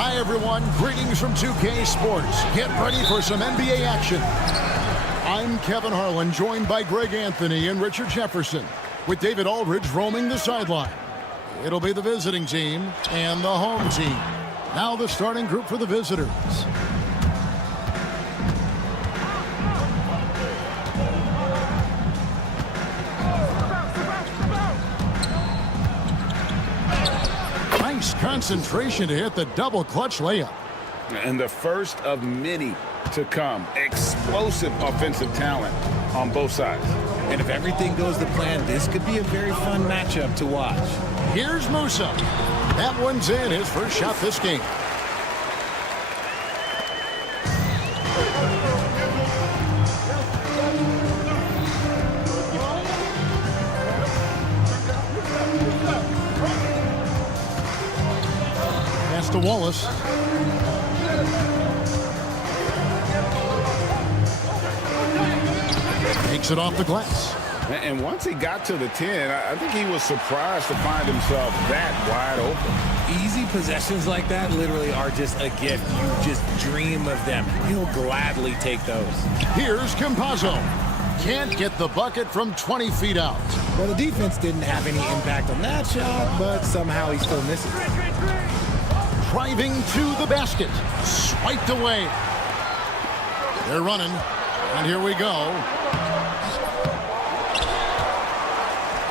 Hi, everyone. Greetings from 2K Sports. Get ready for some NBA action. I'm Kevin Harlan, joined by Greg Anthony and Richard Jefferson, with David Aldridge roaming the sideline. It'll be the visiting team and the home team. Now the starting group for the visitors. Nice concentration to hit the double clutch layup. And the first of many to come. Explosive offensive talent on both sides. And if everything goes to plan, this could be a very fun matchup to watch. Here's Musa. That one's in, his first shot this game. Pass to Wallace. Takes it off the glass. And once he got to the 10, I think he was surprised to find himself that wide open. Easy possessions like that literally are just a gift. You just dream of them. He'll gladly take those. Here's Campazzo. Can't get the bucket from 20 feet out. Well, the defense didn't have any impact on that shot, but somehow he still misses. Driving to the basket. Swiped away. They're running. And here we go.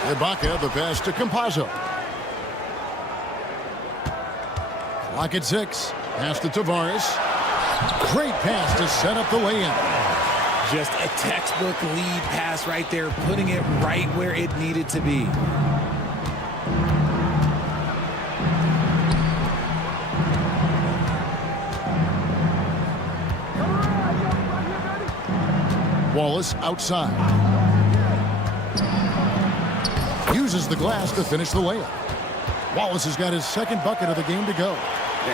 Ibaka, the pass to Campazzo. Clock at 6. Pass to Tavares. Great pass to set up the lay-in. Just a textbook lead pass right there, putting it right where it needed to be. Wallace outside. Uses the glass to finish the layup. Wallace has got his second bucket of the game to go.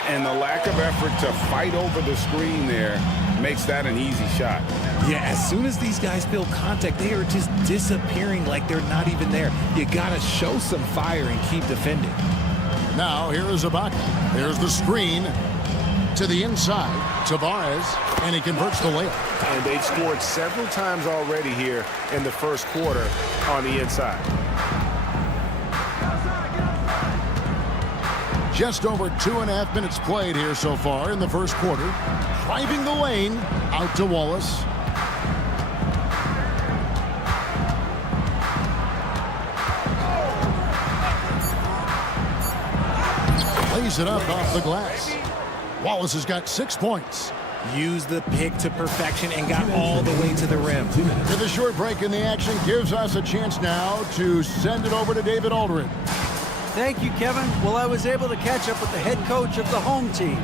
And the lack of effort to fight over the screen there makes that an easy shot. Yeah, as soon as these guys feel contact, they are just disappearing like they're not even there. You got to show some fire and keep defending. Now, here is Ibaka. There's the screen to the inside. Tavares, and he converts the layup. And they've scored several times already here in the first quarter on the inside. Just over 2.5 minutes played here so far in the first quarter. Driving the lane out to Wallace. Lays it up off the glass. Wallace has got 6 points. Use the pick to perfection and got all the way to the rim. With a short break in the action, gives us a chance now to send it over to David Aldridge. Thank you, Kevin. Well, I was able to catch up with the head coach of the home team.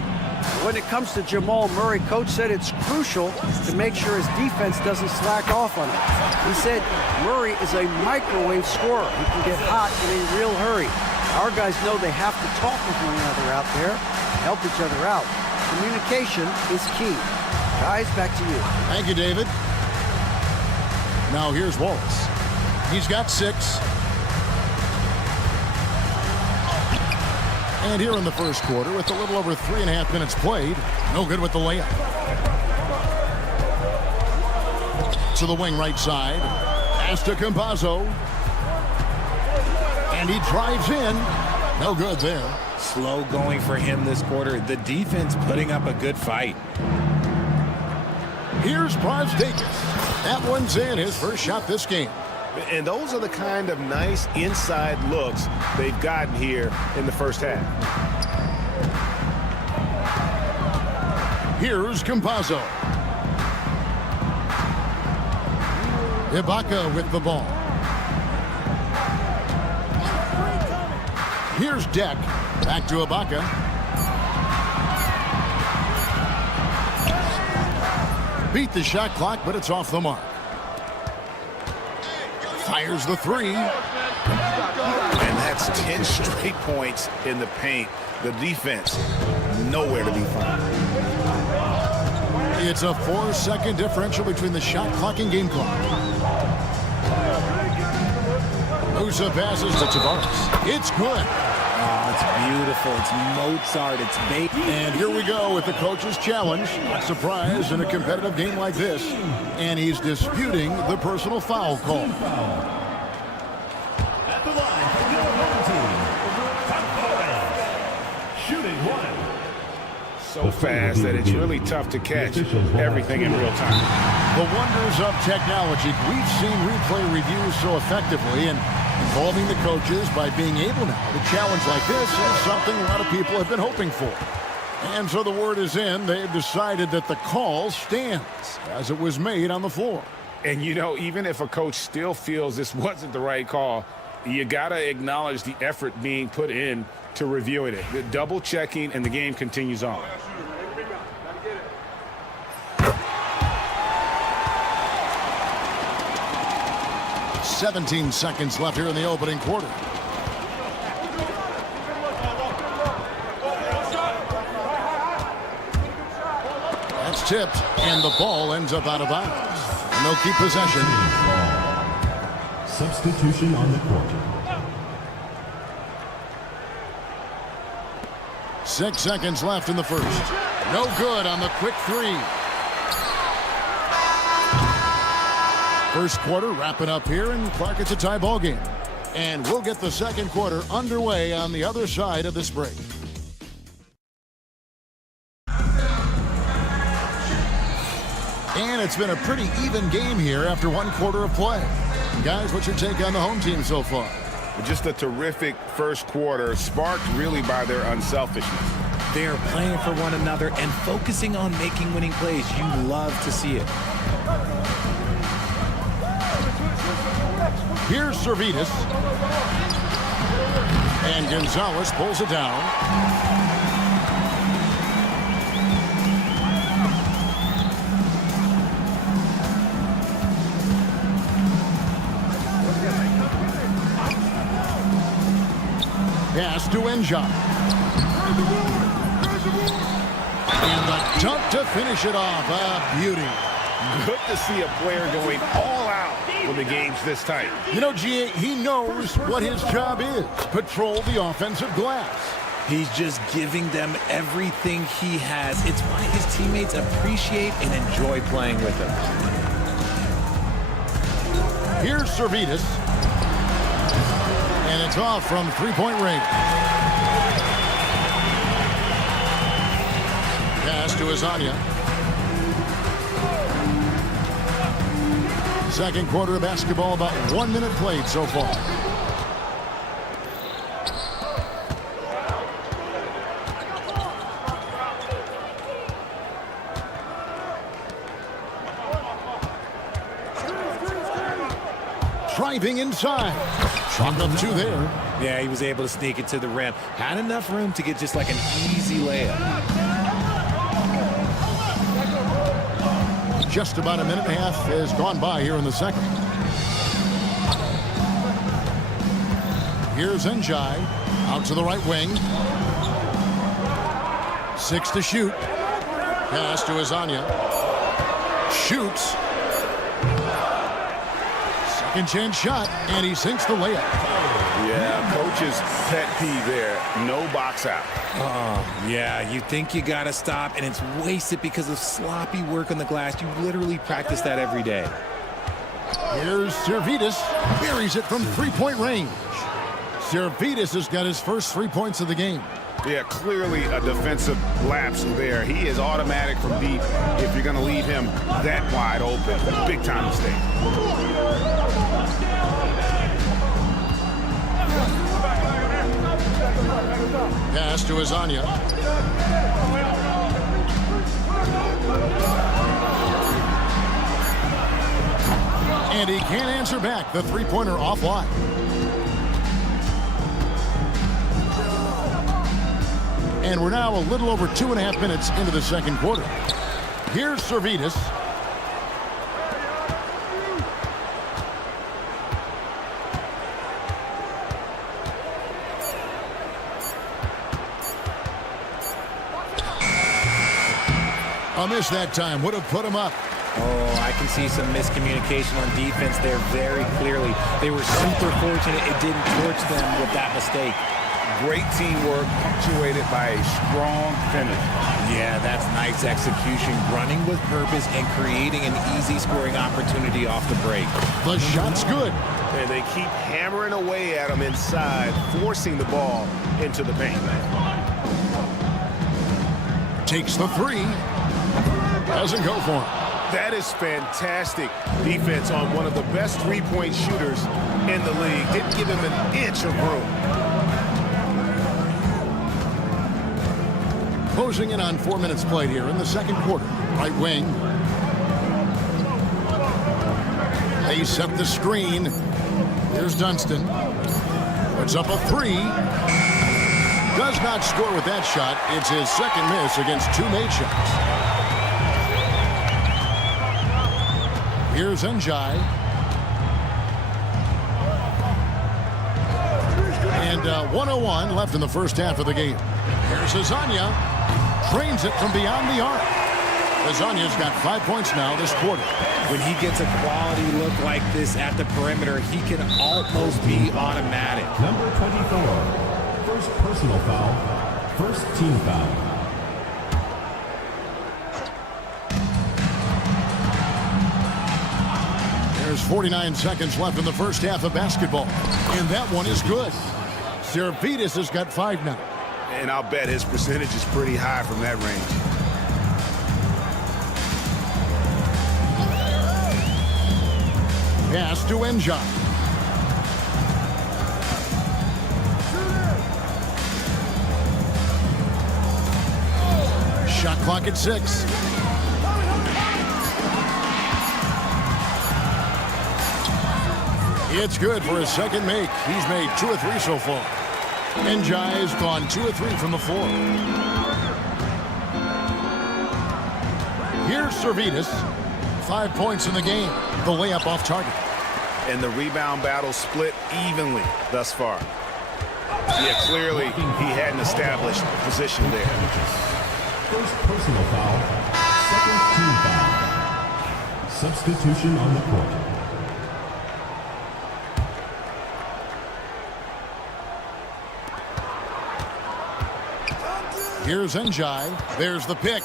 When it comes to Jamal Murray, coach said it's crucial to make sure his defense doesn't slack off on him. He said Murray is a microwave scorer who can get hot in a real hurry. Our guys know they have to talk with one another out there, help each other out. Communication is key. Guys, back to you. Thank you, David. Now here's Wallace. He's got 6. And here in the first quarter, with a little over 3.5 minutes played, no good with the layup. To the wing right side. Pass to Campazzo. And he drives in. No good there. Slow going for him this quarter. The defense putting up a good fight. Here's Brazdeikis. That one's in, his first shot this game. And those are the kind of nice inside looks they've gotten here in the first half. Here's Campazzo. Ibaka with the ball. Here's Deck. Back to Ibaka. Beat the shot clock, but it's off the mark. Fires the 3. And that's 10 straight points in the paint. The defense, nowhere to be found. It's a 4-second differential between the shot clock and game clock. Musa passes to Tavares. It's good. Oh, it's beautiful. It's Mozart. It's baby. And here we go with the coach's challenge. Not surprised in a competitive game like this. And he's disputing the personal foul call. At the line for the home team, shooting one. So fast that it's really tough to catch everything in real time. The wonders of technology. We've seen replay reviews so effectively, and involving the coaches by being able now to challenge like this is something a lot of people have been hoping for. And so the word is in. They've decided that the call stands as it was made on the floor. And, you know, even if a coach still feels this wasn't the right call, you got to acknowledge the effort being put in to reviewing it. The double checking, and the game continues on. "17 seconds left here in the opening quarter. That's tipped, and the ball ends up out of bounds. And they'll keep possession. Substitution on the court. 6 seconds left in the first. No good on the quick three. First quarter wrapping up here, and Clark, it's a tie ball game. And we'll get the second quarter underway on the other side of this break. And it's been a pretty even game here after one quarter of play. Guys, what's your take on the home team so far? Just a terrific first quarter, sparked really by their unselfishness. They're playing for one another and focusing on making winning plays. You love to see it. Here's Servetus. And Gonzalez pulls it down. Pass to Enja. And the dunk to finish it off. A beauty. Good to see a player going all out when the game's this tight. You know, G.A., he knows what his job is. Patrol the offensive glass. He's just giving them everything he has. It's why his teammates appreciate and enjoy playing with him. Here's Servetus. And it's off from three-point range. Pass to Azania. Second quarter of basketball, about 1 minute played so far. Driving inside. Chalk up two there. Yeah, he was able to sneak it to the rim. Had enough room to get just like an easy layup. Just about a minute and a half has gone by here in the second. Here's Njai. Out to the right wing. 6 to shoot. Pass to Azania. Shoots. Second chance shot, and he sinks the layup. Yeah, coach's pet peeve there. No box out. Oh, yeah, you think you got to stop, and it's wasted because of sloppy work on the glass. You literally practice that every day. Here's Servetus. Buries it from three-point range. Servetus has got his first 3 points of the game. Yeah, clearly a defensive lapse there. He is automatic from deep if you're going to leave him that wide open. Big time mistake. Pass to Azania. And he can't answer back. The three-pointer offline. And we're now a little over 2.5 minutes into the second quarter. Here's Servetus. A miss that time. Would have put him up. Oh, I can see some miscommunication on defense there very clearly. They were super fortunate it didn't torch them with that mistake. Great teamwork punctuated by a strong finish. Yeah, that's nice execution, running with purpose and creating an easy scoring opportunity off the break. The shot's good. And they keep hammering away at him inside, forcing the ball into the paint. Takes the three. Doesn't go for him. That is fantastic defense on one of the best three-point shooters in the league. Didn't give him an inch of room. Closing in on 4 minutes played here in the second quarter. Right wing. They set the screen. Here's Dunston. Puts up a three. Does not score with that shot. It's his second miss against two made shots. Here's Njai. And 1:01 left in the first half of the game. Here's Azania. Drains it from beyond the arc. Azania's got 5 points now this quarter. When he gets a quality look like this at the perimeter, he can almost be automatic. Number 24. First personal foul. First team foul. There's 49 seconds left in the first half of basketball. And that one is good. Zalgiris has got 5 now. And I'll bet his percentage is pretty high from that range. Pass to Njai. Shot clock at 6. It's good for his second make. He's made 2 of 3 so far. Njai has gone 2 of 3 from the floor. Here's Zalgiris. 5 points in the game. The layup off target. And the rebound battle split evenly thus far. Yeah, clearly he hadn't established position there. First personal foul. Second team foul. Substitution on the court. Here's Njai. There's the pick.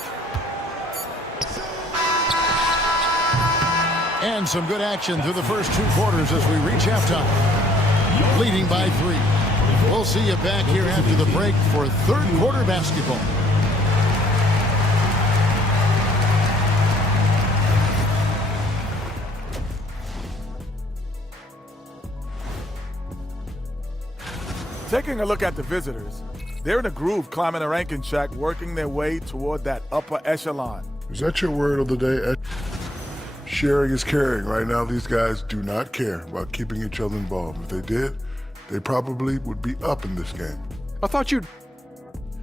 And some good action through the first 2 quarters as we reach halftime. Leading by 3. We'll see you back here after the break for third quarter basketball. Taking a look at the visitors, they're in a groove climbing a ranking track, working their way toward that upper echelon. Is that your word of the day? Sharing is caring. Right now, these guys do not care about keeping each other involved. If they did, they probably would be up in this game. I thought you'd...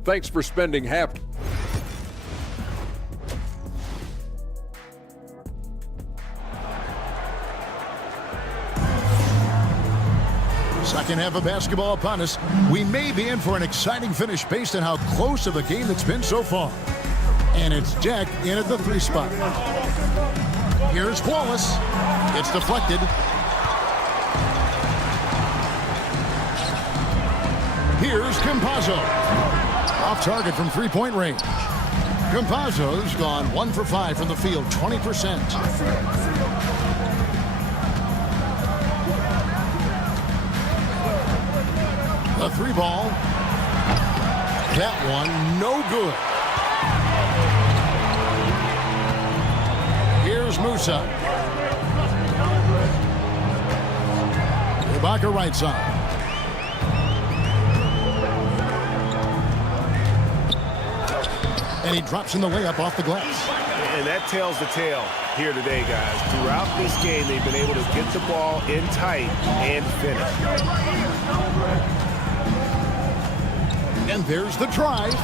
Thanks for spending half... Second half of basketball upon us. We may be in for an exciting finish based on how close of a game it's been so far. And it's Jack in at the 3 spot. Here's Wallace. It's deflected. Here's Campazzo. Off target from 3-point range. Campazzo's gone 1 for 5 from the field, 20%. The 3 ball. That one, no good. Here's Musa. Ibaka right side. And he drops in the layup off the glass. And that tells the tale here today, guys. Throughout this game, they've been able to get the ball in tight and finish. And there's the drive.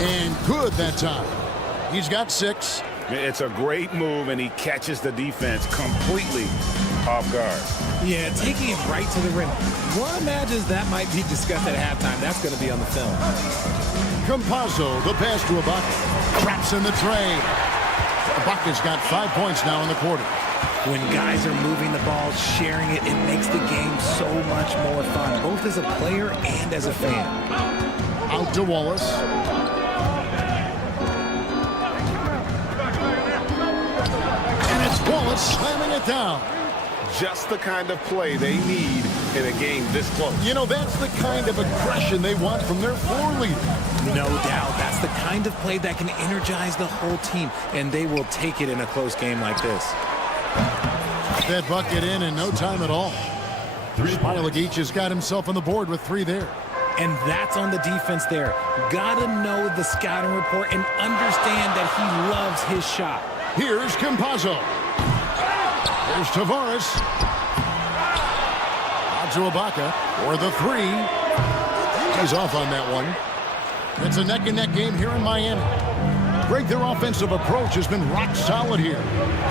And good that time. He's got 6. It's a great move, and he catches the defense completely off guard. Yeah, taking it right to the rim. One imagines that might be discussed at halftime. That's going to be on the film. Campazzo, the pass to Ibaka. Traps in the tray. Ibaka's got 5 points now in the quarter. When guys are moving the ball, sharing it, it makes the game so much more fun, both as a player and as a fan. Out to Wallace. And it's Wallace slamming it down. Just the kind of play they need in a game this close. You know, that's the kind of aggression they want from their floor leader. No doubt. That's the kind of play that can energize the whole team, and they will take it in a close game like this. That bucket in no time at all. Smailagic has got himself on the board with 3 there. And that's on the defense there. Gotta know the scouting report and understand that he loves his shot. Here's Campazzo. Here's Tavares. Out to Ibaka for the 3. He's off on that one. It's a neck-and-neck game here in Miami. Greg, their offensive approach has been rock solid here.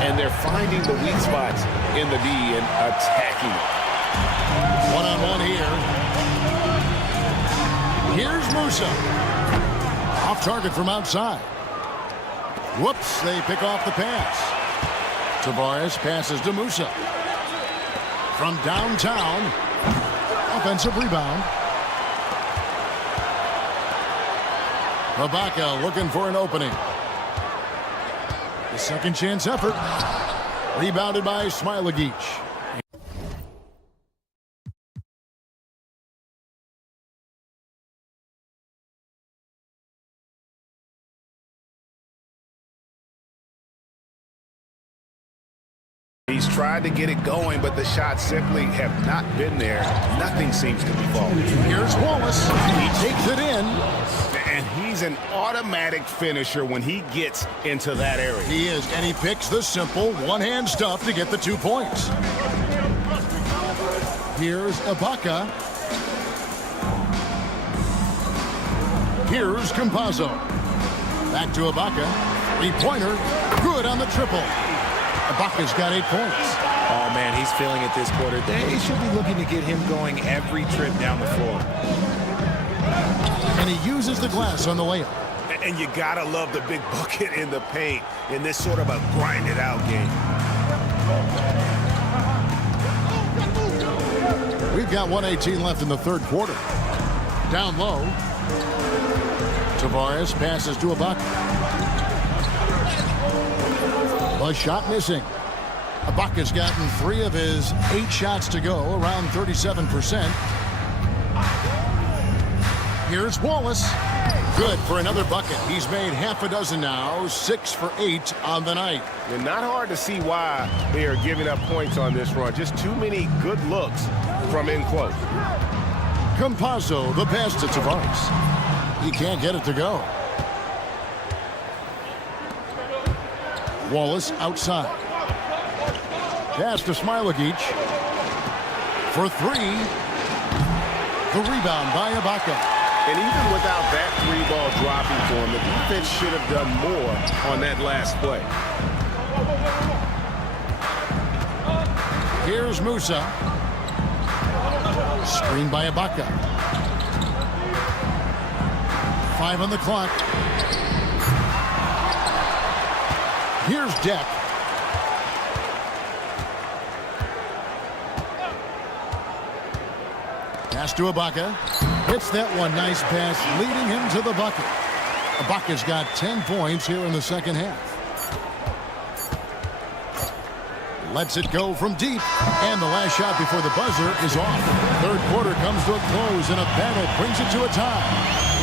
And they're finding the weak spots in the D and attacking it. One-on-one here. Here's Musa. Off target from outside. Whoops, they pick off the pass. Tavares passes to Musa. From downtown. Offensive rebound. Ibaka looking for an opening. The second chance effort. Rebounded by Smailagic. He's tried to get it going, but the shots simply have not been there. Nothing seems to be falling. Here's Wallace. He takes it in. And he's an automatic finisher when he gets into that area. He is, and he picks the simple one-hand stuff to get the 2 points. Here's Ibaka. Here's Campazzo. Back to Ibaka. 3-pointer. Good on the triple. Ibaka's got 8 points. Oh, man, he's feeling it this quarter. They should be looking to get him going every trip down the floor. And he uses the glass on the layup. And you gotta love the big bucket in the paint in this sort of a grinded out game. We've got 1:18 left in the third quarter. Down low. Tavares passes to Ibaka. A shot missing. Ibaka's gotten 3 of his 8 shots to go, around 37%. Here's Wallace. Good for another bucket. He's made half a dozen now, 6 for 8 on the night. And not hard to see why they are giving up points on this run. Just too many good looks from in close. Campazzo, the pass to Tavares. He can't get it to go. Wallace outside. Pass to Smailagic. For 3. The rebound by Ibaka. And even without that 3-ball dropping for him, the defense should have done more on that last play. Here's Musa. Screen by Ibaka. 5 on the clock. Here's Deck. Pass to Ibaka. Hits that one. Nice pass, leading him to the bucket. Ibaka's got 10 points here in the second half. Lets it go from deep. And the last shot before the buzzer is off. Third quarter comes to a close, and a battle brings it to a tie.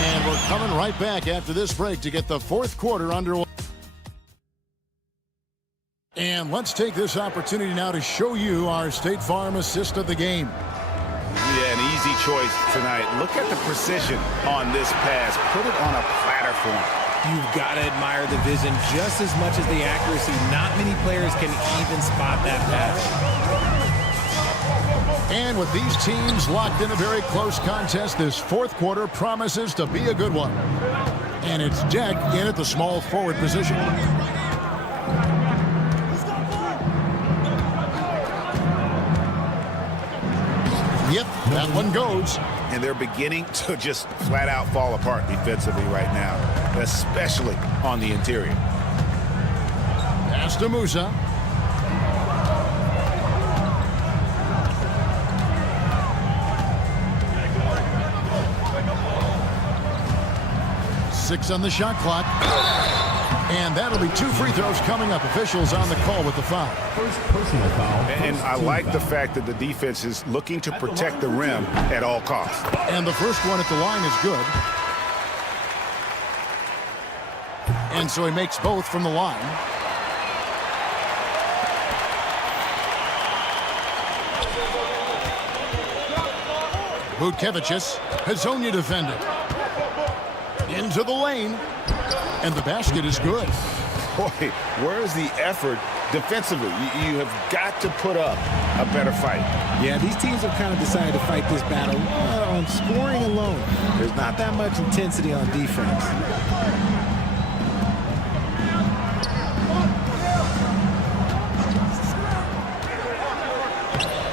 And we're coming right back after this break to get the fourth quarter underway. And let's take this opportunity now to show you our State Farm assist of the game. Yeah, an easy choice tonight. Look at the precision on this pass. Put it on a platter for him. You've got to admire the vision just as much as the accuracy. Not many players can even spot that pass. And with these teams locked in a very close contest, this fourth quarter promises to be a good one. And it's Deck in at the small forward position. Yep, that one goes. And they're beginning to just flat out fall apart defensively right now, especially on the interior. Pass to Musa. 6 on the shot clock. And that'll be 2 free throws coming up. Officials on the call with the foul. First personal foul. And I like the fact that the defense is looking to protect the rim at all costs. And the first one at the line is good. And so he makes both from the line. Butkevicius, Hazonia defended. Into the lane. And the basket is good. Boy, where's the effort defensively? You have got to put up a better fight. Yeah, these teams have kind of decided to fight this battle on scoring alone. There's not that much intensity on defense.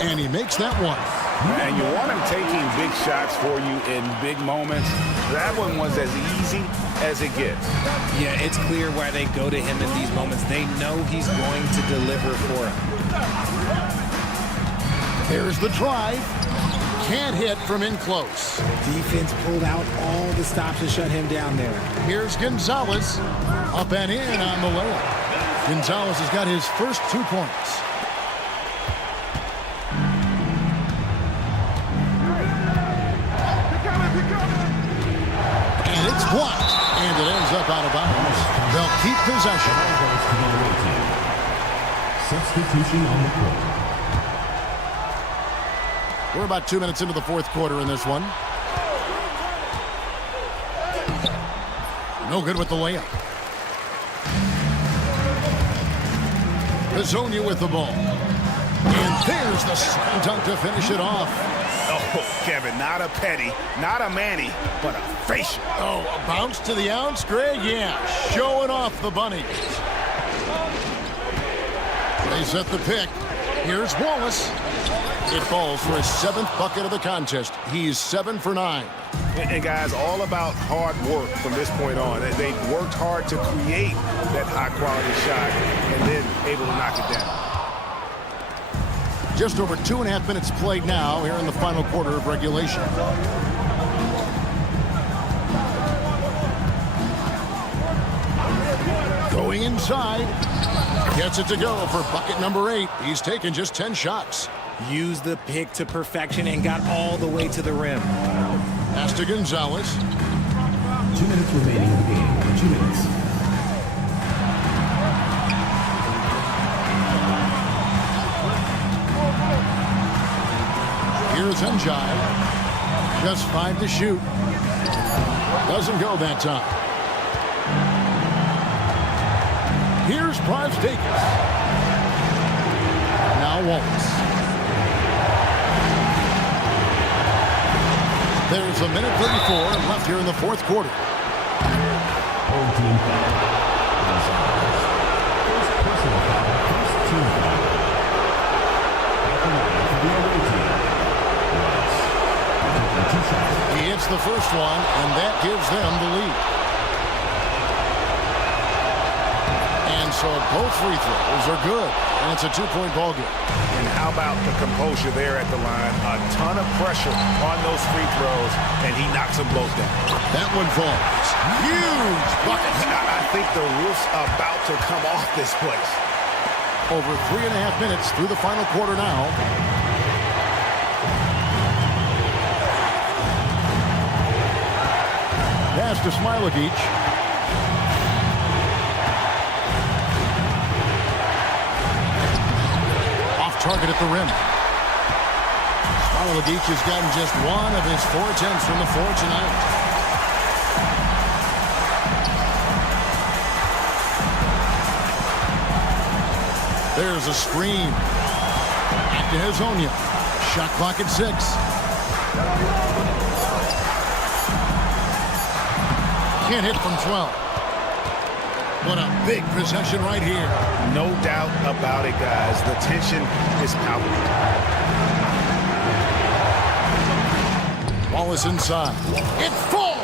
And he makes that one. And you want him taking big shots for you in big moments. That one was as easy as it gets. Yeah, it's clear why they go to him in these moments. They know he's going to deliver for them. There's the drive. Can't hit from in close. Defense pulled out all the stops to shut him down there. Here's Gonzalez. Up and in on the layup. Gonzalez has got his first 2 points. And it's blocked. And it ends up out of bounds. They'll keep possession. Substitution on the court. We're about 2 minutes into the fourth quarter in this one. No good with the layup. Hazonia with the ball. And there's the slam dunk to finish it off. Oh, Kevin, not a petty, not a Manny, but a facial. Oh, a bounce to the ounce, Greg? Yeah, showing off the bunnies. They set the pick. Here's Wallace. It falls for his 7th bucket of the contest. He's 7 for 9. And guys, all about hard work from this point on. They worked hard to create that high-quality shot and then able to knock it down. Just over 2.5 minutes played now here in the final quarter of regulation. Going inside. Gets it to go for bucket number 8. He's taken just 10 shots. Used the pick to perfection and got all the way to the rim. Pass to Gonzalez. 2 minutes remaining in the game. 2 minutes. Here's Njai. Just 5 to shoot. Doesn't go that time. Here's Privstakis. Now Wallace. There's a minute 34 left here in the fourth quarter. Home team foul. First personal foul. First team foul. At the line for the away team. Taking 2 shots. He hits the first one, and that gives them the lead. And so both free throws are good, and it's a 2-point ball game. And how about the composure there at the line? A ton of pressure on those free throws, and he knocks them both down. That one falls. Huge bucket. I think the roof's about to come off this place. Over 3.5 minutes through the final quarter now. Pass to Smailagic. Off target at the rim. Smailagic has gotten just 1 of his 4 attempts from the floor tonight. There's a screen. Back to Hazonia. Shot clock at 6. Can't hit from 12. What a big possession right here. No doubt about it, guys. The tension is palpable. Wallace inside. It falls!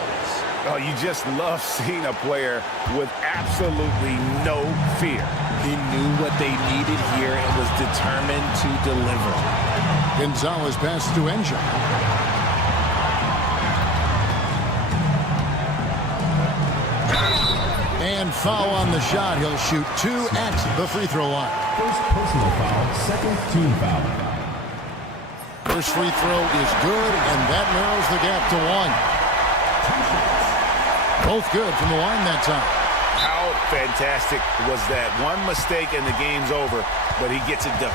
Oh, you just love seeing a player with absolutely no fear. He knew what they needed here and was determined to deliver. Gonzalez passes to Njai. 2 And foul on the shot. He'll shoot 2 at the free throw line. First personal foul, second team foul. First free throw is good, and that narrows the gap to 1. Both good from the line that time. How fantastic was that? One mistake and the game's over, but he gets it done.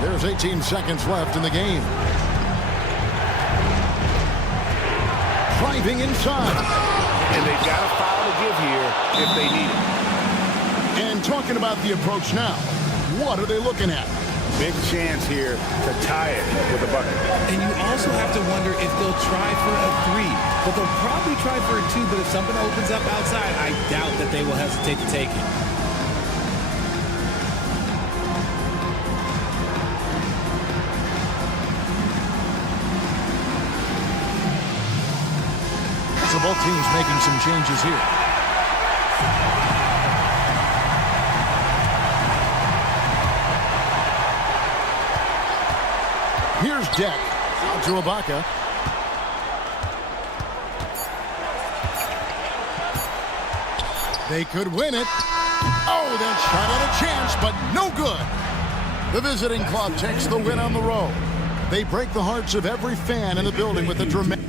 There's 18 seconds left in the game. Driving inside. And they've got a foul to give here if they need it. And talking about the approach now, what are they looking at? Big chance here to tie it with a bucket. And you also have to wonder if they'll try for a 3. But they'll probably try for a 2, but if something opens up outside, I doubt that they will hesitate to take it. So both teams making some changes here. Here's Deck. Out to Ibaka. They could win it. Oh, that shot had a chance, but no good. The visiting club takes the win on the road. They break the hearts of every fan in the building with a dramatic...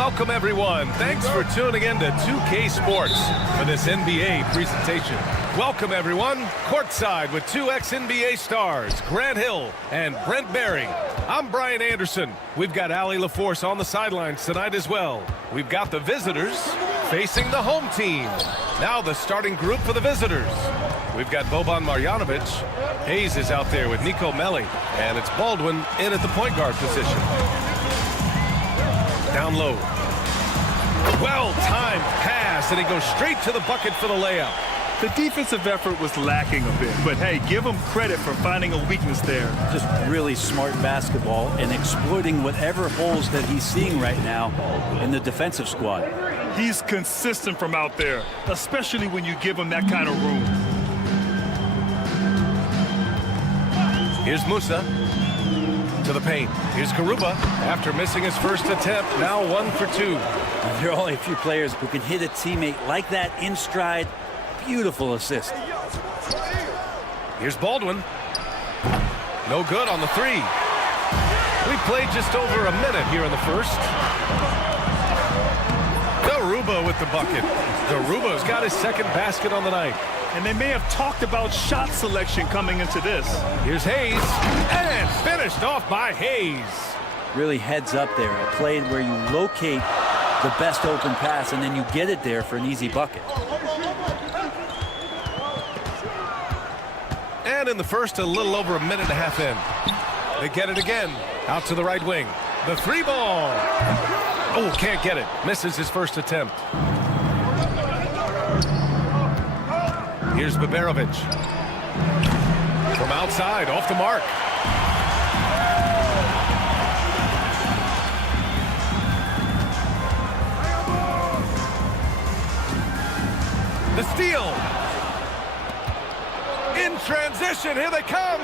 Welcome, everyone. Thanks for tuning in to 2K Sports for this NBA presentation. Welcome, everyone. Courtside with two ex-NBA stars, Grant Hill and Brent Berry. I'm Brian Anderson. We've got Allie LaForce on the sidelines tonight as well. We've got the visitors facing the home team. Now the starting group for the visitors. We've got Boban Marjanovic. Hayes is out there with Nico Melli. And it's Baldwin in at the point guard position. Down low. Well-timed pass, and he goes straight to the bucket for the layup. The defensive effort was lacking a bit, but hey, give him credit for finding a weakness there. Just really smart basketball and exploiting whatever holes that he's seeing right now in the defensive squad. He's consistent from out there, especially when you give him that kind of room. Here's Musa to the paint. Here's Garuba after missing his first attempt. Now 1 for 2. There are only a few players who can hit a teammate like that in stride. Beautiful assist. Here's Baldwin. No good on the three. We played just over a minute here in the first. Garuba with the bucket. Garuba's got his second basket on the night. And they may have talked about shot selection coming into this. Here's Hayes, and finished off by Hayes. Really heads up there, a play where you locate the best open pass and then you get it there for an easy bucket. And in the first, a little over a minute and a half in. They get it again, out to the right wing. The three ball. Oh, can't get it. Misses his first attempt. Here's Baberovic. From outside, off the mark. The steal. In transition, here they come.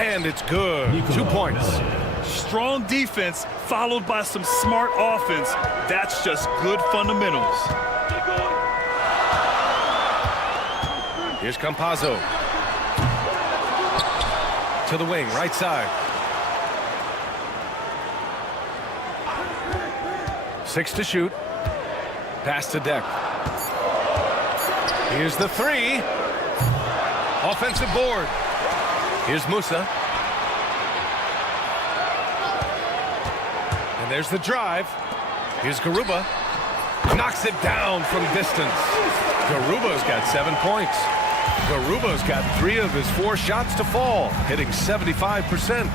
And it's good. 2 points. Strong defense followed by some smart offense. That's just good fundamentals. Here's Campazzo. To the wing, right side. 6 to shoot. Pass to Deck. Here's the three. Offensive board. Here's Musa. And there's the drive. Here's Garuba. Knocks it down from distance. Garuba's got 7 points. Garuba's got 3 of his 4 shots to fall, hitting 75%.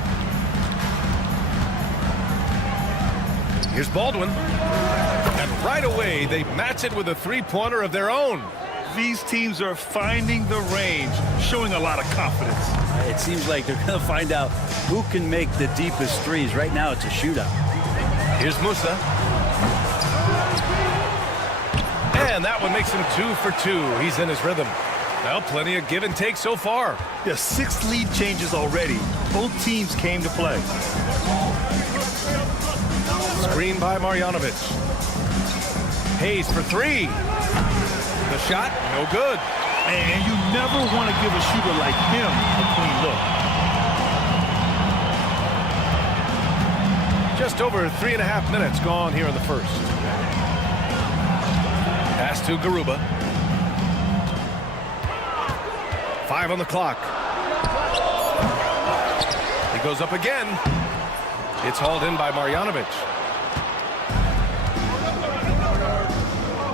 Here's Baldwin. And right away, they match it with a three-pointer of their own. These teams are finding the range, showing a lot of confidence. It seems like they're going to find out who can make the deepest threes. Right now, it's a shootout. Here's Musa. And that one makes him 2 for 2. He's in his rhythm. Well, plenty of give and take so far. Yeah, 6 lead changes already. Both teams came to play. Screen by Marjanovic. Hayes for 3. The shot, no good. And you never want to give a shooter like him a clean look. Just over 3.5 minutes gone here in the first. Pass to Garuba. 5 on the clock. He goes up again. It's hauled in by Marjanovic.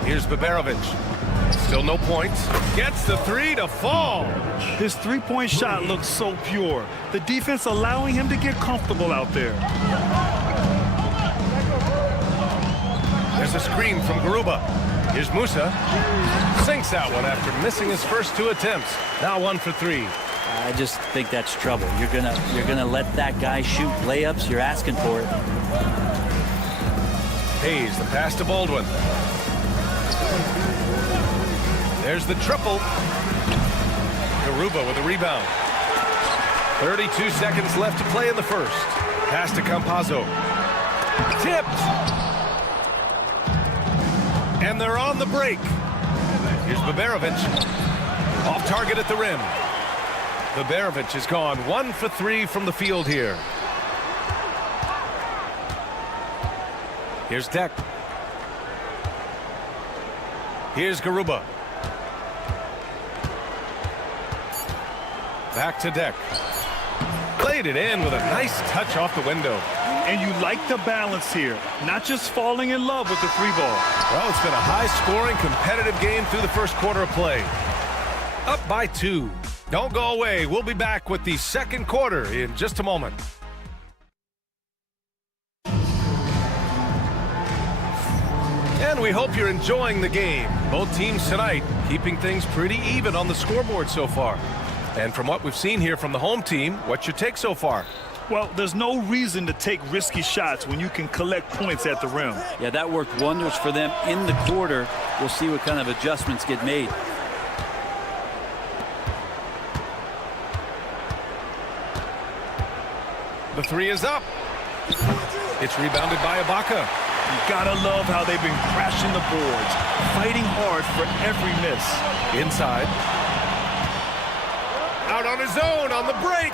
Here's Baberovic. Still no points. Gets the 3 to fall. His three-point shot looks so pure. The defense allowing him to get comfortable out there. There's a screen from Garuba. Here's Musa. Sinks that one after missing his first 2 attempts. Now 1 for 3. I just think that's trouble. You're gonna let that guy shoot layups. You're asking for it. Hayes, the pass to Baldwin. There's the triple. Garuba with a rebound. 32 seconds left to play in the first. Pass to Campazzo. Tipped. And they're on the break. Here's Baberovic. Off target at the rim. Baberovic has gone 1 for 3 from the field here. Here's Deck. Here's Garuba. Back to Deck. Played it in with a nice touch off the window. And you like the balance here, not just falling in love with the free ball. Well, it's been a high-scoring, competitive game through the first quarter of play. Up by 2. Don't go away. We'll be back with the second quarter in just a moment. And we hope you're enjoying the game. Both teams tonight keeping things pretty even on the scoreboard so far. And from what we've seen here from the home team, what's your take so far? Well, there's no reason to take risky shots when you can collect points at the rim. Yeah, that worked wonders for them in the quarter. We'll see what kind of adjustments get made. The 3 is up. It's rebounded by Ibaka. You gotta love how they've been crashing the boards, fighting hard for every miss. Inside. Out on his own on the break.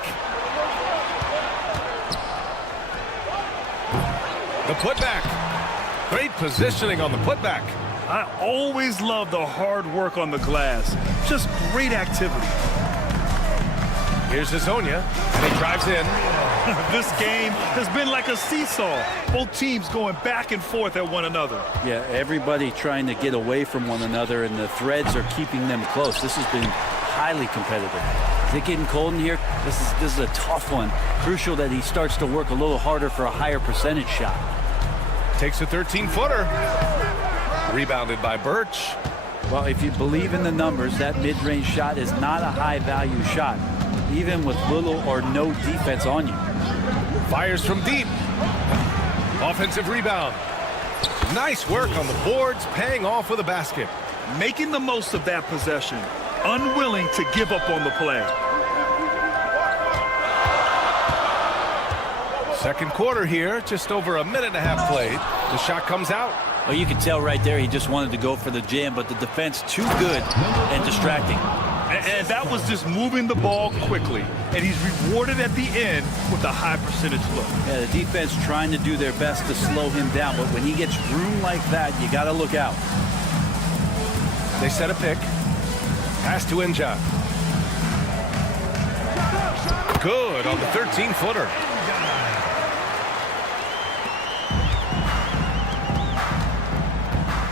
The putback. Great positioning on the putback. I always love the hard work on the glass. Just great activity. Here's Hazonia, and he drives in. This game has been like a seesaw. Both teams going back and forth at one another. Yeah, everybody trying to get away from one another, and the threads are keeping them close. This has been highly competitive. Is it getting cold in here? This is a tough one. Crucial that he starts to work a little harder for a higher percentage shot. Takes a 13-footer. Rebounded by Birch. Well, if you believe in the numbers, that mid-range shot is not a high-value shot, even with little or no defense on you. Fires from deep. Offensive rebound. Nice work on the boards, paying off with a basket. Making the most of that possession. Unwilling to give up on the play. Second quarter here, just over a minute and a half played. The shot comes out. Well, you can tell right there he just wanted to go for the jam, but the defense too good and distracting. And that was just moving the ball quickly. And he's rewarded at the end with a high percentage look. Yeah, the defense trying to do their best to slow him down, but when he gets room like that, you got to look out. They set a pick. Pass to Inja. Good on the 13-footer.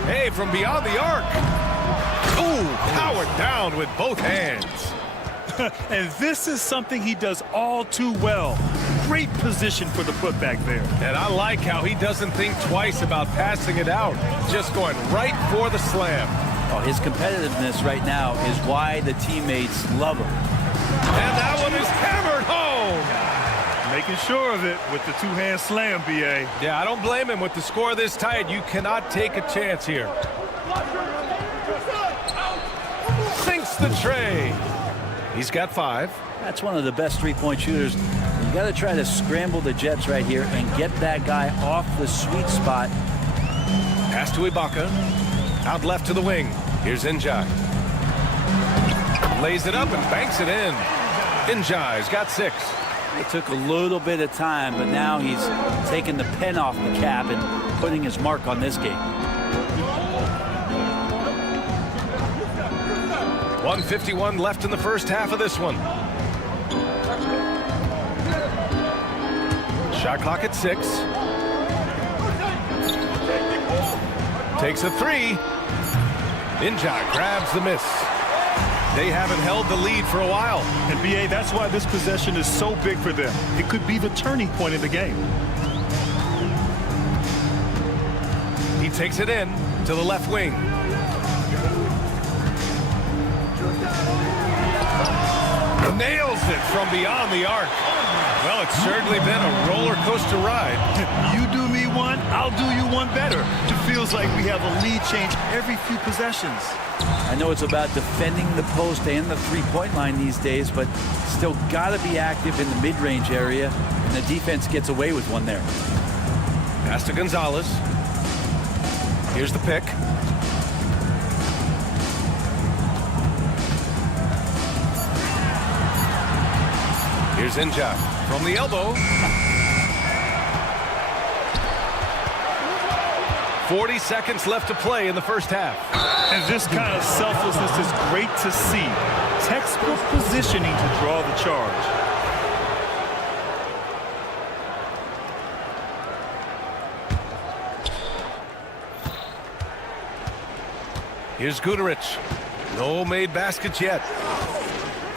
Hey, from beyond the arc. Ooh, powered down with both hands. And this is something he does all too well. Great position for the putback there. And I like how he doesn't think twice about passing it out. Just going right for the slam. Oh, his competitiveness right now is why the teammates love him. And that one is hammered home. Making sure of it with the two-hand slam, B.A. Yeah, I don't blame him. With the score this tight, you cannot take a chance here. Sinks the tray. He's got 5. That's one of the best three-point shooters. You got to try to scramble the Jets right here and get that guy off the sweet spot. Pass to Ibaka. Out left to the wing. Here's Injai. Lays it up and banks it in. Injai's got 6. It took a little bit of time, but now he's taking the pen off the cap and putting his mark on this game. 1:51 left in the first half of this one. Shot clock at 6. Takes a 3. Injai grabs the miss. They haven't held the lead for a while. And B.A., that's why this possession is so big for them. It could be the turning point in the game. He takes it in to the left wing. Nails it from beyond the arc. Well, it's certainly been a roller coaster ride. You do me one, I'll do you one better. It feels like we have a lead change every few possessions. I know it's about defending the post and the three-point line these days, but still got to be active in the mid-range area, and the defense gets away with one there. Pass to Gonzalez. Here's the pick. Here's Inja from the elbow. 40 seconds left to play in the first half. And this kind of selflessness is great to see. Textbook positioning to draw the charge. Here's Guterich. No made baskets yet.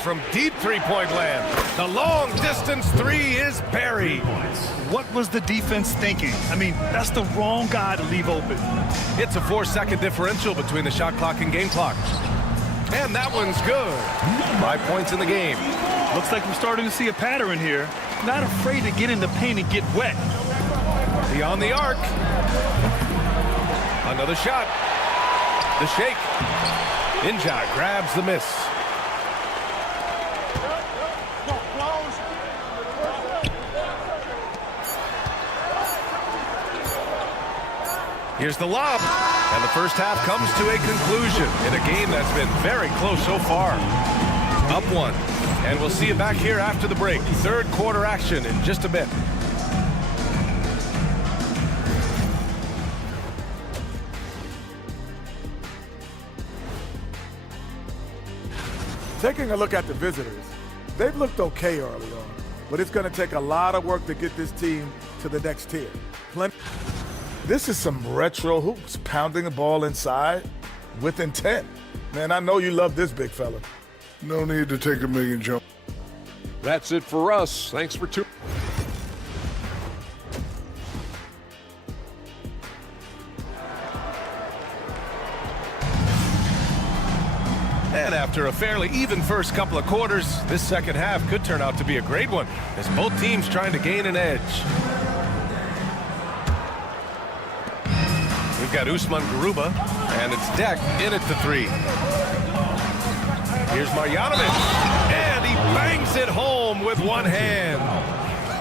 From deep three-point land, the long-distance three is buried. What was the defense thinking? I mean, that's the wrong guy to leave open. It's a 4-second differential between the shot clock and game clock. And that one's good. 5 points in the game. Looks like we're starting to see a pattern here. Not afraid to get in the paint and get wet. Beyond the arc. Another shot. The shake. Inja grabs the miss. Here's the lob. And the first half comes to a conclusion in a game that's been very close so far. Up one. And we'll see you back here after the break. Third quarter action in just a bit. Taking a look at the visitors, they've looked okay early on, but it's going to take a lot of work to get this team to the next tier. This is some retro hoops, pounding the ball inside with intent. Man, I know you love this big fella. No need to take a million jumps. That's it for us. Thanks for tuning. And after a fairly even first couple of quarters, this second half could turn out to be a great one as both teams trying to gain an edge. We've got Usman Garuba, and it's Deck in at the three. Here's Marjanovic, and he bangs it home with one hand.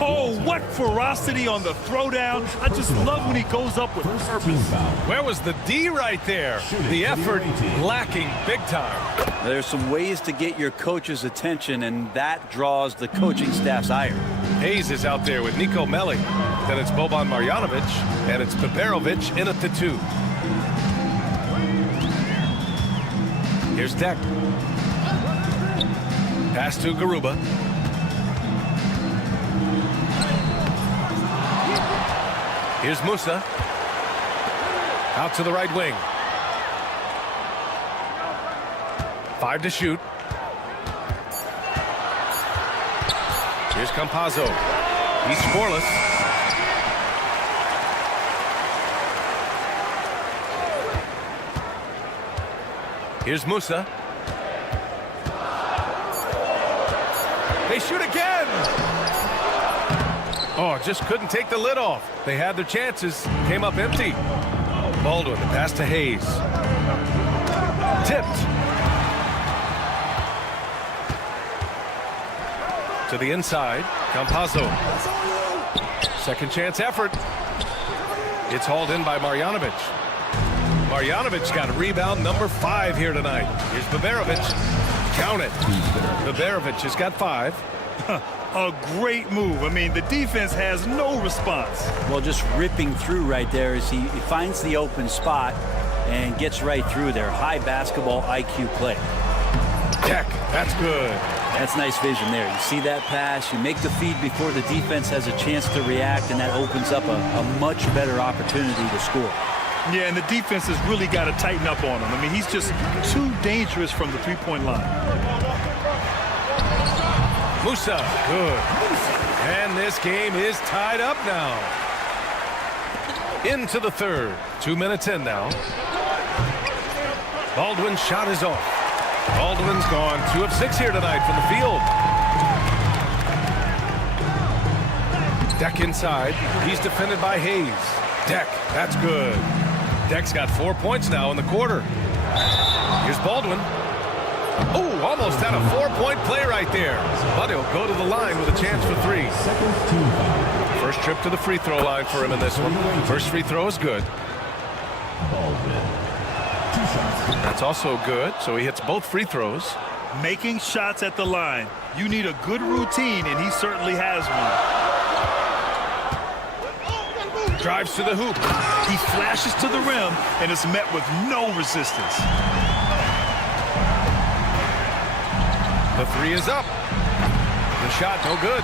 Oh, what ferocity on the throwdown. I just love when he goes up with purpose. Where was the D right there? The effort lacking big time. There's some ways to get your coach's attention, and that draws the coaching staff's ire. Hayes is out there with Nico Melli. Then it's Boban Marjanovic, and it's Peperovic in at the two. Here's Deck. Pass to Garuba. Here's Musa. Out to the right wing. 5 to shoot. Here's Campazzo. He's scoreless. Here's Musa. They shoot again. Oh, just couldn't take the lid off. They had their chances. Came up empty. Baldwin, the pass to Hayes. Tipped. To the inside. Campazzo. Second chance effort. It's hauled in by Marjanovic. Marjanovic got a rebound number 5 here tonight. Here's Peperovic. Count it. Peperovic has got 5. A great move. I mean, the defense has no response. Well, just ripping through right there as he finds the open spot and gets right through there. High basketball IQ play. Deck, that's good. That's nice vision there. You see that pass, you make the feed before the defense has a chance to react, and that opens up a much better opportunity to score. Yeah, and the defense has really got to tighten up on him. I mean, he's just too dangerous from the three-point line. Musa, good. And this game is tied up now. Into the third. 2 minutes in now. Baldwin's shot is off. Baldwin's gone 2 of 6 here tonight from the field. Deck inside. He's defended by Hayes. Deck, that's good. Deck's got 4 points now in the quarter. Here's Baldwin. Oh, almost had a 4-point play right there. But he'll go to the line with a chance for 3. First trip to the free throw line for him in this one. First free throw is good. That's also good, so he hits both free throws. Making shots at the line. You need a good routine, and he certainly has one. Drives to the hoop. He flashes to the rim and is met with no resistance. The three is up. The shot, no good.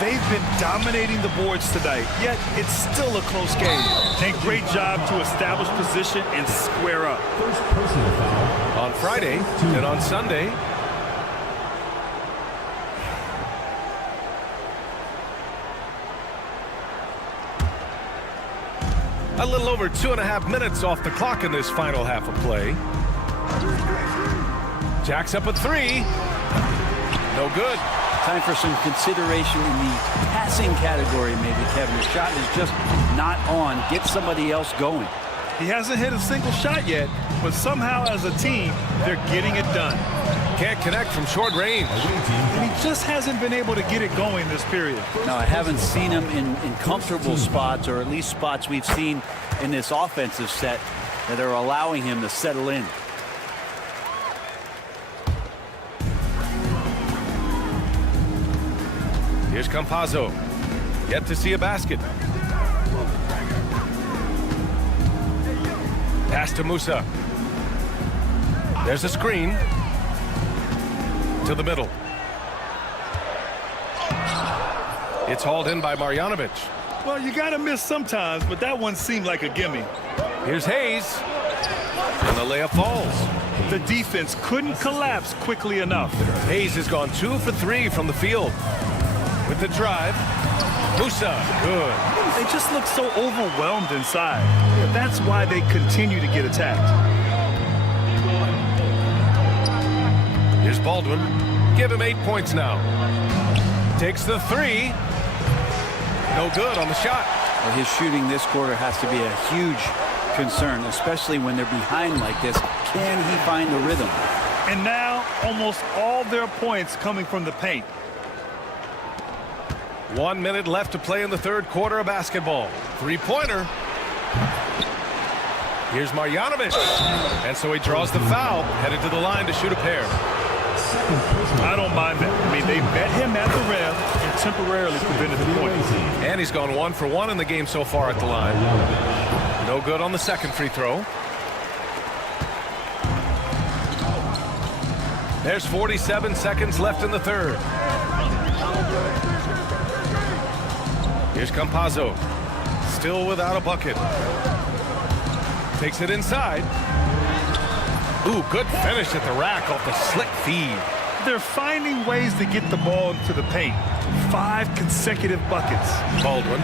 They've been dominating the boards tonight, yet it's still a close game. And great job to establish position and square up. First personal foul. On Friday and on Sunday. A little over 2.5 minutes off the clock in this final half of play. Jacks up a three. No good. Time for some consideration in the passing category, maybe, Kevin. The shot is just not on. Get somebody else going. He hasn't hit a single shot yet, but somehow as a team, they're getting it done. Can't connect from short range. And he just hasn't been able to get it going this period. No, I haven't seen him in comfortable spots, or at least spots we've seen in this offensive set that are allowing him to settle in. Here's Campazzo. Yet to see a basket. Pass to Musa. There's a screen. To the middle. It's hauled in by Marjanovic. Well, you got to miss sometimes, but that one seemed like a gimme. Here's Hayes. And the layup falls. The defense couldn't collapse quickly enough. Hayes has gone 2 for 3 from the field. With the drive. Musa, good. They just look so overwhelmed inside. That's why they continue to get attacked. Here's Baldwin. Give him 8 points now. Takes the three. No good on the shot. Well, his shooting this quarter has to be a huge concern, especially when they're behind like this. Can he find the rhythm? And now, almost all their points coming from the paint. 1 minute left to play in the third quarter of basketball. Three-pointer. Here's Marjanovic. And so he draws the foul, headed to the line to shoot a pair. I don't mind that. I mean, they met him at the rim and temporarily prevented the point. And he's gone 1 for 1 in the game so far at the line. No good on the second free throw. There's 47 seconds left in the third. Here's Campazzo. Still without a bucket. Takes it inside. Ooh, good finish at the rack off the slick feed. They're finding ways to get the ball into the paint. 5 consecutive buckets. Baldwin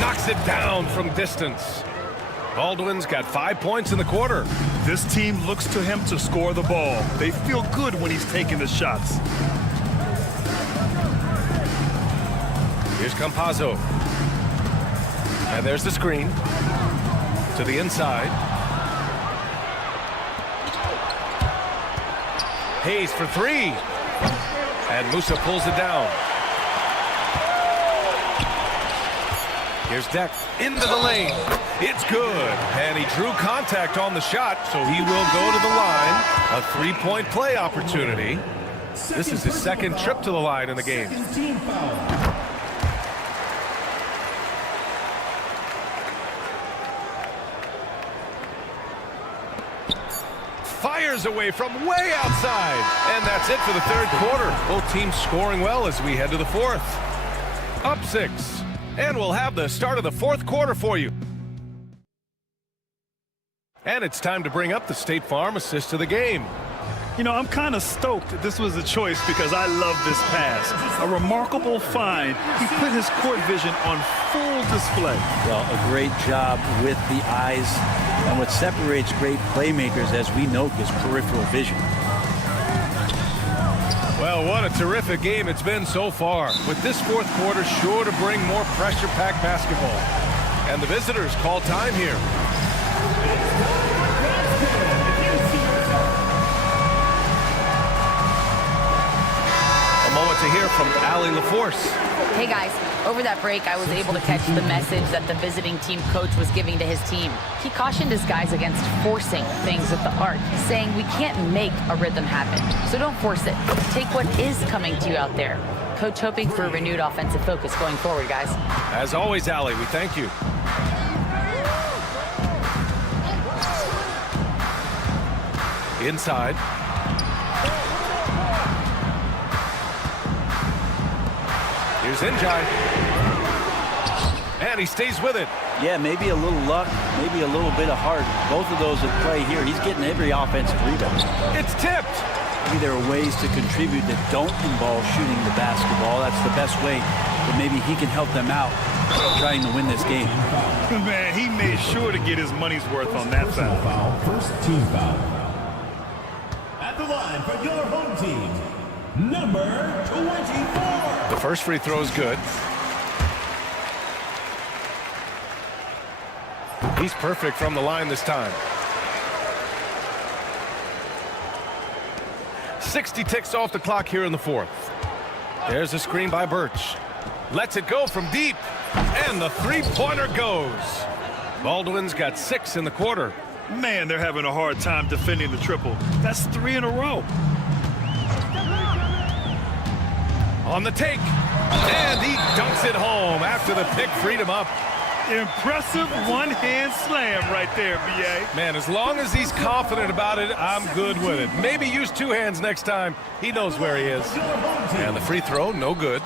knocks it down from distance. Baldwin's got 5 points in the quarter. This team looks to him to score the ball. They feel good when he's taking the shots. Here's Campazzo. And there's the screen. To the inside. Hayes for three. And Musa pulls it down. Here's Deck into the lane. It's good. And he drew contact on the shot, so he will go to the line. A three-point play opportunity. This is his second trip to the line in the game. Fires away from way outside. And that's it for the third quarter. Both teams scoring well as we head to the fourth. Up 6. And we'll have the start of the fourth quarter for you. And it's time to bring up the State Farm assist of the game. You know, I'm kind of stoked that this was a choice because I love this pass. A remarkable find. He put his court vision on full display. Well, a great job with the eyes. And what separates great playmakers, as we know, is peripheral vision. Well, what a terrific game it's been so far. With this fourth quarter sure to bring more pressure-packed basketball. And the visitors call time here. A moment to hear from Allie LaForce. Hey guys, over that break I was able to catch the message that the visiting team coach was giving to his team. He cautioned his guys against forcing things at the arc, saying we can't make a rhythm happen, so don't force it. Take what is coming to you out there. Coach hoping for a renewed offensive focus going forward, guys. As always, Allie, we thank you. Inside. Here's Njai. And he stays with it. Yeah, maybe a little luck, maybe a little bit of heart. Both of those at play here. He's getting every offensive rebound. It's tipped. Maybe there are ways to contribute that don't involve shooting the basketball. That's the best way that maybe he can help them out trying to win this game. Man, he made sure to get his money's worth on that foul. First team foul. At the line for your home team, number 24. The first free throw is good. He's perfect from the line this time. 60 ticks off the clock here in the fourth. There's a screen by Birch. Lets it go from deep. And the three-pointer goes. Baldwin's got 6 in the quarter. Man, they're having a hard time defending the triple. That's 3 in a row. On the take. And he dunks it home after the pick freed him up. Impressive one-hand slam right there, B.A. Man, as long as he's confident about it, I'm good with it. Maybe use 2 hands next time. He knows where he is. And the free throw, no good.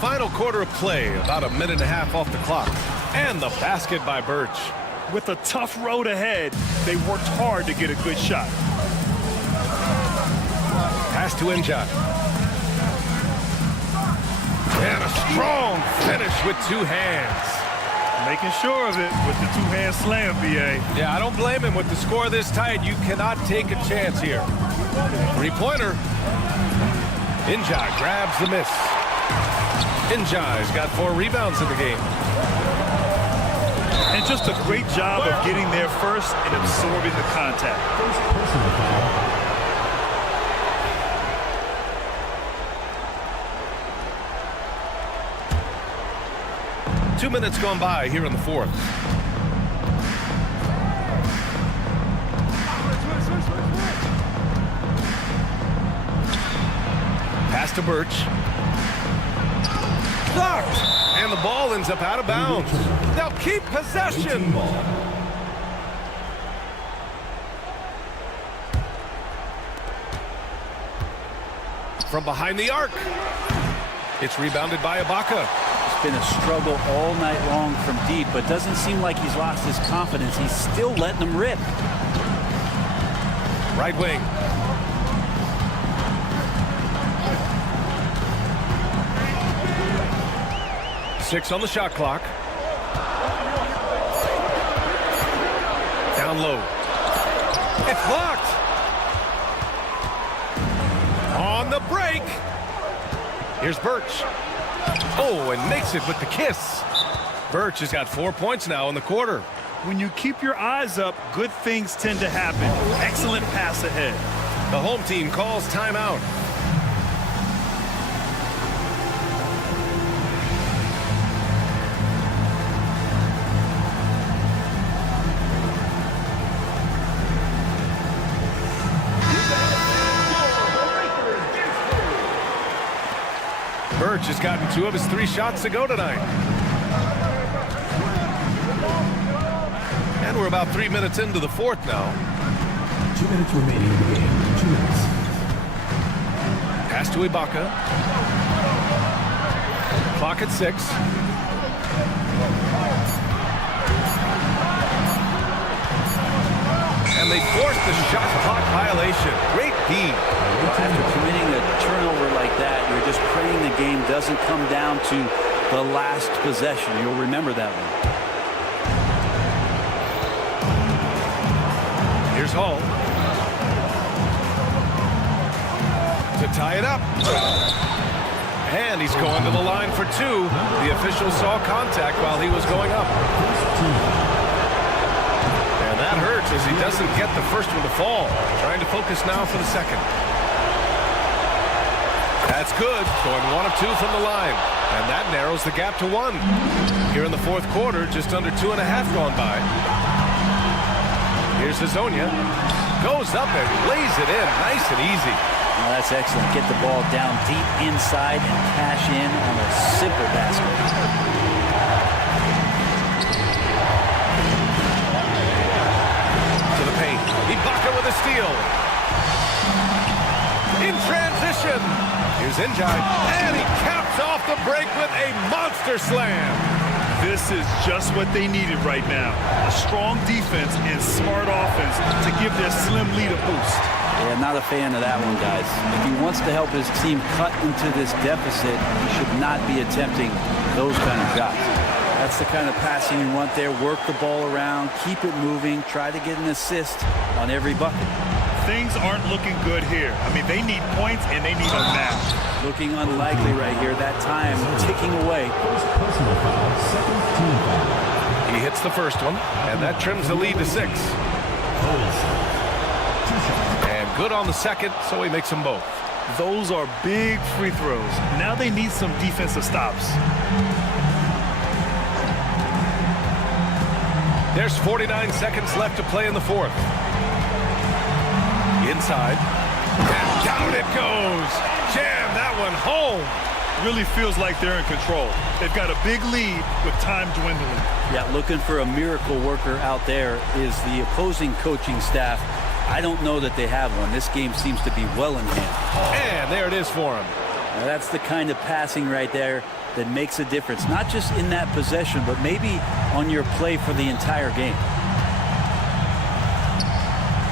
Final quarter of play, about a minute and a half off the clock. And the basket by Birch. With a tough road ahead, they worked hard to get a good shot. Pass to Njai. And a strong finish with 2 hands. Making sure of it with the 2-hand slam, B.A. Yeah, I don't blame him. With the score this tight, you cannot take a chance here. Three-pointer. Njai grabs the miss. Njai's got 4 rebounds in the game. And just a great job of getting there first and absorbing the contact. First personal foul. 2 minutes gone by here in the fourth. Pass to Birch. Blocked! And the ball ends up out of bounds. They'll keep possession. From behind the arc. It's rebounded by Ibaka. Been a struggle all night long from deep, but doesn't seem like he's lost his confidence. He's still letting them rip. Right wing. Six on the shot clock. Down low. It's blocked. On the break. Here's Birch. Oh, and makes it with the kiss. Birch has got 4 points now in the quarter. When you keep your eyes up, good things tend to happen. Excellent pass ahead. The home team calls timeout. Birch has gotten 2 of his 3 shots to go tonight. And we're about 3 minutes into the fourth now. 2 minutes remaining in the game. 2 minutes. Pass to Ibaka. Clock at 6. And they force the shot clock violation. Great D. After committing a turnover like that, you're just praying the game doesn't come down to the last possession. You'll remember that one. Here's Hall. To tie it up. And he's going to the line for 2. The official saw contact while he was going up. And that hurts as he doesn't get the first one to fall. Trying to focus now for the second. That's good. Going 1 of 2 from the line. And that narrows the gap to 1. Here in the fourth quarter, just under 2.5 gone by. Here's Hazonia. Goes up and lays it in. Nice and easy. Well, that's excellent. Get the ball down deep inside and cash in on a simple basket. the steal. In transition. Here's Njai. And he caps off the break with a monster slam. This is just what they needed right now. A strong defense and smart offense to give their slim lead a boost. Yeah, not a fan of that one, guys. If he wants to help his team cut into this deficit, he should not be attempting those kind of shots. That's the kind of passing you want there. Work the ball around, keep it moving, try to get an assist on every bucket. Things aren't looking good here. I mean, they need points and they need them now. Looking unlikely right here. That time ticking away. Personal foul, second team foul. He hits the first one, and that trims the lead to 6. And good on the second, so he makes them both. Those are big free throws. Now they need some defensive stops. There's 49 seconds left to play in the fourth. Inside. And down it goes. Jam that one home. Really feels like they're in control. They've got a big lead with time dwindling. Yeah, looking for a miracle worker out there is the opposing coaching staff. I don't know that they have one. This game seems to be well in hand. And there it is for him. Now that's the kind of passing right there that makes a difference. Not just in that possession, but maybe on your play for the entire game.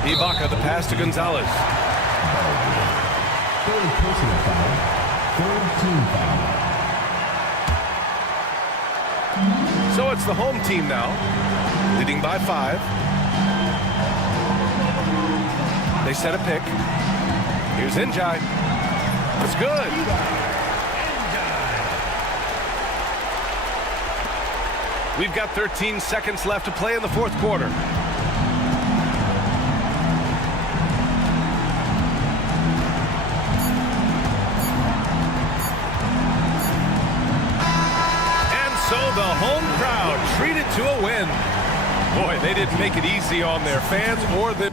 Ibaka, the pass to Gonzalez. Third personal foul, third team foul. So it's the home team now, leading by 5. They set a pick. Here's Njai. It's good. We've got 13 seconds left to play in the fourth quarter. So the home crowd treated to a win. Boy, they didn't make it easy on their fans or the...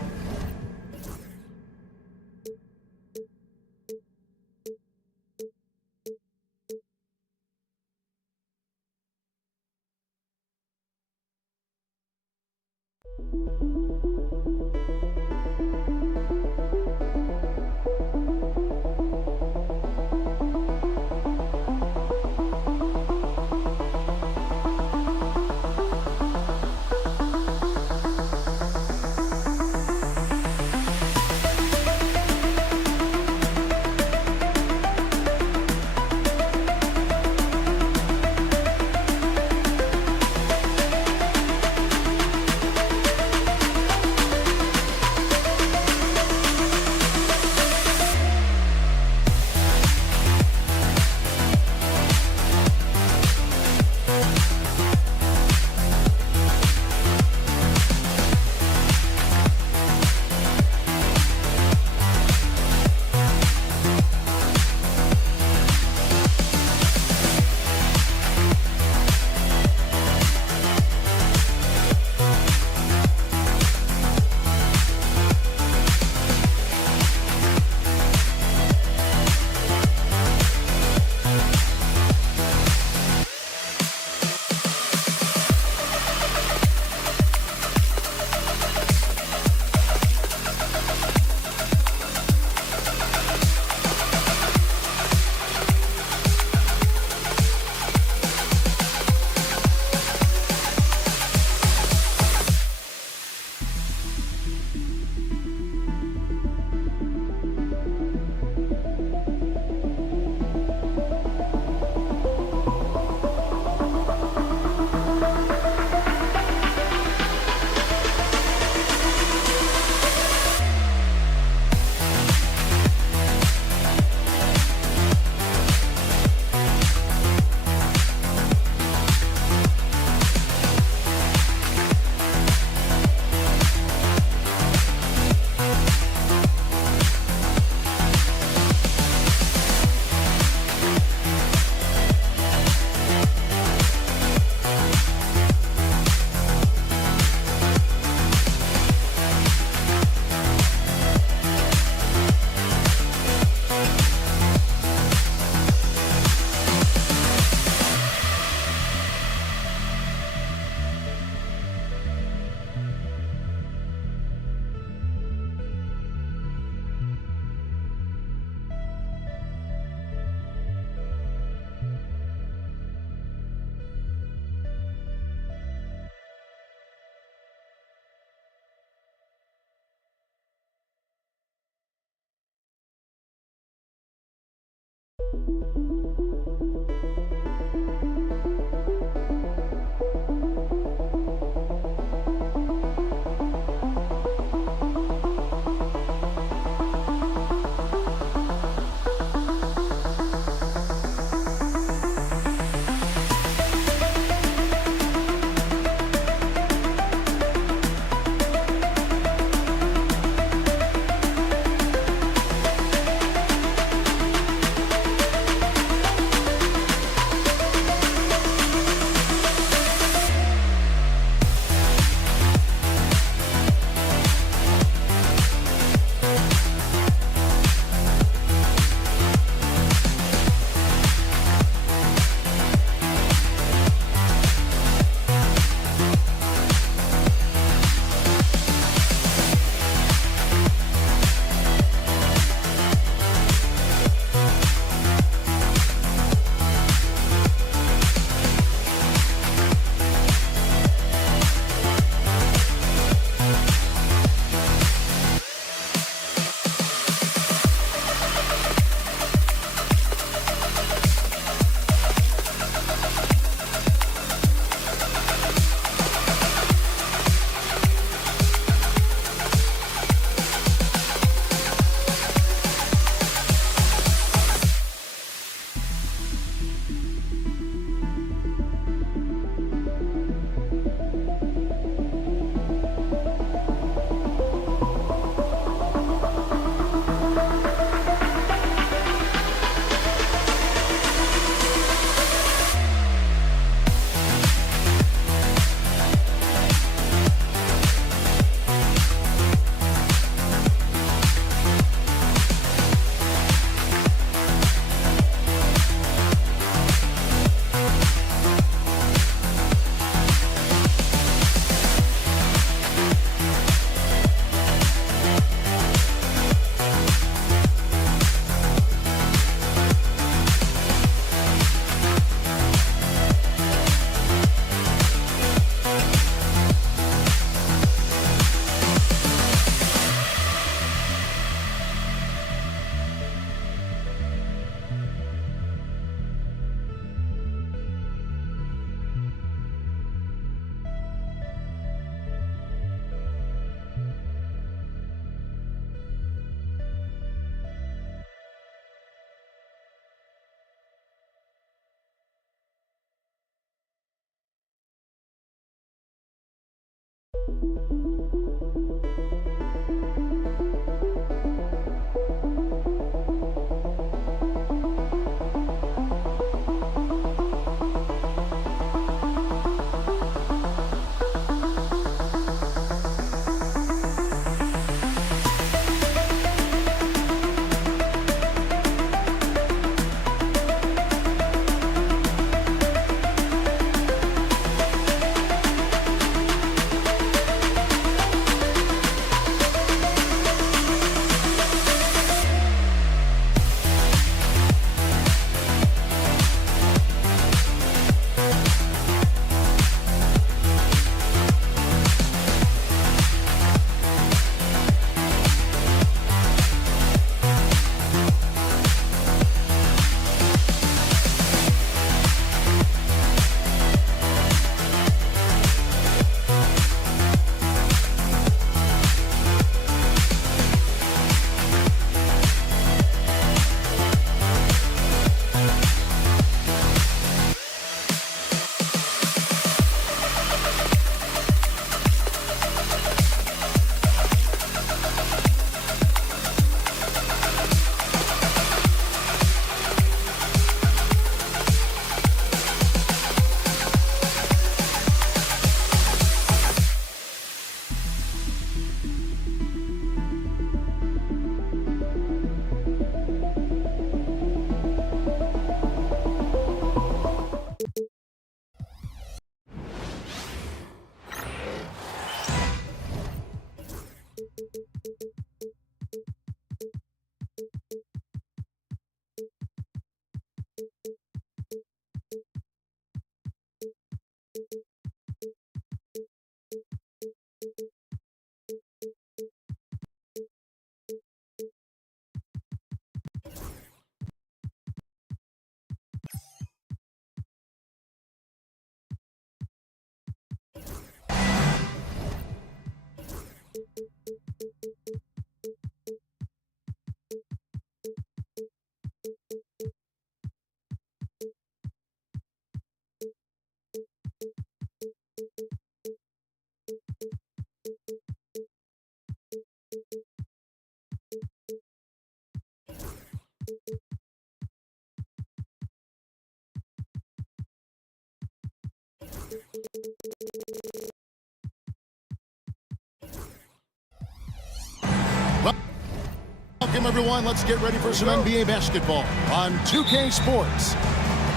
Welcome, everyone. Let's get ready for some NBA basketball on 2K Sports.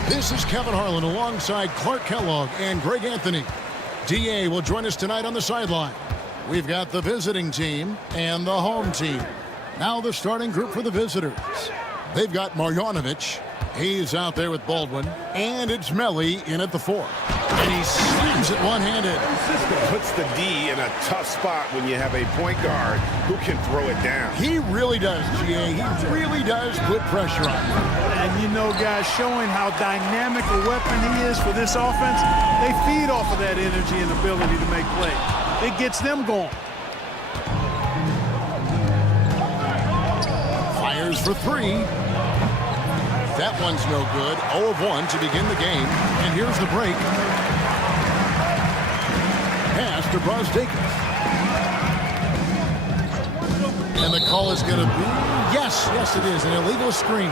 This is Kevin Harlan alongside Clark Kellogg and Greg Anthony. DA will join us tonight on the sideline. We've got the visiting team and the home team. Now the starting group for the visitors. They've got Marjanovic. He's out there with Baldwin. And it's Melli in at the 4. And he slams it one-handed. Puts the D in a tough spot when you have a point guard who can throw it down. He really does, GA. He really does put pressure on him. And you know, guys, showing how dynamic a weapon he is for this offense, they feed off of that energy and ability to make plays. It gets them going. Fires for 3. That one's no good. 0 of 1 to begin the game. And here's the break. Pass to Brazdeikis. And the call is going to be, yes, it is, an illegal screen.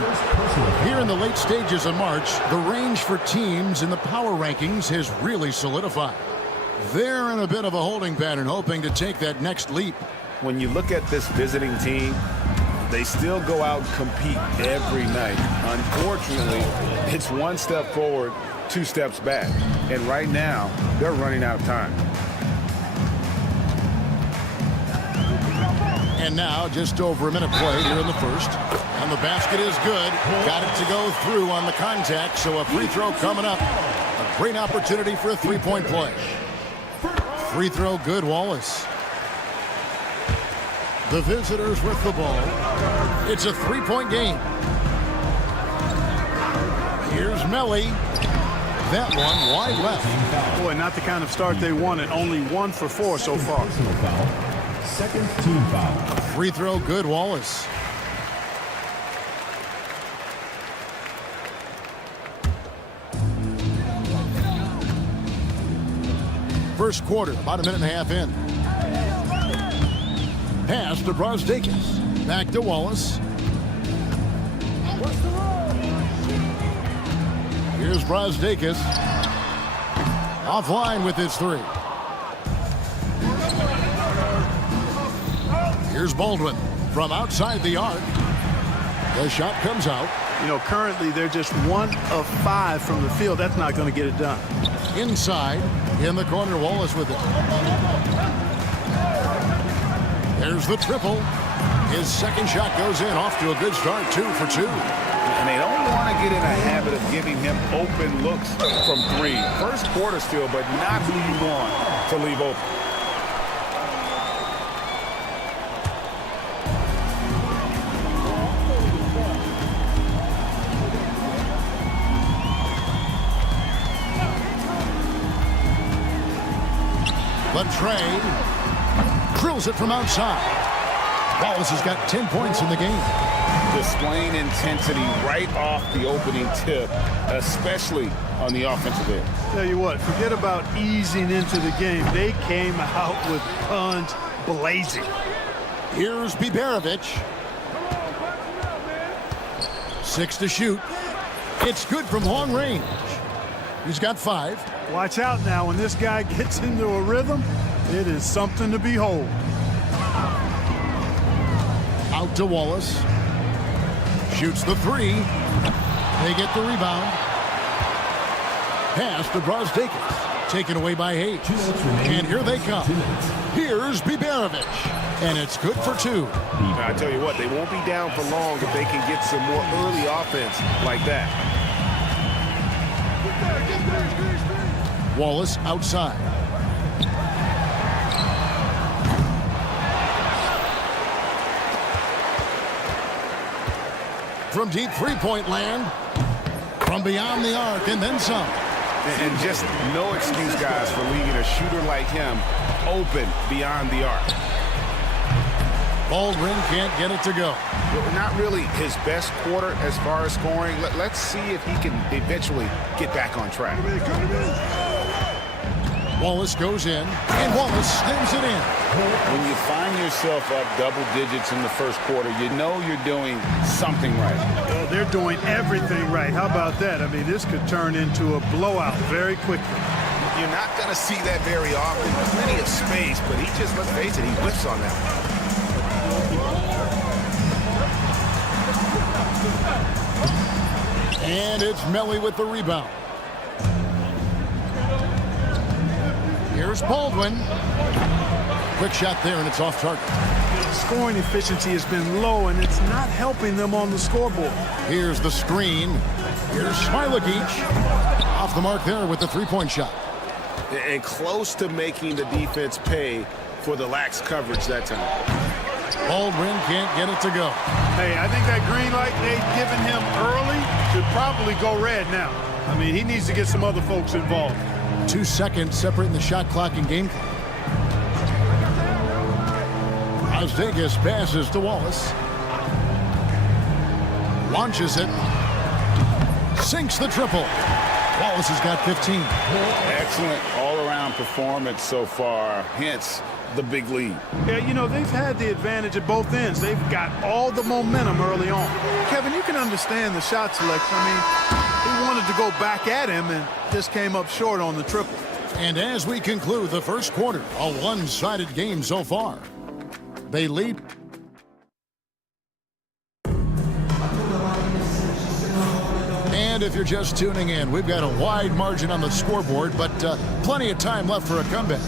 Here in the late stages of March, the range for teams in the power rankings has really solidified. They're in a bit of a holding pattern, hoping to take that next leap. When you look at this visiting team, they still go out and compete every night. Unfortunately, it's 1 step forward, 2 steps back. And right now, they're running out of time. And now, just over a minute played here in the first. And the basket is good. Got it to go through on the contact, so a free throw coming up. A great opportunity for a three-point play. Free throw good, Wallace. The visitors with the ball. It's a 3-point game. Here's Melli. That one wide left. Boy, not the kind of start they wanted. Only 1 for 4 so far. Second team foul. Free throw good, Wallace. First quarter, about a minute and a half in. Pass to Brazdeikis. Back to Wallace. Here's Brazdeikis. Offline with his 3. Here's Baldwin from outside the arc. The shot comes out. You know, currently they're just 1 of 5 from the field. That's not going to get it done. Inside, in the corner, Wallace with it. There's the triple. His second shot goes in, off to a good start, 2 for 2. And they don't want to get in a habit of giving him open looks from 3. First quarter still, but not who you want to leave open. But Trey drills it from outside. Wallace has got 10 points in the game. Displaying intensity right off the opening tip, especially on the offensive end. Tell you what, forget about easing into the game. They came out with guns blazing. Here's Biberovic. 6 to shoot. It's good from long range. He's got 5. Watch out now. When this guy gets into a rhythm, it is something to behold. Out to Wallace. Shoots the 3. They get the rebound. Pass to Brazdeikis. Taken away by Hayes. And here they come. Here's Biberovic. And it's good for 2. Now, I tell you what, they won't be down for long if they can get some more early offense like that. Wallace outside. From deep three-point land. From beyond the arc and then some. And just no excuse, guys, for leaving a shooter like him open beyond the arc. Baldwin can't get it to go. Not really his best quarter as far as scoring. Let's see if he can eventually get back on track. Wallace goes in, and Wallace slams it in. When you find yourself up double digits in the first quarter, you know you're doing something right. Well, they're doing everything right. How about that? I mean, this could turn into a blowout very quickly. You're not going to see that very often. Plenty of space, but he just, let's face it, he whiffs on that. And it's Melly with the rebound. Here's Baldwin. Quick shot there, and it's off target. Scoring efficiency has been low, and it's not helping them on the scoreboard. Here's the screen. Here's Smilagic. Off the mark there with the three-point shot. And close to making the defense pay for the lax coverage that time. Baldwin can't get it to go. Hey, I think that green light they've given him early should probably go red now. I mean, he needs to get some other folks involved. 2 seconds separating the shot clock and game clock. Las Vegas passes to Wallace. Launches it. Sinks the triple. Wallace has got 15. Excellent all-around performance so far, hence the big lead. Yeah, you know, they've had the advantage at both ends. They've got all the momentum early on. Kevin, you can understand the shot selection. I mean, he wanted to go back at him and just came up short on the triple. And as we conclude the first quarter, a one-sided game so far. They lead. And if you're just tuning in, we've got a wide margin on the scoreboard, but plenty of time left for a comeback.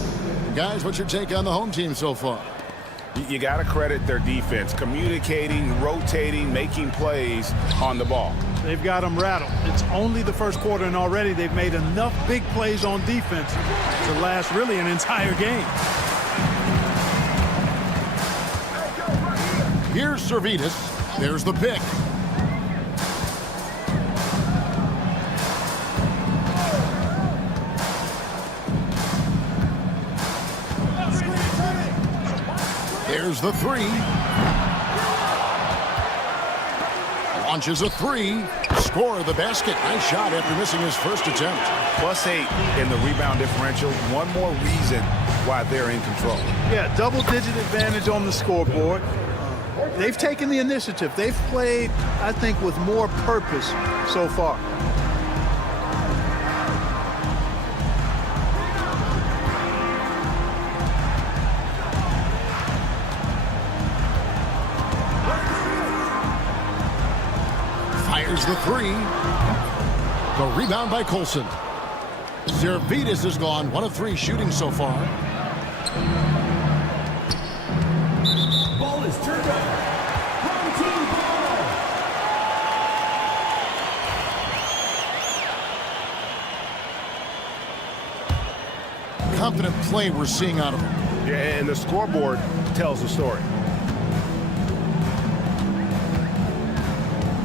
Guys, what's your take on the home team so far? You got to credit their defense, communicating, rotating, making plays on the ball. They've got them rattled. It's only the first quarter, and already they've made enough big plays on defense to last really an entire game. Here's Servetus. There's the pick. There's the three. Launches a three. Score the basket. Nice shot after missing his first attempt. +8 in the rebound differential. One more reason why they're in control. Yeah, double-digit advantage on the scoreboard. They've taken the initiative. They've played, I think, with more purpose so far. Fires the three. The rebound by Colson. Servetus is gone. 1 of 3 shooting so far. Ball is turned over. Home team ball. Confident play we're seeing out of him. Yeah, and the scoreboard tells the story.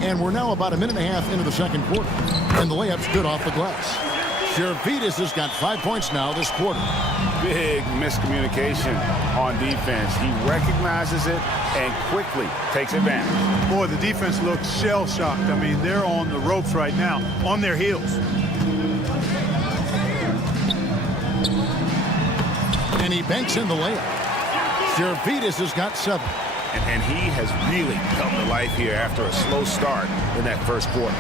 And we're now about a minute and a half into the second quarter. And the layup's good off the glass. Servetus has got 5 points now this quarter. Big miscommunication on defense. He recognizes it and quickly takes advantage. Boy, the defense looks shell-shocked. I mean, they're on the ropes right now, on their heels. And he banks in the layup. Servetus has got 7. And he has really come to life here after a slow start in that first quarter.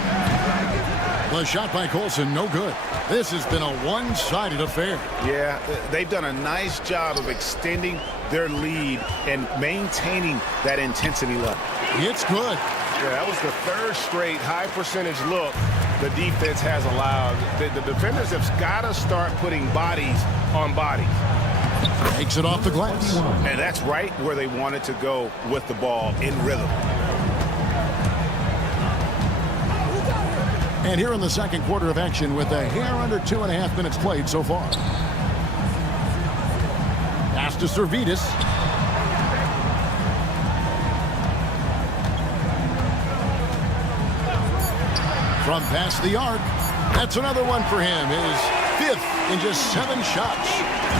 The shot by Colson, no good. This has been a one-sided affair. Yeah, they've done a nice job of extending their lead and maintaining that intensity level. It's good. Yeah, that was the 3rd straight high-percentage look the defense has allowed. The defenders have got to start putting bodies on bodies. Takes it off the glass. And that's right where they wanted to go with the ball, in rhythm. And here in the second quarter of action with a hair under 2.5 minutes played so far. Pass to Servetus. From past the arc. That's another one for him. His 5th in just 7 shots.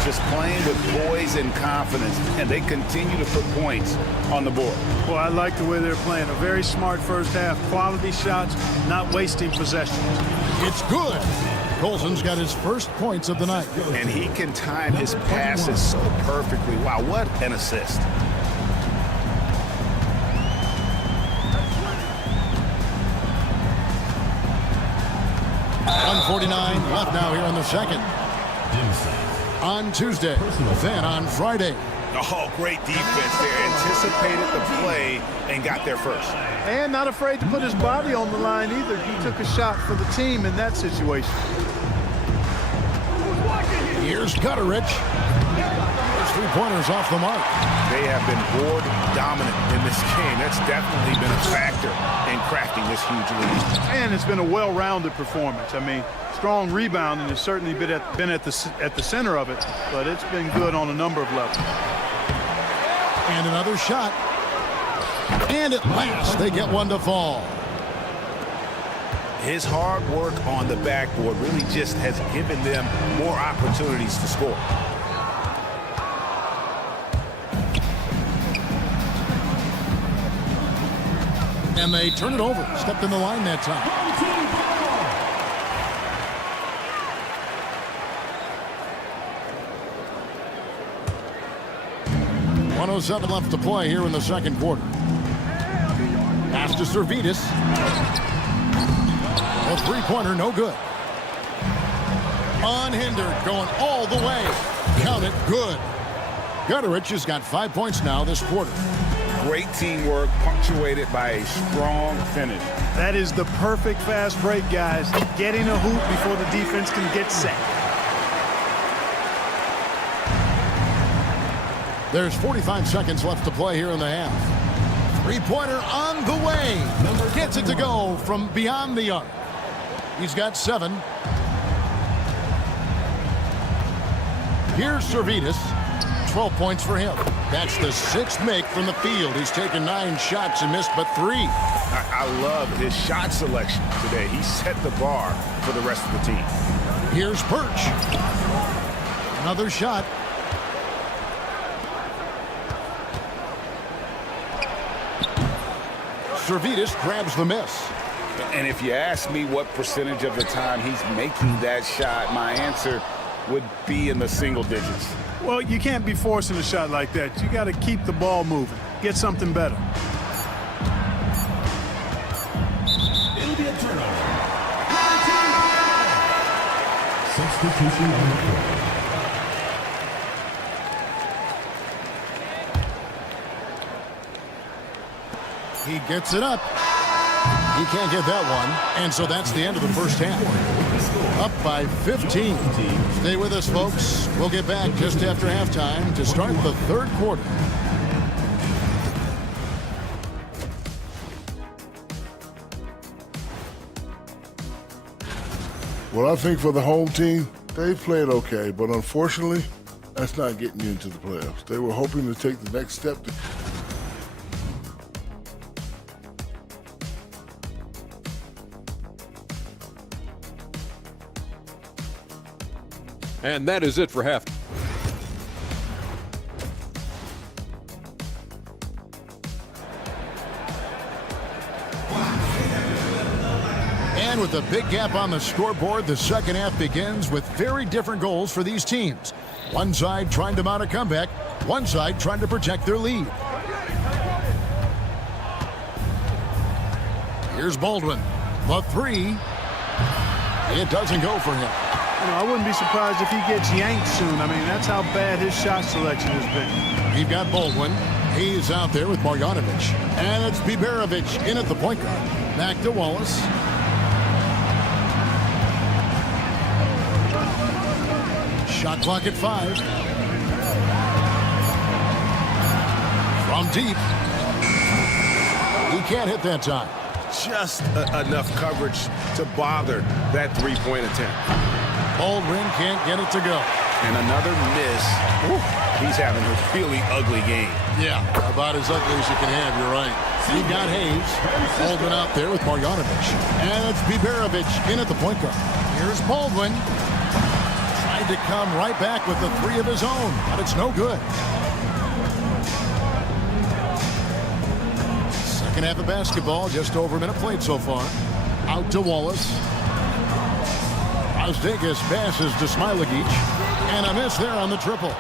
just playing with poise and confidence, and they continue to put points on the board. Well, I like the way they're playing. A very smart first half. Quality shots, not wasting possessions. It's good. Colson's got his first points of the night. And he can time his passes so perfectly. Wow, what an assist. .149 left now here in the second. On Tuesday, then on Friday. Oh, great defense there. Anticipated the play and got there first. And not afraid to put his body on the line either. He took a shot for the team in that situation. Here's Gutterich. His three-pointers off the mark. They have been board dominant in this game. That's definitely been a factor in crafting this huge lead. And it's been a well-rounded performance. I mean, strong rebounding has certainly been at the center of it, but it's been good on a number of levels. And another shot. And at last, they get one to fall. His hard work on the backboard really just has given them more opportunities to score. And they turn it over. Stepped in the line that time. .107 left to play here in the second quarter. Pass to Servetus. A three-pointer, no good. Unhindered, going all the way. Count it, good. Gutterich has got 5 points now this quarter. Great teamwork, punctuated by a strong finish. That is the perfect fast break, guys. Getting a hoop before the defense can get set. There's 45 seconds left to play here in the half. Three-pointer on the way. Gets it to go from beyond the arc. He's got 7. Here's Servetus. 12 points for him. That's the 6th make from the field. He's taken 9 shots and missed but 3. I love his shot selection today. He set the bar for the rest of the team. Here's Birch. Another shot. Servetus grabs the miss. And if you ask me what percentage of the time he's making that shot, my answer would be in the single digits. Well, you can't be forcing a shot like that. You got to keep the ball moving. Get something better. It'll be a turnover. Substitution on the court. He gets it up. He can't get that one. And so that's the end of the first half. Up by 15. Stay with us, folks. We'll get back just after halftime to start the third quarter. Well, I think for the home team, they played okay, but unfortunately, that's not getting you into the playoffs. They were hoping to take the next step. And that is it for half. And with a big gap on the scoreboard, the second half begins with very different goals for these teams. One side trying to mount a comeback, one side trying to protect their lead. Here's Baldwin. The 3. It doesn't go for him. You know, I wouldn't be surprised if he gets yanked soon. I mean, that's how bad his shot selection has been. You've got Baldwin. He's out there with Marjanovic. And it's Biberovic in at the point guard. Back to Wallace. Shot clock at 5. From deep. He can't hit that time. Just enough coverage to bother that three-point attempt. Baldwin can't get it to go. And another miss. Woo. He's having a really ugly game. Yeah, about as ugly as you can have, you're right. You've got Hayes. Baldwin out there with Marjanovic. And it's Biberovic in at the point guard. Here's Baldwin. Tries tried to come right back with the three of his own, but it's no good. Second half of basketball, just over a minute played so far. Out to Wallace. Zalgiris passes to Smailagic, and a miss there on the triple.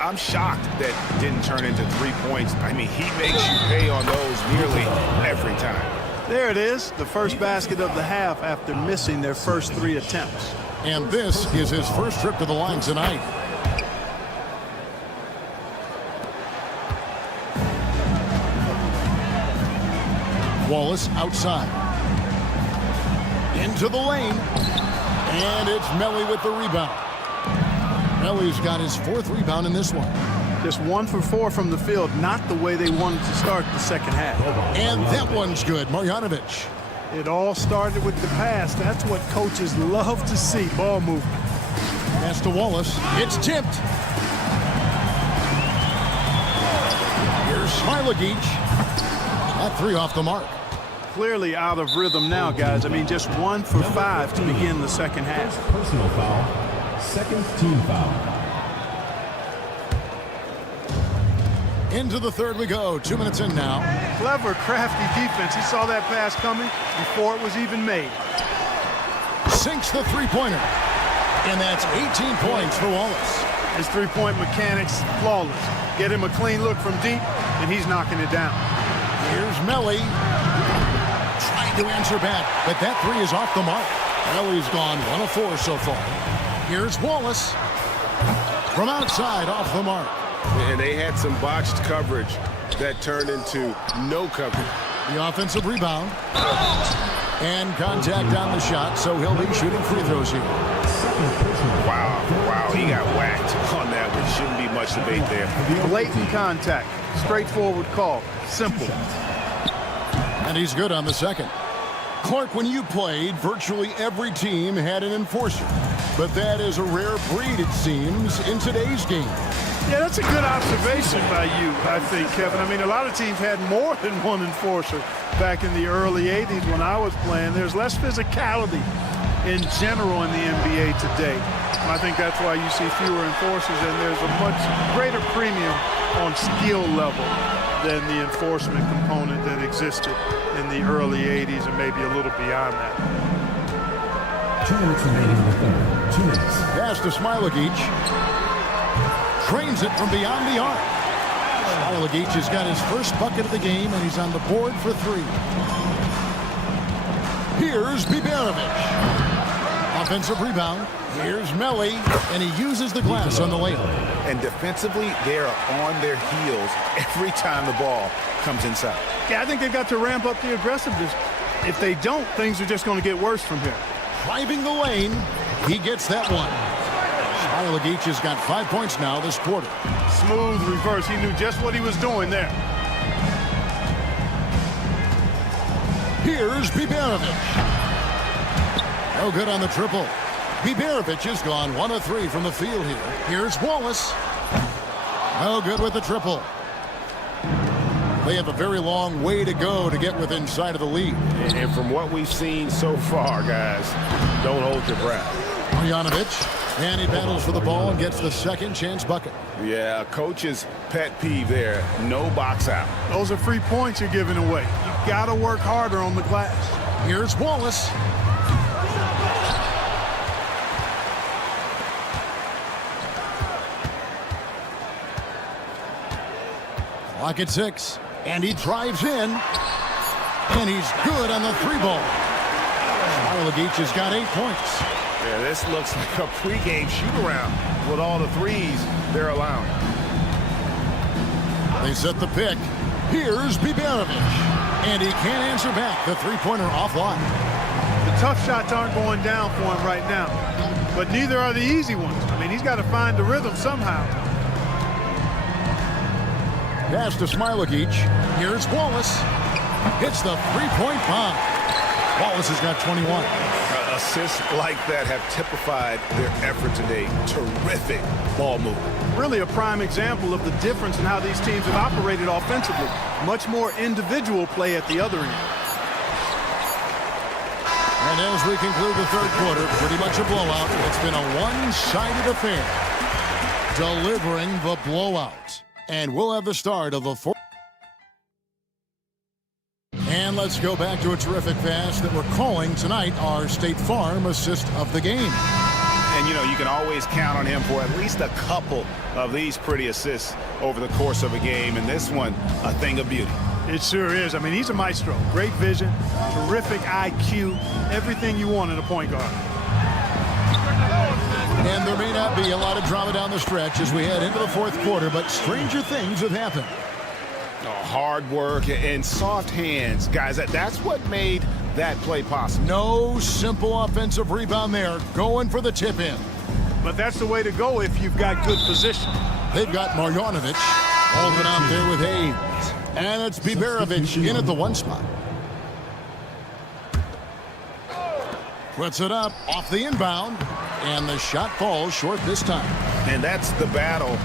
I'm shocked that didn't turn into 3 points. I mean, he makes you pay on those nearly every time. There it is, the first basket of the half after missing their first 3 attempts. And this is his first trip to the line tonight. Wallace outside. Into the lane. And it's Melli with the rebound. Melli's got his 4th rebound in this one. Just 1 for 4 from the field, not the way they wanted to start the second half. And that one's good, Marjanovic. It all started with the pass. That's what coaches love to see, ball movement. Pass to Wallace. It's tipped. Here's Smailagic. That 3 off the mark. Clearly out of rhythm now, guys. I mean, just 1 for 5 to begin the second half. Personal foul. Second team foul. Into the third we go. 2 minutes in now. Clever, crafty defense. He saw that pass coming before it was even made. Sinks the three-pointer. And that's 18 points for Wallace. His three-point mechanics, flawless. Get him a clean look from deep, and he's knocking it down. Here's Melli. Trying to answer back, but that 3 is off the mark. Melli's gone 1 of 4 so far. Here's Wallace. From outside, off the mark. And they had some botched coverage that turned into no coverage. The offensive rebound. And contact on the shot, so he'll be shooting free throws here. Wow, he got whacked on that one. Shouldn't be much debate there. Blatant contact. Straightforward call. Simple. And he's good on the second. Clark, when you played, virtually every team had an enforcer. But that is a rare breed, it seems, in today's game. Yeah, that's a good observation by you, I think, Kevin. I mean, a lot of teams had more than one enforcer back in the early 80s when I was playing. There's less physicality in general in the NBA today. I think that's why you see fewer enforcers, and there's a much greater premium on skill level than the enforcement component that existed in the early 80s and maybe a little beyond that. 2 minutes remaining in the third. 2 minutes. Pass to Smailagic. Trains it from beyond the arc. Smailagic has got his first bucket of the game, and he's on the board for 3. Here's Biberovic. Offensive rebound. Here's Melli, and he uses the glass on the layup. And defensively, they are on their heels every time the ball comes inside. Yeah, I think they got to ramp up the aggressiveness. If they don't, things are just going to get worse from here. Driving the lane, he gets that one. Smailagic has got 5 points now this quarter. Smooth reverse. He knew just what he was doing there. Here's Biberovic. No good on the triple. Biberovic has gone 1 of 3 from the field here. Here's Wallace. No good with the triple. They have a very long way to go to get within sight of the lead. And from what we've seen so far, guys, don't hold your breath. Marjanovic, and he battles for the ball and gets the second chance bucket. Yeah, coach's pet peeve there, no box out. Those are free points you're giving away. You've got to work harder on the glass. Here's Wallace. Clock at 6, and he drives in, and he's good on the 3 ball. Smailagic has got 8 points. Yeah, this looks like a pregame shoot-around with all the threes they're allowing. They set the pick. Here's Biberovic, and he can't answer back. The three-pointer offline. The tough shots aren't going down for him right now, but neither are the easy ones. I mean, he's got to find the rhythm somehow. Pass to Smailagic. Here's Wallace. Hits the three-point bomb. Wallace has got 21. Assists like that have typified their effort today. Terrific ball movement. Really a prime example of the difference in how these teams have operated offensively. Much more individual play at the other end. And as we conclude the third quarter, pretty much a blowout. It's been a one-sided affair. Delivering the blowout. And we'll have the start of the fourth. And let's go back to a terrific pass that we're calling tonight our State Farm assist of the game. And, you know, you can always count on him for at least a couple of these pretty assists over the course of a game. And this one, a thing of beauty. It sure is. I mean, he's a maestro. Great vision, terrific IQ, everything you want in a point guard. And there may not be a lot of drama down the stretch as we head into the fourth quarter, but stranger things have happened. Hard work and soft hands. Guys, that's what made that play possible. No simple offensive rebound there, going for the tip-in. But that's the way to go if you've got good position. They've got Marjanovic holding out there with Hayes. And it's Biberovic in at the one spot. Puts it up off the inbound, and the shot falls short this time. And that's the battle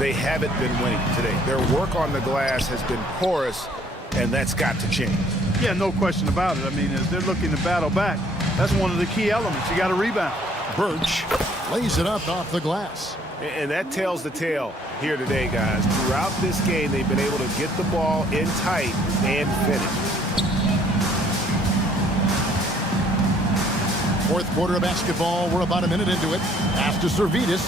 they haven't been winning today. Their work on the glass has been porous, and that's got to change. Yeah, no question about it. I mean, as they're looking to battle back, that's one of the key elements. You got to rebound. Birch lays it up off the glass. And that tells the tale here today, guys. Throughout this game, they've been able to get the ball in tight and finish. Fourth quarter of basketball. We're about a minute into it. Pass to Servidis.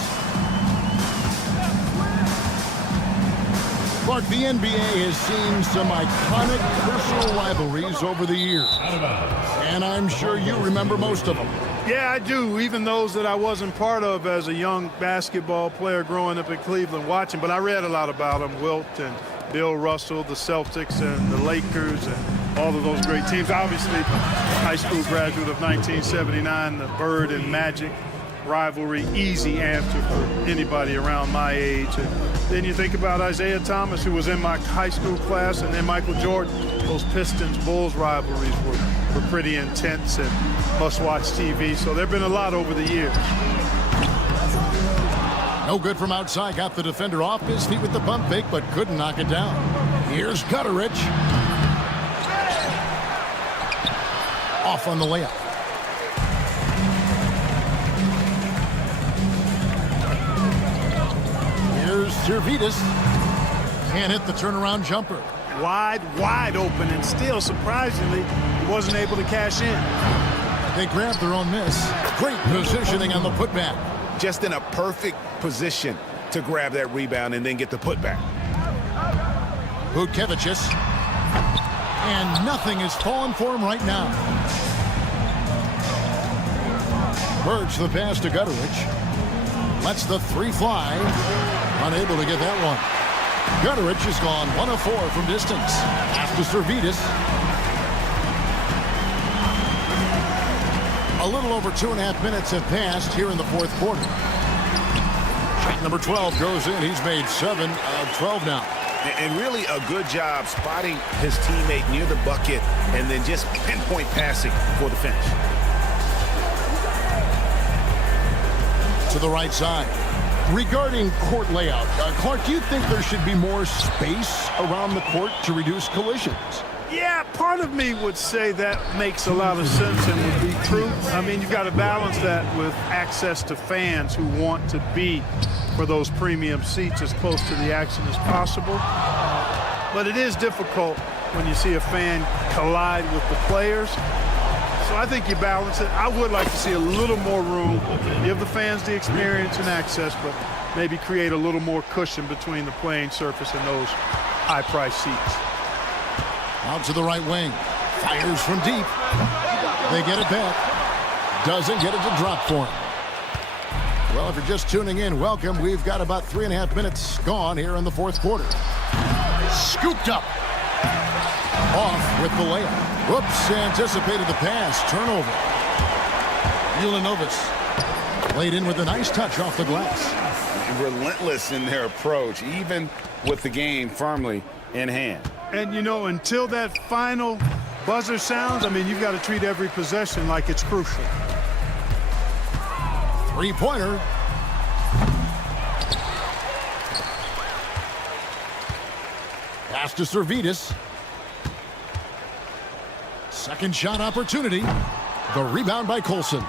Clark, the NBA has seen some iconic personal rivalries over the years. And I'm sure you remember most of them. Yeah, I do, even those that I wasn't part of as a young basketball player growing up in Cleveland watching. But I read a lot about them, Wilt and Bill Russell, the Celtics and the Lakers and all of those great teams. Obviously, high school graduate of 1979, the Bird and Magic rivalry, easy answer for anybody around my age. And then you think about Isaiah Thomas, who was in my high school class, and then Michael Jordan. Those Pistons-Bulls rivalries were pretty intense and must-watch TV. So there have been a lot over the years. No good from outside. Got the defender off his feet with the pump fake, but couldn't knock it down. Here's Gutterich. Off on the layup. Here's Servidis. Can't hit the turnaround jumper. Wide open, and still, surprisingly, he wasn't able to cash in. They grabbed their own miss. Great positioning on the putback. Just in a perfect position to grab that rebound and then get the putback. Butkevicius. And nothing is falling for him right now. Birch the pass to Gutterich. Lets the three fly. Unable to get that one. Gutterich has gone 1 of 4 from distance. Pass to Servidis. A little over 2.5 minutes have passed here in the fourth quarter. Shot number 12 goes in. He's made 7 of 12 now. And really a good job spotting his teammate near the bucket and then just pinpoint passing for the finish. To the right side. Regarding court layout, Clark, do you think there should be more space around the court to reduce collisions? Yeah, part of me would say that makes a lot of sense and would be true. I mean, you've got to balance that with access to fans who want to be for those premium seats as close to the action as possible. But it is difficult when you see a fan collide with the players. So I think you balance it. I would like to see a little more room, give the fans the experience and access, but maybe create a little more cushion between the playing surface and those high-priced seats. Out to the right wing. Fires from deep. They get it back. Doesn't get it to drop for him. Well, if you're just tuning in, welcome. We've got about 3.5 minutes gone here in the fourth quarter. Scooped up. Off with the layup. Whoops, anticipated the pass. Turnover. Ulanovas laid in with a nice touch off the glass. Relentless in their approach, even with the game firmly in hand. And, you know, until that final buzzer sounds, I mean, you've got to treat every possession like it's crucial. Three-pointer. Pass to Servidis. Second shot opportunity. The rebound by Colson.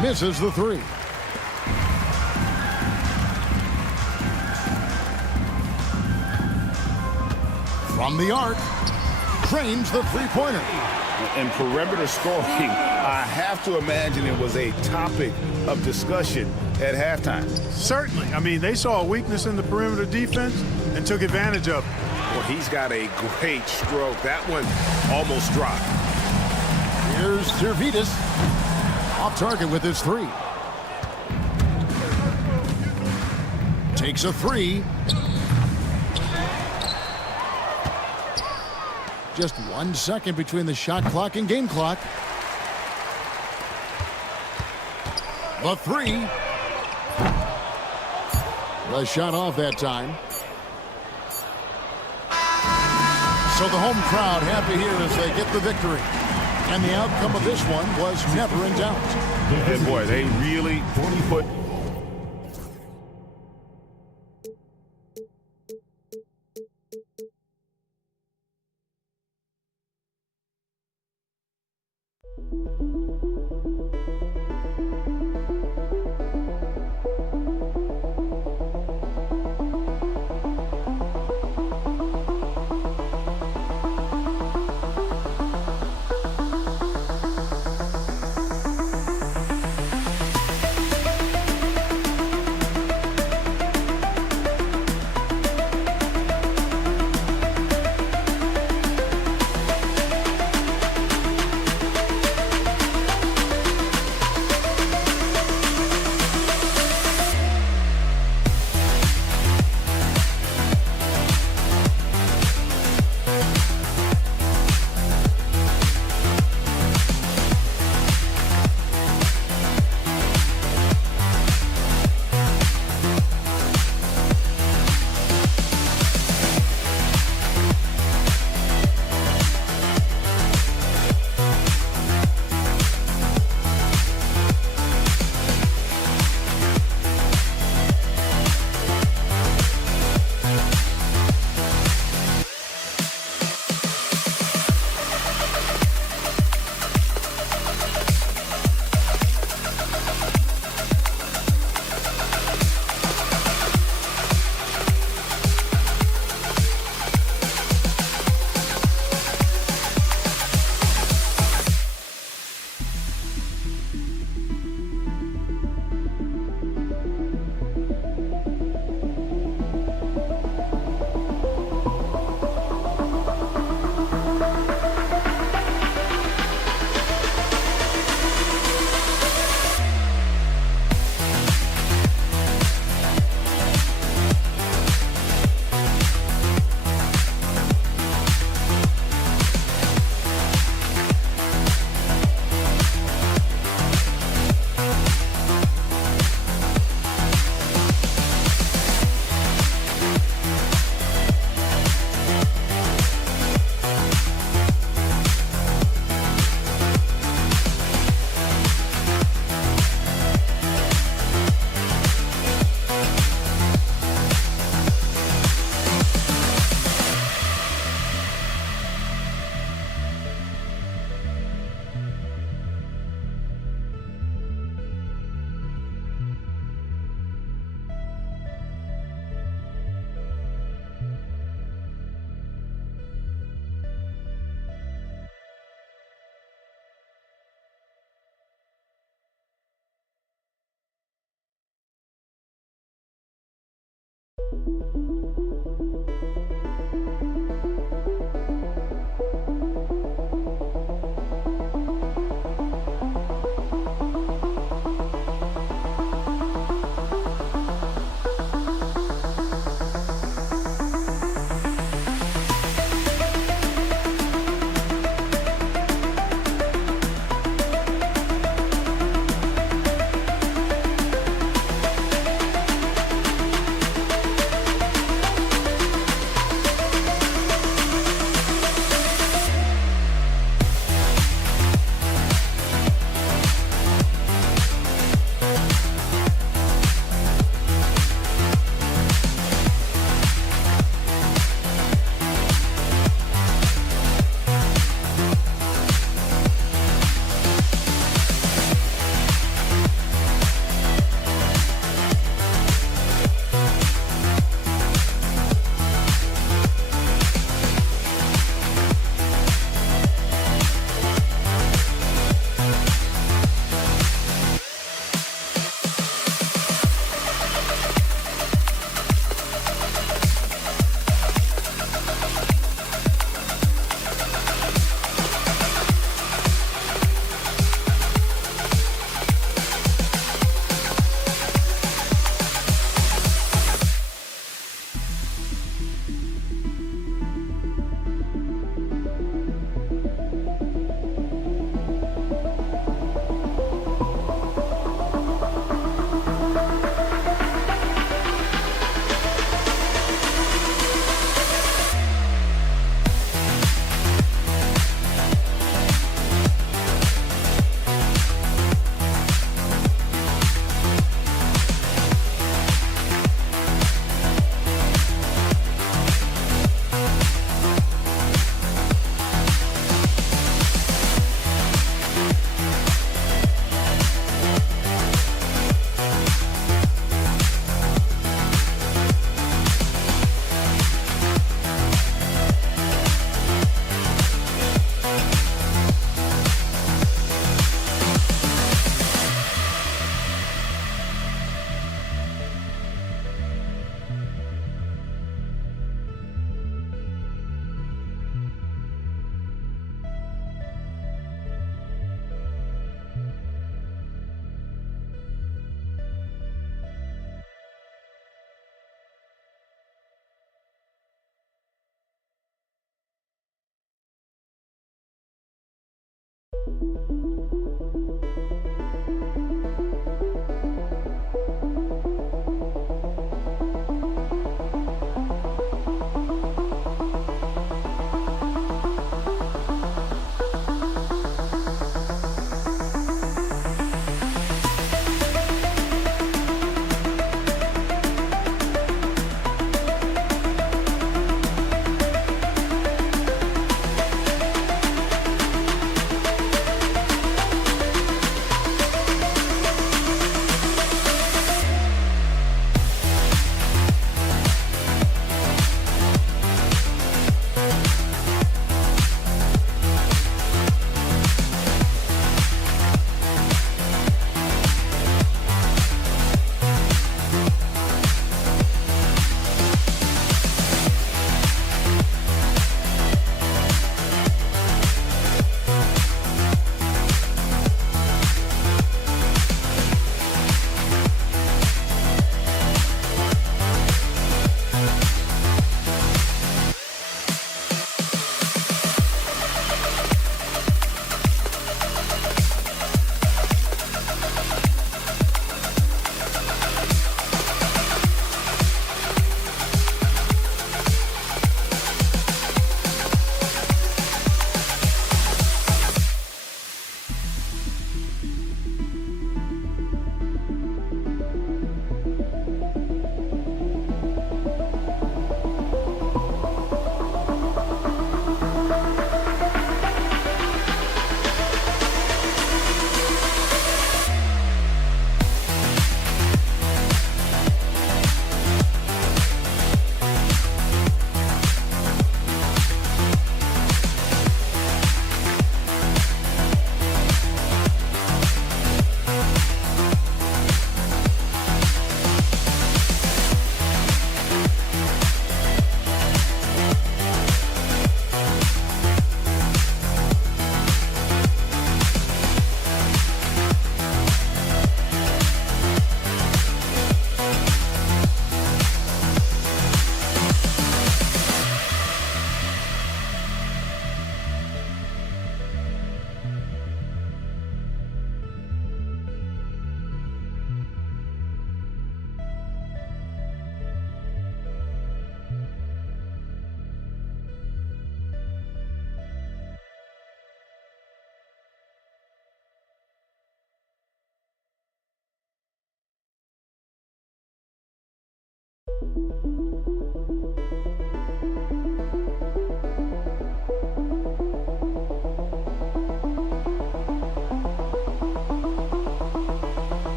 Misses the three. From the arc, drains the three-pointer. And perimeter scoring, I have to imagine it was a topic of discussion at halftime. Certainly. I mean, they saw a weakness in the perimeter defense and took advantage of it. Well, he's got a great stroke. That one almost dropped. Here's Zalgiris. Off target with his three. Takes a three. Just 1 second between the shot clock and game clock. The three. The shot off that time. So the home crowd happy here as they get the victory. And the outcome of this one was never in doubt. And boy, they really put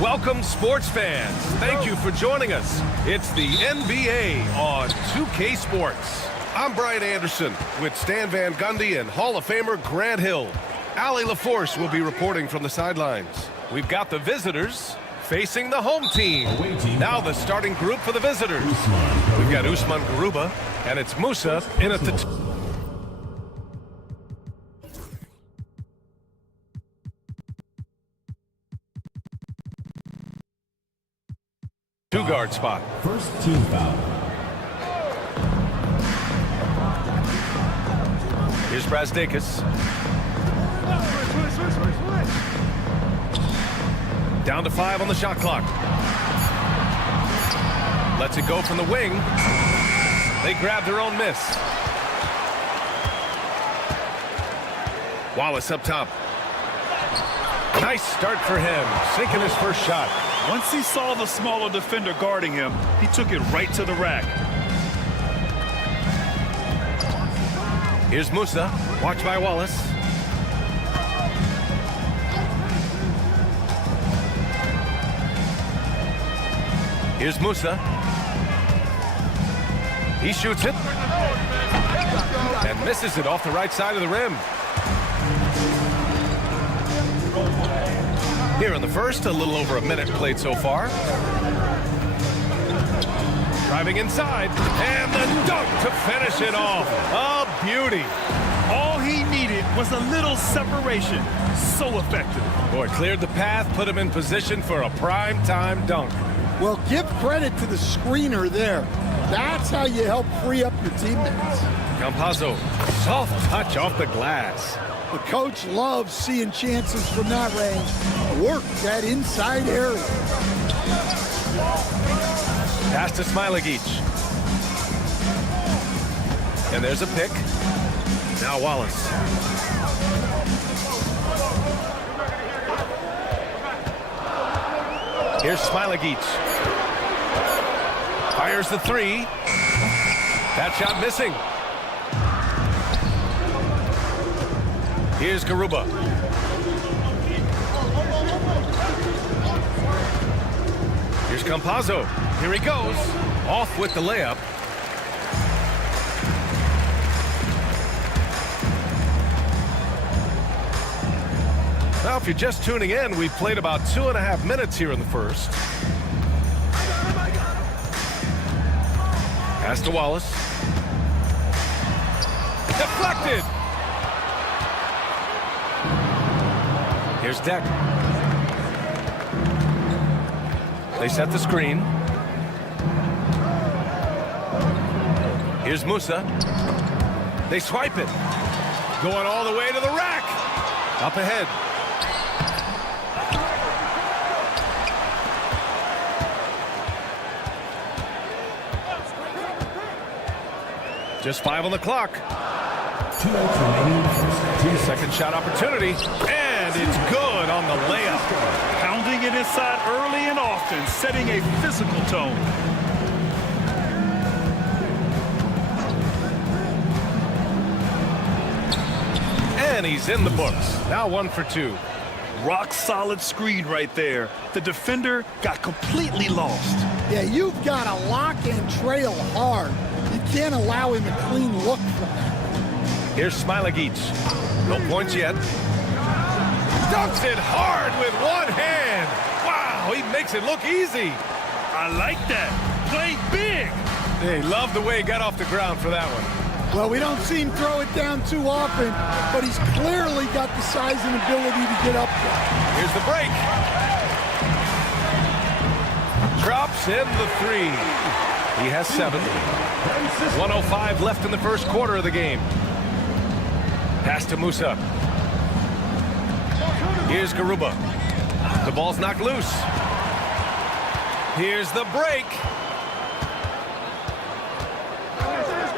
Welcome, sports fans. Thank you for joining us. It's the NBA on 2K Sports. I'm Brian Anderson with Stan Van Gundy and Hall of Famer Grant Hill. Allie LaForce will be reporting from the sidelines. We've got the visitors facing the home team. Now the starting group for the visitors. We've got Usman Garuba, and it's Musa in at the... two-guard spot. First team foul. Here's Brazdakis. Down to 5 on the shot clock. Lets it go from the wing. They grab their own miss. Wallace up top. Nice start for him, sinking his first shot. Once he saw the smaller defender guarding him, he took it right to the rack. Here's Musa, watched by Wallace. Here's Musa. He shoots it. And misses it off the right side of the rim. Here in the first, a little over a minute played so far. Driving inside, and the dunk to finish it off. A beauty. All he needed was a little separation. So effective. Boy, cleared the path, put him in position for a prime-time dunk. Well, give credit to the screener there. That's how you help free up your teammates. Campazzo, soft touch off the glass. The coach loves seeing chances from that range. Work that inside area. Pass to Smilagic. And there's a pick. Now Wallace. Here's Smilagic. Fires the three. That shot missing. Here's Garuba. Here's Campazzo. Here he goes. Off with the layup. Now, if you're just tuning in, we've played about 2.5 minutes here in the first. Pass to Wallace. Deflected. Here's Deck. They set the screen. Here's Musa. They swipe it. Going all the way to the rack. Up ahead. Just 5 on the clock. 2 minutes remaining. Second shot opportunity. And it's good on the layup. Pounding it inside early and often, setting a physical tone. And he's in the books. Now 1 for 2. Rock solid screen right there. The defender got completely lost. Yeah, you've got to lock and trail hard. You can't allow him a clean look from that. Here's Smilagic. No points yet. Dunks it hard with one hand. Wow, he makes it look easy. I like that. Play big. They love the way he got off the ground for that one. Well, we don't see him throw it down too often, but he's clearly got the size and ability to get up there. Here's the break. Drops in the 3. He has 7. 1:05 left in the first quarter of the game. Pass to Musa. Here's Garuba. The ball's knocked loose. Here's the break.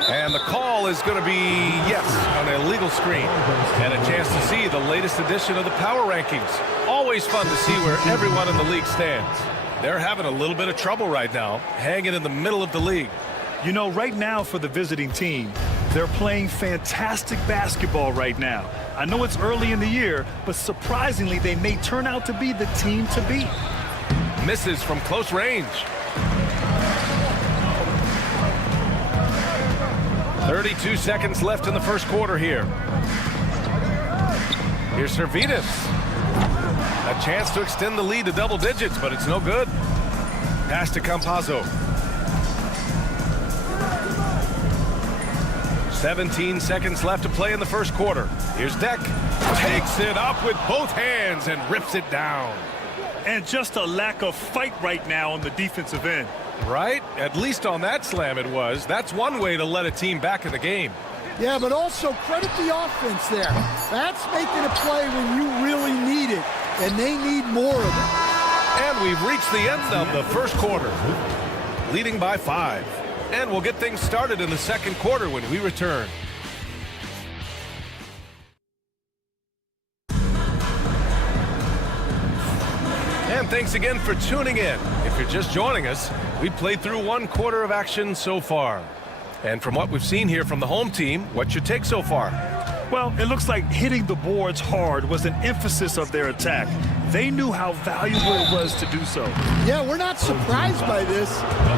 And the call is going to be, yes, an illegal screen. And a chance to see the latest edition of the power rankings. Always fun to see where everyone in the league stands. They're having a little bit of trouble right now, hanging in the middle of the league. You know, right now for the visiting team, they're playing fantastic basketball right now. I know it's early in the year, but surprisingly, they may turn out to be the team to beat. Misses from close range. 32 seconds left in the first quarter here. Here's Servidis. A chance to extend the lead to double digits, but it's no good. Pass to Campazzo. 17 seconds left to play in the first quarter. Here's Deck. Takes it up with both hands and rips it down. And just a lack of fight right now on the defensive end. Right? At least on that slam it was. That's one way to let a team back in the game. Yeah, but also credit the offense there. That's making a play when you really need it, and they need more of it. And we've reached the end of the first quarter, leading by 5. And we'll get things started in the second quarter when we return. And thanks again for tuning in. If you're just joining us, we've played through one quarter of action so far. And from what we've seen here from the home team, what's your take so far? Well, it looks like hitting the boards hard was an emphasis of their attack. They knew how valuable it was to do so. Yeah, we're not surprised by this.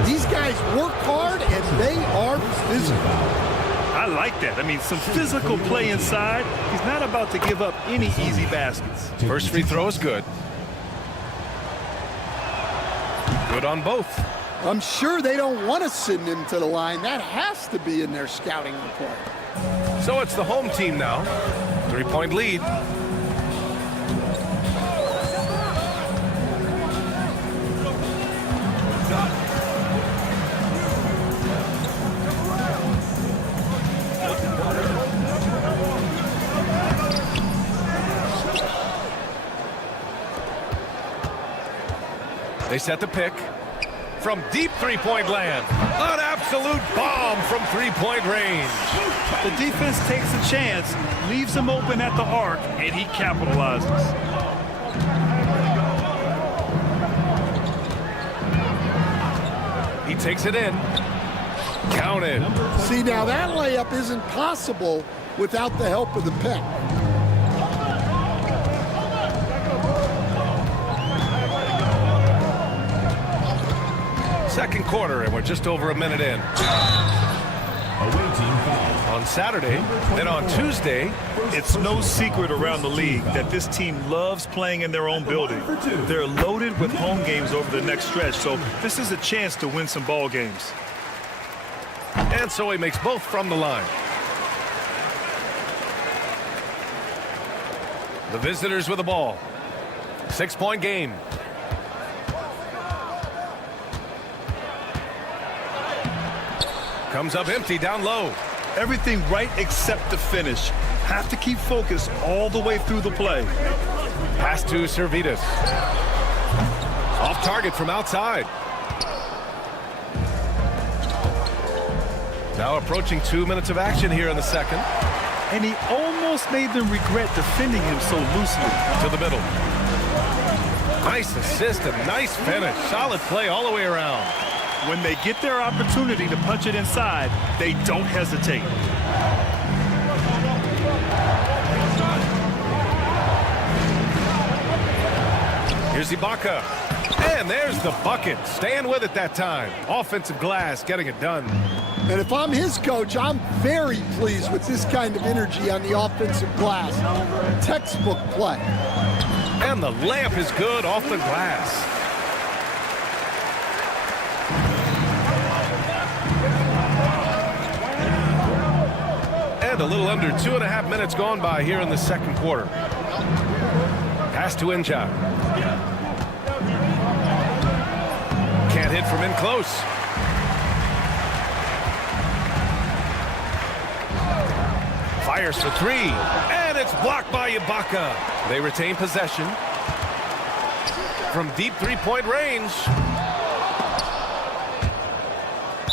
These guys work hard, and they are physical. I like that. I mean, some physical play inside. He's not about to give up any easy baskets. First free throw is good. Good on both. I'm sure they don't want to send him to the line. That has to be in their scouting report. So it's the home team now. 3-point lead. They set the pick. From deep three-point land. An absolute bomb from three-point range. The defense takes a chance, leaves him open at the arc, and he capitalizes. He takes it in. Counted. See, now that layup isn't possible without the help of the pick. Second quarter, and we're just over a minute in. On Saturday, then on Tuesday. It's no secret around the league that this team loves playing in their own building. They're loaded with home games over the next stretch, so this is a chance to win some ball games. And so he makes both from the line. The visitors with the ball. 6-point game. Comes up empty down low. Everything right except the finish. Have to keep focused all the way through the play. Pass to Servidis. Off target from outside. Now approaching 2 minutes of action here in the second. And he almost made them regret defending him so loosely. To the middle. Nice assist and nice finish. Solid play all the way around. When they get their opportunity to punch it inside, they don't hesitate. Here's Ibaka. And there's the bucket. Staying with it that time. Offensive glass, getting it done. And if I'm his coach, I'm very pleased with this kind of energy on the offensive glass. Textbook play. And the layup is good off the glass. And a little under 2.5 minutes gone by here in the second quarter. Pass to Enja. Can't hit from in close. Fires for three, and it's blocked by Ibaka. They retain possession from deep three-point range.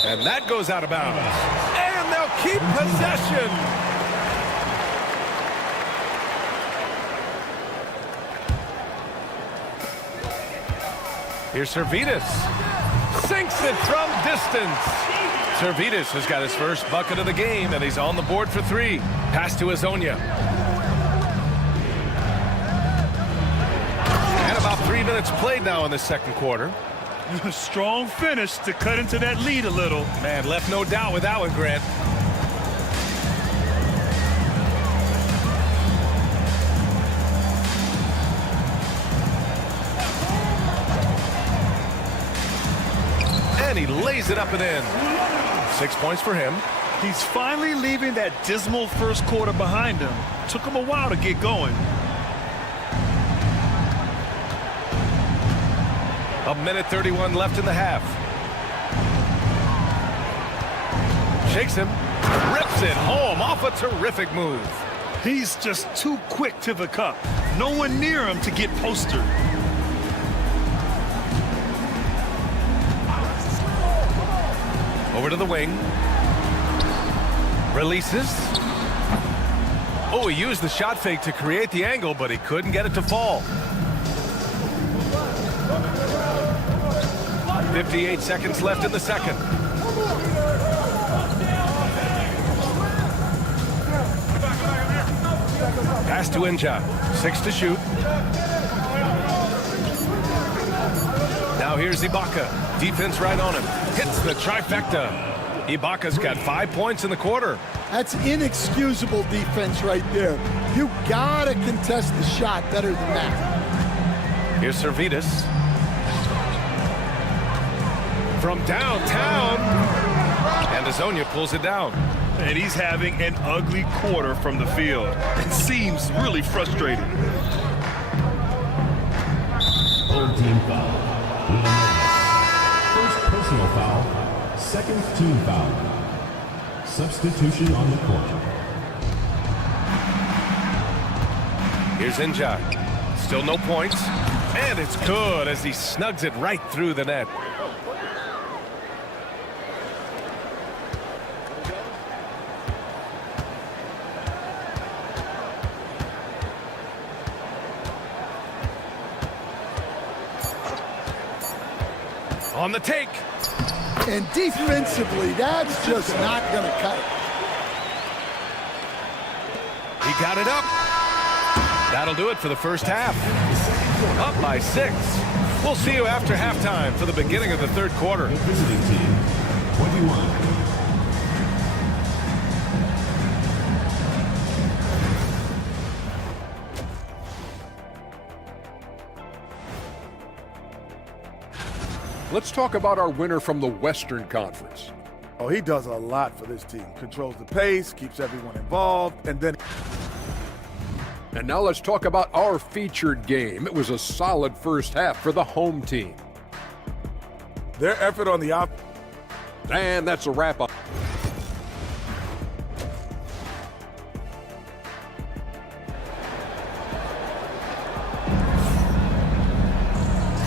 And that goes out of bounds. And they'll keep possession. Here's Servidis. Sinks it from distance. Servidis has got his first bucket of the game, and he's on the board for three. Pass to Azonia. And about 3 minutes played now in the second quarter. Strong finish to cut into that lead a little. Man, left no doubt with that one, Grant. And he lays it up and in. 6 points for him. He's finally leaving that dismal first quarter behind him. Took him a while to get going. A minute 31 left in the half. Shakes him, rips it home off a terrific move. He's just too quick to the cup. No one near him to get postered. Over to the wing. Releases. Oh, he used the shot fake to create the angle, but he couldn't get it to fall. 58 seconds left in the second. Pass to Inja. 6 to shoot. Now here's Ibaka. Defense right on him. Hits the trifecta. Ibaka's got 5 points in the quarter. That's inexcusable defense right there. You gotta contest the shot better than that. Here's Servidis. From downtown, and Azonia pulls it down. And he's having an ugly quarter from the field. It seems really frustrating. Home team foul. First personal foul. Second team foul. Substitution on the court. Here's Inja. Still no points. And it's good as he snugs it right through the net. On the take. And defensively, that's just not going to cut it. He got it up. That'll do it for the first half. Up by 6. We'll see you after halftime for the beginning of the third quarter. Visiting team, 21. Let's talk about our winner from the Western Conference. Oh, he does a lot for this team. Controls the pace, keeps everyone involved, and then... And now let's talk about our featured game. It was a solid first half for the home team. Their effort on the op... And that's a wrap-up.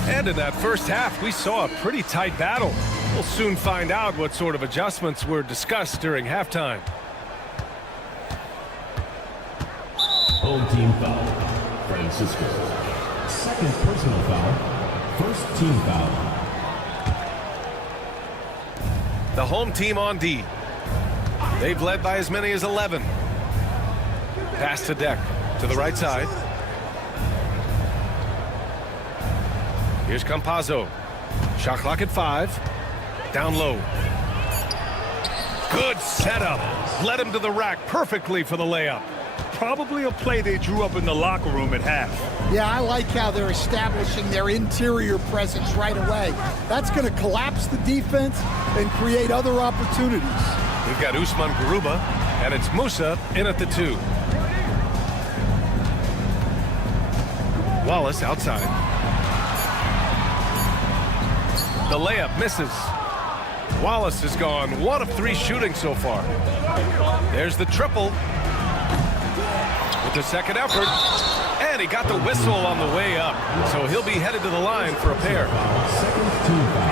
And in that first half, we saw a pretty tight battle. We'll soon find out what sort of adjustments were discussed during halftime. Home team foul. Francisco. Second personal foul. First team foul. The home team on D. They've led by as many as 11. Pass to Deck to the right side. Here's Campazzo. Shot clock at 5. Down low. Good setup. Led him to the rack perfectly for the layup. Probably a play they drew up in the locker room at half. Yeah, I like how they're establishing their interior presence right away. That's going to collapse the defense and create other opportunities. We've got Usman Garuba, and it's Musa in at the 2. Wallace outside. The layup misses. Wallace has gone 1 of 3 shooting so far. There's the triple. with the second effort. And he got the whistle on the way up. So he'll be headed to the line for a pair.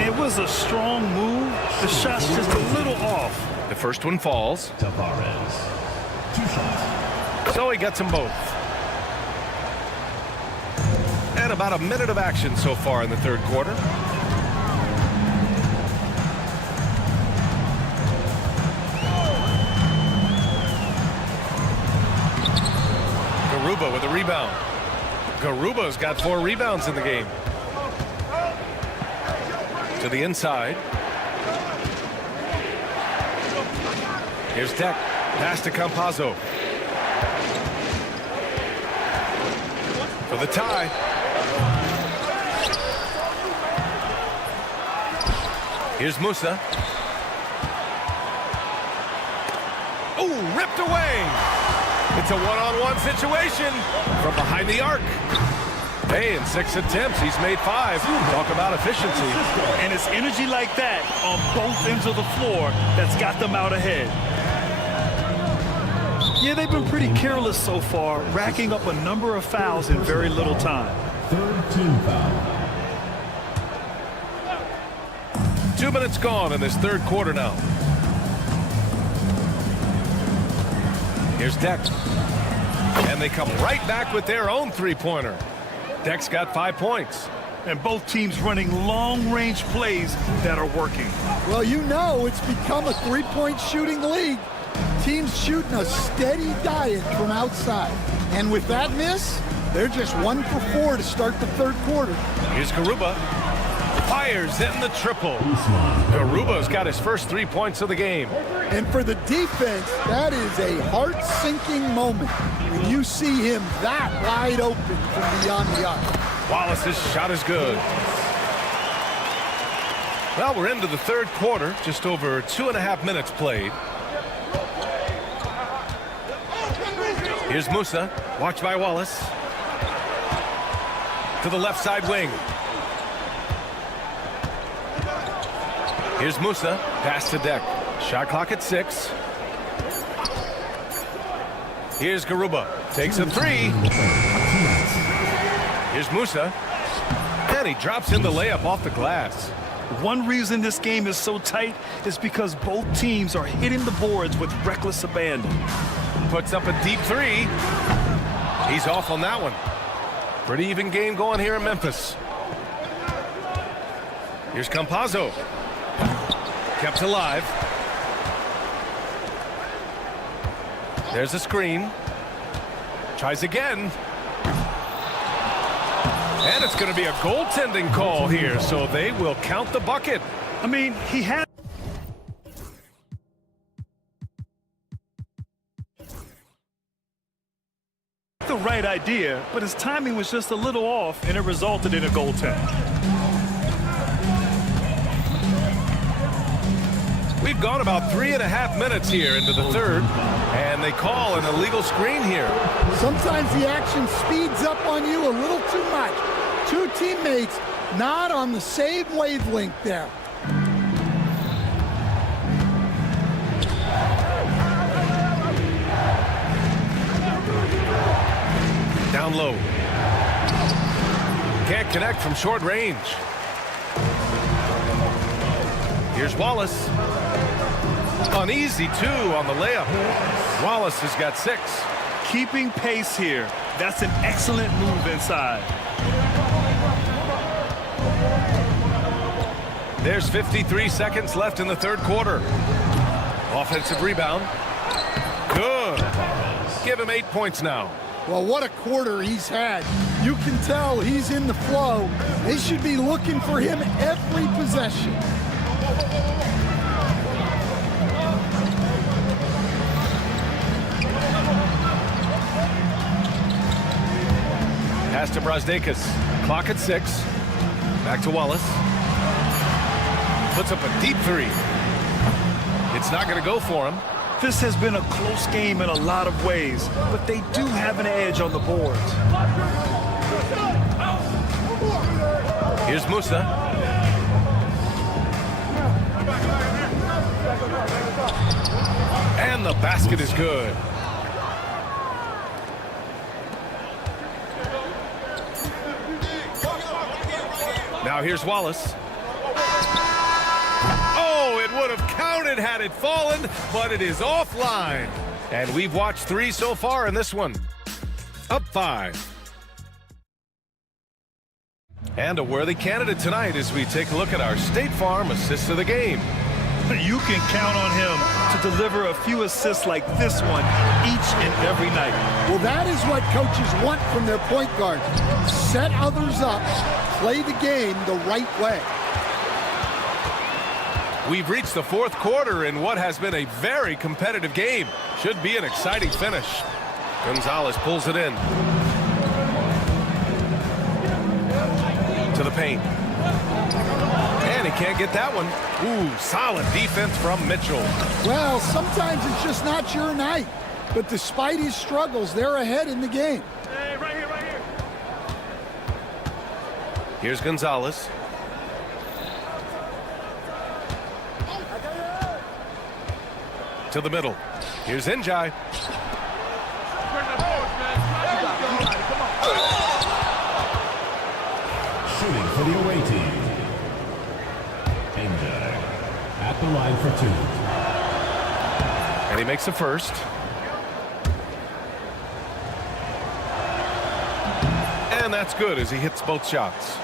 It was a strong move. The shot's just a little off. The first one falls. So he gets them both. And about a minute of action so far in the third quarter. Garuba with a rebound. Garuba's got 4 rebounds in the game. To the inside. Here's Deck. Pass to Campazzo. For the tie. Here's Musa. Oh, ripped away. It's a one-on-one situation from behind the arc. Hey, in 6 attempts, he's made 5. Talk about efficiency. And it's energy like that on both ends of the floor that's got them out ahead. Yeah, they've been pretty careless so far, racking up a number of fouls in very little time. Third team foul. 2 minutes gone in this third quarter now. Here's Deck. And they come right back with their own three-pointer. Deck's got 5 points. And both teams running long-range plays that are working. Well, you know it's become a three-point shooting league. Teams shooting a steady diet from outside. And with that miss, they're just 1 for 4 to start the third quarter. Here's Garuba. Fires in the triple. Garuba's got his first 3 points of the game. And for the defense, that is a heart-sinking moment when you see him that wide open from beyond the arc. Wallace's shot is good. Well, we're into the third quarter, just over 2.5 minutes played. Here's Musa, watched by Wallace. To the left side wing. Here's Musa, pass to Deck. Shot clock at 6. Here's Garuba, takes a 3. Here's Musa, and he drops in the layup off the glass. One reason this game is so tight is because both teams are hitting the boards with reckless abandon. Puts up a deep 3. He's off on that one. Pretty even game going here in Memphis. Here's Campazzo. Kept alive. There's a screen. Tries again. And it's going to be a goaltending call here, so they will count the bucket. I mean, he had the right idea, but his timing was just a little off, and it resulted in a goaltend. We've gone about 3.5 minutes here into the third, and they call an illegal screen here. Sometimes the action speeds up on you a little too much. 2 teammates not on the same wavelength there. Down low. Can't connect from short range. Here's Wallace. Uneasy, too, on the layup. Wallace has got 6. Keeping pace here. That's an excellent move inside. There's 53 seconds left in the third quarter. Offensive rebound. Good. Give him 8 points now. Well, what a quarter he's had. You can tell he's in the flow. They should be looking for him every possession. Pass to Brasdeikis. Clock at 6. Back to Wallace. Puts up a deep 3. It's not going to go for him. This has been a close game in a lot of ways, but they do have an edge on the boards. Here's Musa. And the basket is good. Now here's Wallace. Oh, it would have counted had it fallen, but it is offline. And we've watched 3 so far in this one. Up 5. And a worthy candidate tonight as we take a look at our State Farm assist of the game. You can count on him to deliver a few assists like this one each and every night. Well, that is what coaches want from their point guard. Set others up, play the game the right way. We've reached the 4th quarter in what has been a very competitive game. Should be an exciting finish. Gonzalez pulls it in. To the paint. And he can't get that one. Ooh, solid defense from Mitchell. Well, sometimes it's just not your night. But despite his struggles, they're ahead in the game. Hey, right here, right here. Here's Gonzalez. To the middle. Here's Njai. Shooting for the away team. Njai at the line for 2. And he makes the first. And that's good as he hits both shots.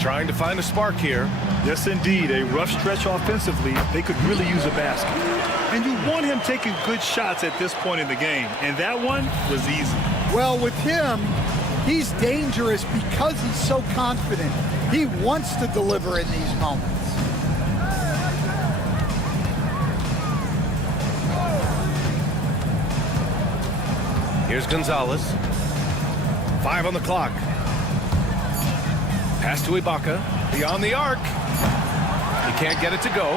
Trying to find a spark here. Yes, indeed. A rough stretch offensively. They could really use a basket. And you want him taking good shots at this point in the game. And that one was easy. Well, with him, he's dangerous because he's so confident. He wants to deliver in these moments. Here's Gonzalez. 5 on the clock. Pass to Ibaka. Beyond the arc. He can't get it to go.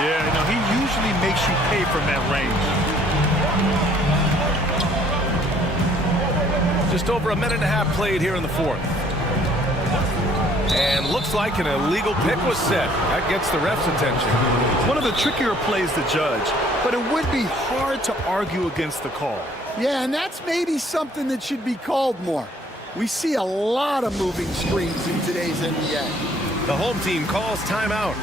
Yeah, no, he usually makes you pay from that range. Just over a minute and a half played here in the 4th. And looks like an illegal pick was set. That gets the ref's attention. One of the trickier plays to judge, but it would be hard to argue against the call. Yeah, and that's maybe something that should be called more. We see a lot of moving screens in today's NBA. The home team calls timeout.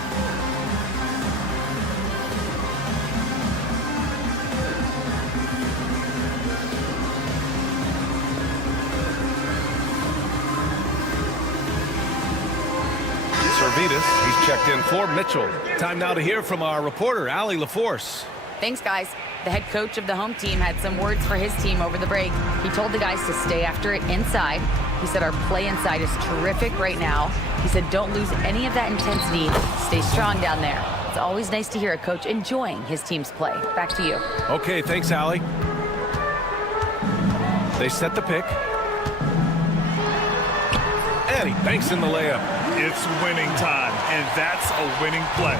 Servetus, he's checked in for Mitchell. Time now to hear from our reporter, Allie LaForce. Thanks, guys. The head coach of the home team had some words for his team over the break. He told the guys to stay after it inside. He said our play inside is terrific right now. He said don't lose any of that intensity. Stay strong down there. It's always nice to hear a coach enjoying his team's play. Back to you. Okay, thanks, Allie. They set the pick. And he banks in the layup. It's winning time, and that's a winning play.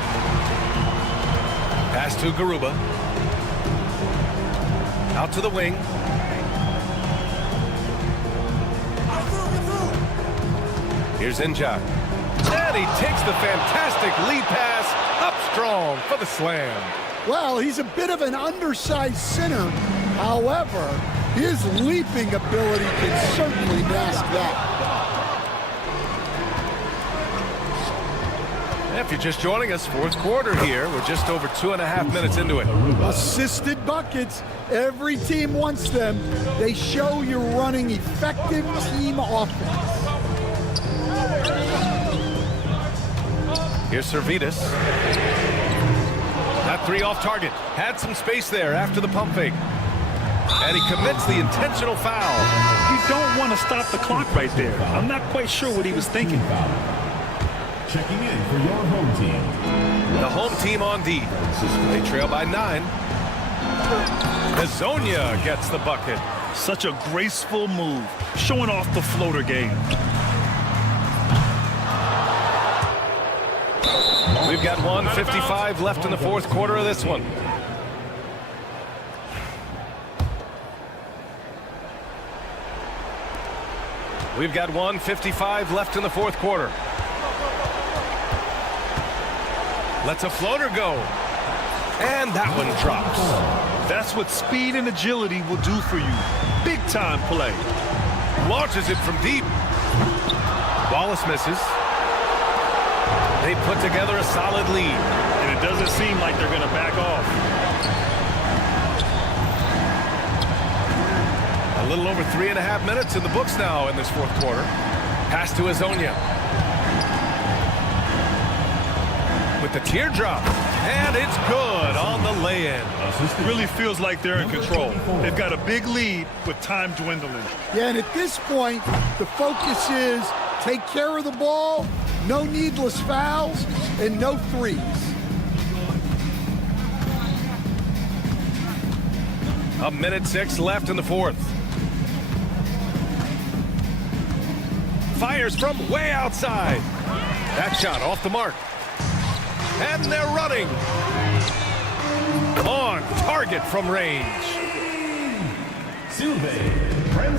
Pass to Garuba. Out to the wing. Here's Njai. And he takes the fantastic lead pass up strong for the slam. Well, he's a bit of an undersized center. However, his leaping ability can certainly mask that. If you're just joining us, 4th quarter here. We're just over 2.5 minutes into it. Assisted buckets. Every team wants them. They show you're running effective team offense. Here's Servetus. That 3 off target. Had some space there after the pump fake. And he commits the intentional foul. You don't want to stop the clock right there. I'm not quite sure what he was thinking. Checking in for your home team. The home team on D. They trail by 9. Hazonia gets the bucket. Such a graceful move, showing off the floater game. We've got 1:55 left in the 4th quarter of this one. We've got 1:55 left in the 4th quarter. Lets a floater go. And that one drops. That's what speed and agility will do for you. Big time play. Launches it from deep. Wallace misses. They put together a solid lead. And it doesn't seem like they're going to back off. A little over 3.5 minutes in the books now in this fourth quarter. Pass to Azonia. With the teardrop. And it's good on the lay-in. It really feels like they're in control. They've got a big lead with time dwindling. Yeah, and at this point, the focus is take care of the ball, no needless fouls, and no threes. A minute 6 left in the fourth. Fires from way outside. That shot off the mark. And they're running. On target from range.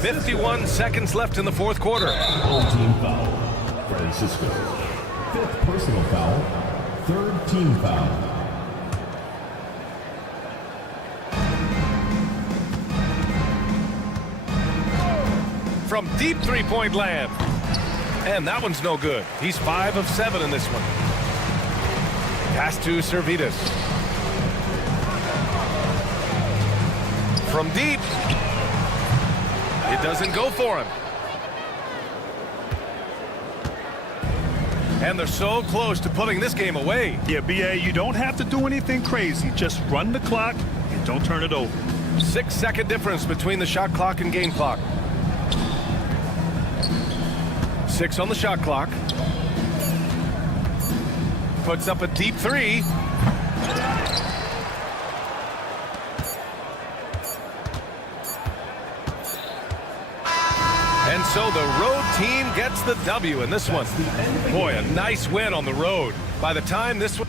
51 seconds left in the fourth quarter. Home team foul. Francisco. 5th personal foul. 3rd team foul. From deep three-point land. And that one's no good. He's 5 of 7 in this one. Pass to Servetus. From deep. It doesn't go for him. And they're so close to putting this game away. Yeah, B.A., you don't have to do anything crazy. Just run the clock and don't turn it over. 6-second difference between the shot clock and game clock. 6 on the shot clock. Puts up a deep three. And so the road team gets the W in this one. Boy, a nice win on the road. By the time this one...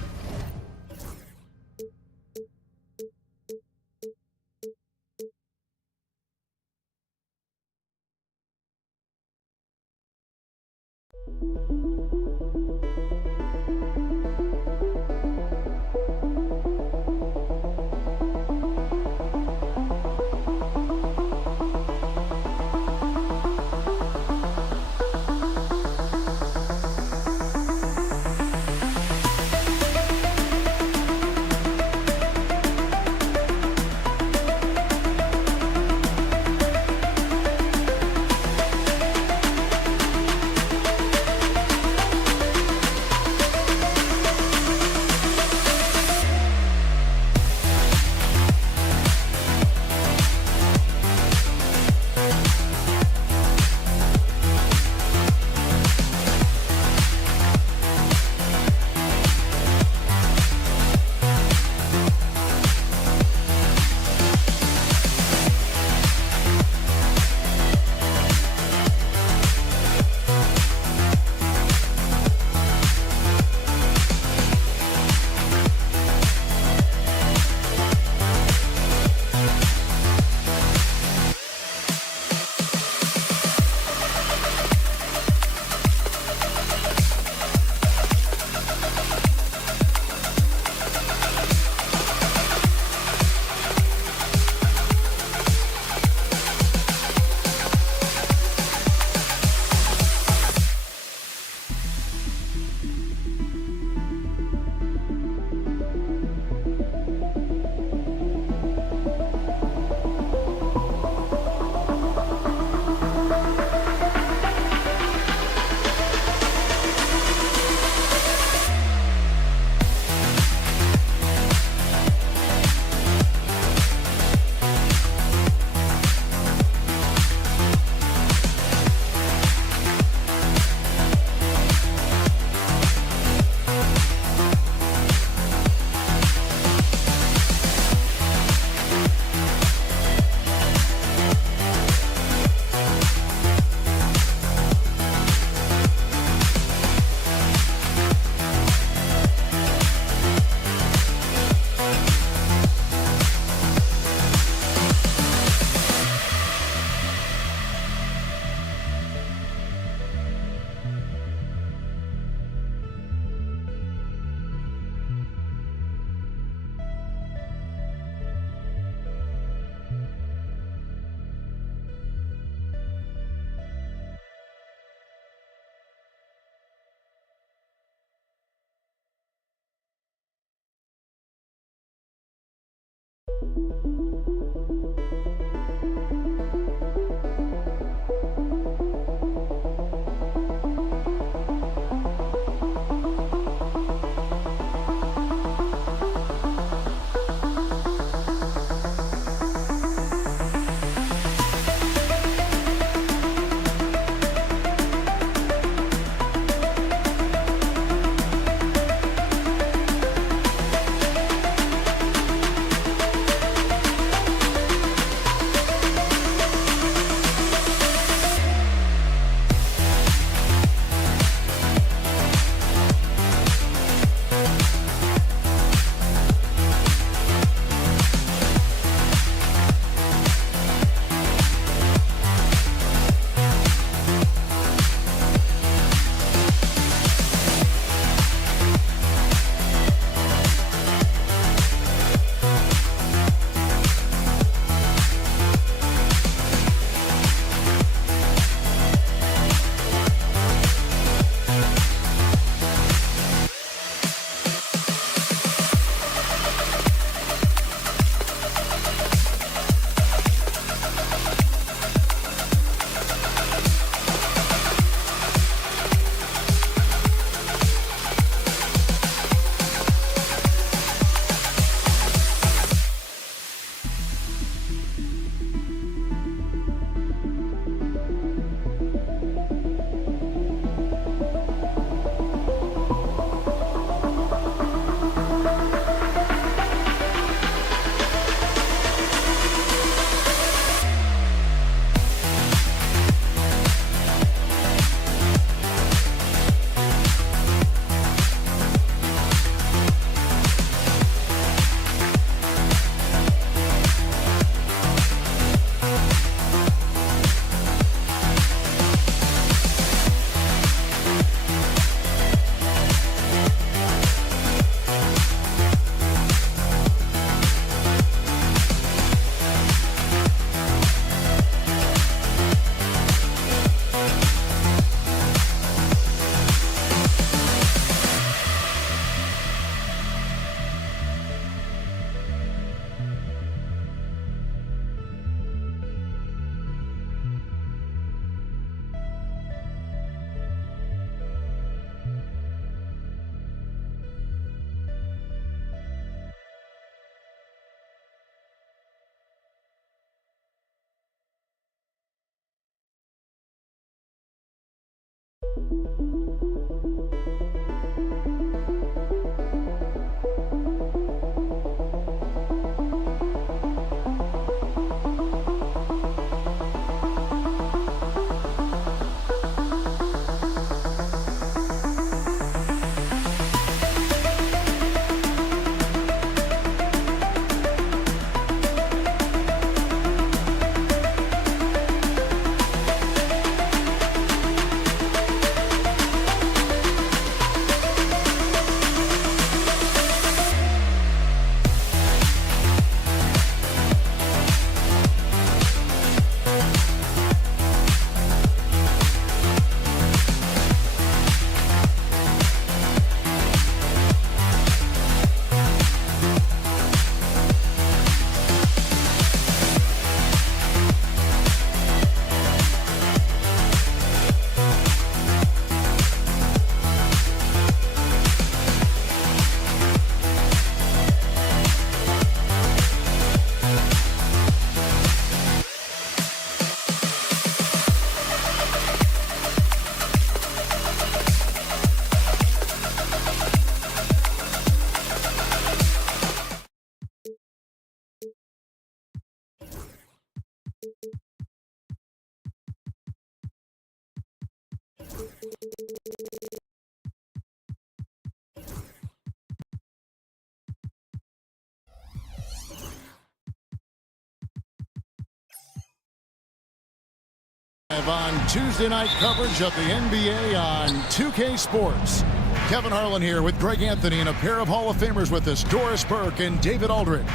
On Tuesday night coverage of the NBA on 2K Sports. Kevin Harlan here with Greg Anthony and a pair of Hall of Famers with us, Doris Burke and David Aldridge.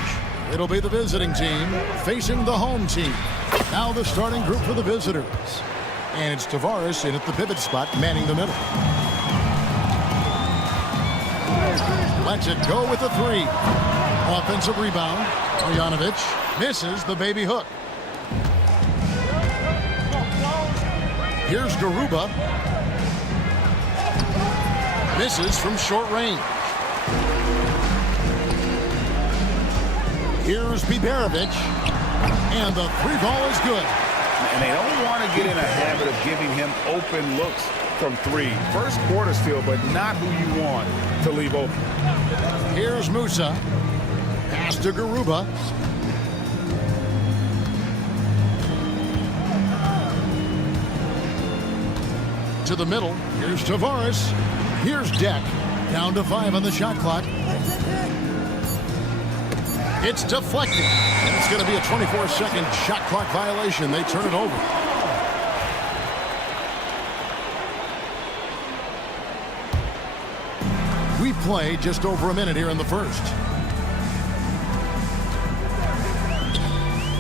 It'll be the visiting team facing the home team. Now the starting group for the visitors. And it's Tavares in at the pivot spot, manning the middle. Lets it go with a three. Offensive rebound. Marjanovic misses the baby hook. Here's Garuba. Misses from short range. Here's Biberovic. And the three ball is good. And they don't want to get in a habit of giving him open looks from three. First quarter still, but not who you want to leave open. Here's Musa. Pass to Garuba. To the middle. Here's Tavares. Here's Deck. Down to 5 on the shot clock. It's deflected. And it's going to be a 24-second shot clock violation. They turn it over. We play just over a minute here in the first.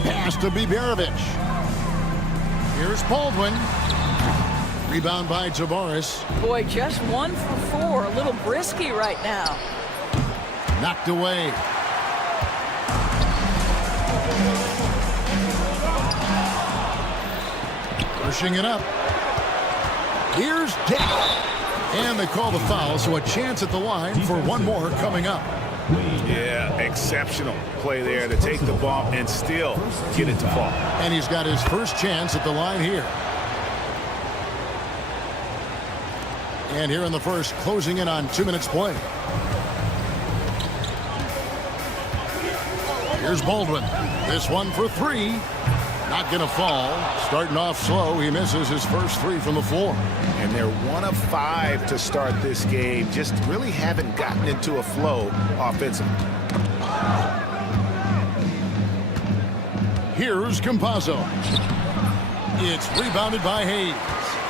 Pass to Biberovic. Here's Baldwin. Rebound by Tavares. Boy, just 1 for 4. A little brisky right now. Knocked away. Pushing it up. Here's Deck. And they call the foul, so a chance at the line for one more coming up. Yeah, exceptional play there to take the ball and still get it to fall. And he's got his first chance at the line here. And here in the first, closing in on 2 minutes play. Here's Baldwin. This one for 3. Not going to fall. Starting off slow, he misses his first 3 from the floor. And they're 1 of 5 to start this game. Just really haven't gotten into a flow offensively. Here's Campazzo. It's rebounded by Hayes.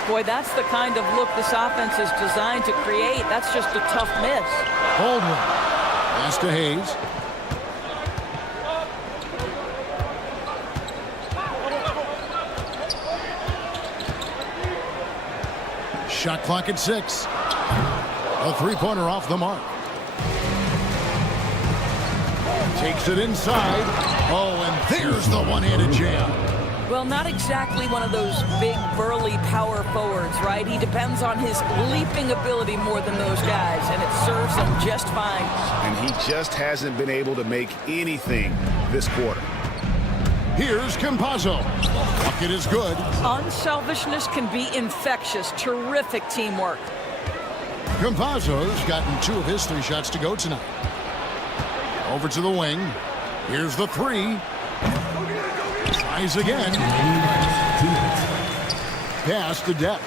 Boy, that's the kind of look this offense is designed to create. That's just a tough miss. Baldwin. Pass to Hayes. Shot clock at 6. A three-pointer off the mark. Takes it inside. Oh, and there's the one-handed jam. Well, not exactly one of those big, burly power forwards, right? He depends on his leaping ability more than those guys, and it serves him just fine. And he just hasn't been able to make anything this quarter. Here's Campazzo. Bucket is good. Unselfishness can be infectious. Terrific teamwork. Campazzo's gotten 2 of his 3 shots to go tonight. Over to the wing. Here's the 3. Tries again. Pass to Deck.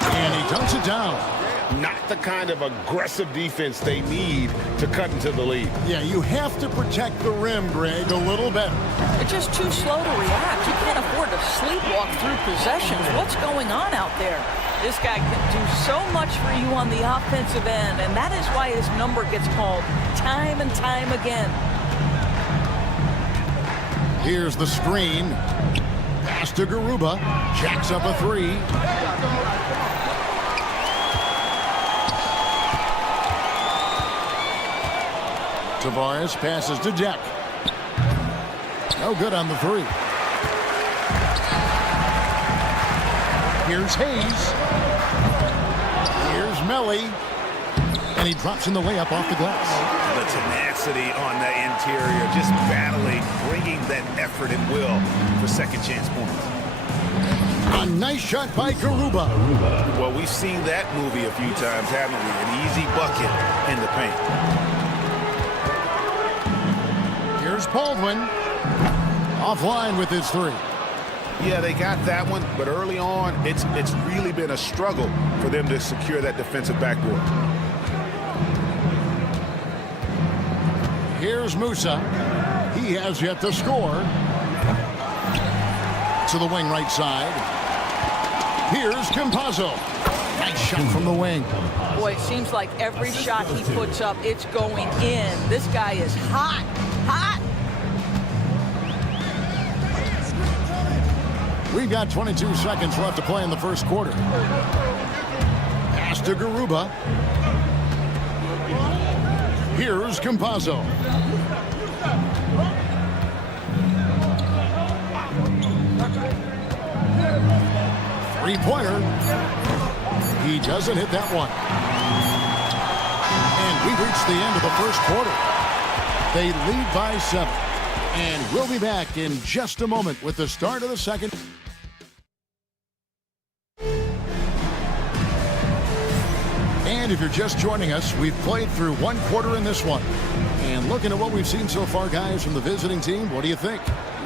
And he dunks it down. Not the kind of aggressive defense they need to cut into the lead. Yeah, you have to protect the rim, Greg, a little better. They're just too slow to react. You can't afford to sleepwalk through possessions. What's going on out there? This guy can do so much for you on the offensive end, and that is why his number gets called time and time again. Here's the screen. Pass to Garuba. Jacks up a 3. Tavares passes to Deck. No good on the 3. Here's Hayes. Here's Melly. And he drops in the layup off the glass. The tenacity on the interior, just battling, bringing that effort and will for second chance points. A nice shot by Garuba. Well, we've seen that movie a few times, haven't we? An easy bucket in the paint. Here's Baldwin. Offline with his 3. Yeah, they got that one, but early on, it's really been a struggle for them to secure that defensive backboard. Here's Musa. He has yet to score. To the wing right side. Here's Campazzo. Nice shot from the wing. Boy, it seems like every shot he puts up, it's going in. This guy is hot. Hot. We've got 22 seconds left to play in the first quarter. Pass to Garuba. Here's Campazzo. Three-pointer. He doesn't hit that one. And we reached the end of the first quarter. They lead by 7. And we'll be back in just a moment with the start of the second. And if you're just joining us, we've played through one quarter in this one. And looking at what we've seen so far, guys, from the visiting team, what do you think?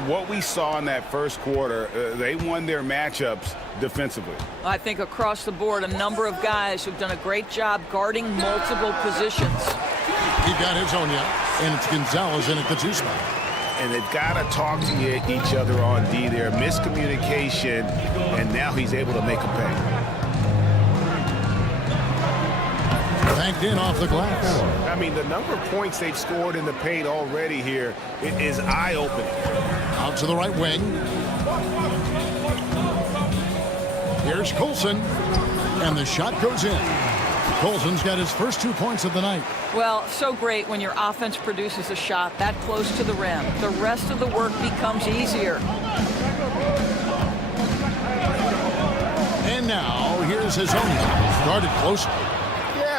What we saw in that first quarter, they won their matchups defensively. I think across the board, a number of guys who've done a great job guarding multiple positions. He got his own, and it's Gonzalez in at the 2 spot. And they've got to talk to each other on D there. Miscommunication, and now he's able to make a pay. Banked in off the glass. I mean, the number of points they've scored in the paint already here is eye-opening. Out to the right wing. Here's Colson. And the shot goes in. Colson's got his first 2 points of the night. Well, so great when your offense produces a shot that close to the rim. The rest of the work becomes easier. And now, here's his own. Guarded closely.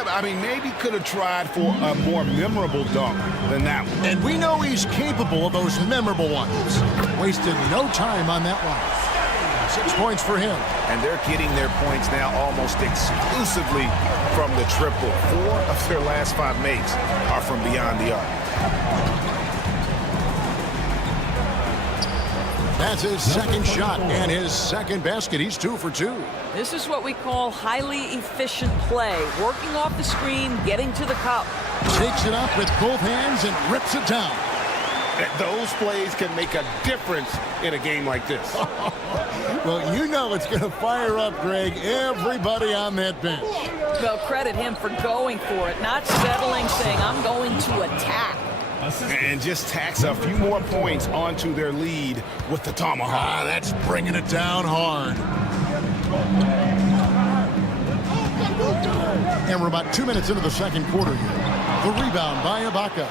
I mean, maybe could have tried for a more memorable dunk than that one. And we know he's capable of those memorable ones. Wasted no time on that one. 6 points for him. And they're getting their points now almost exclusively from the triple. 4 of their last 5 makes are from beyond the arc. That's his second shot and his second basket. He's 2 for 2. This is what we call highly efficient play. Working off the screen, getting to the cup. Takes it up with both hands and rips it down. Those plays can make a difference in a game like this. Well, you know it's going to fire up, Greg, everybody on that bench. Well, credit him for going for it, not settling, saying, I'm going to attack. And just tacks a few more points onto their lead with the tomahawk. That's bringing it down hard. And we're about 2 minutes into the second quarter here. The rebound by Ibaka.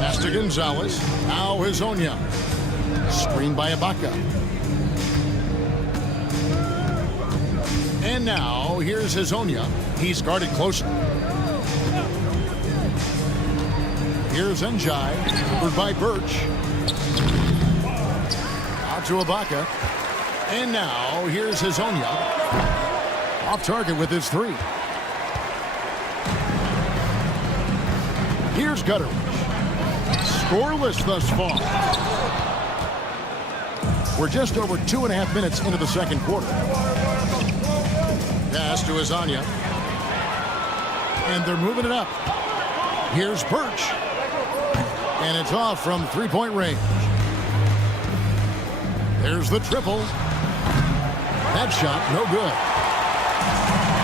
Pass to Gonzalez. Now Hezonja. Screen by Ibaka. And now here's Hezonja. He's guarded closely. Here's Njai, covered by Birch. Out to Ibaka. And now, here's Hezonja. Off target with his 3. Here's Gutteridge. Scoreless thus far. We're just over 2.5 minutes into the second quarter. Pass to Hezonja. And they're moving it up. Here's Birch. And it's off from 3-point range. There's the triple. That shot, no good.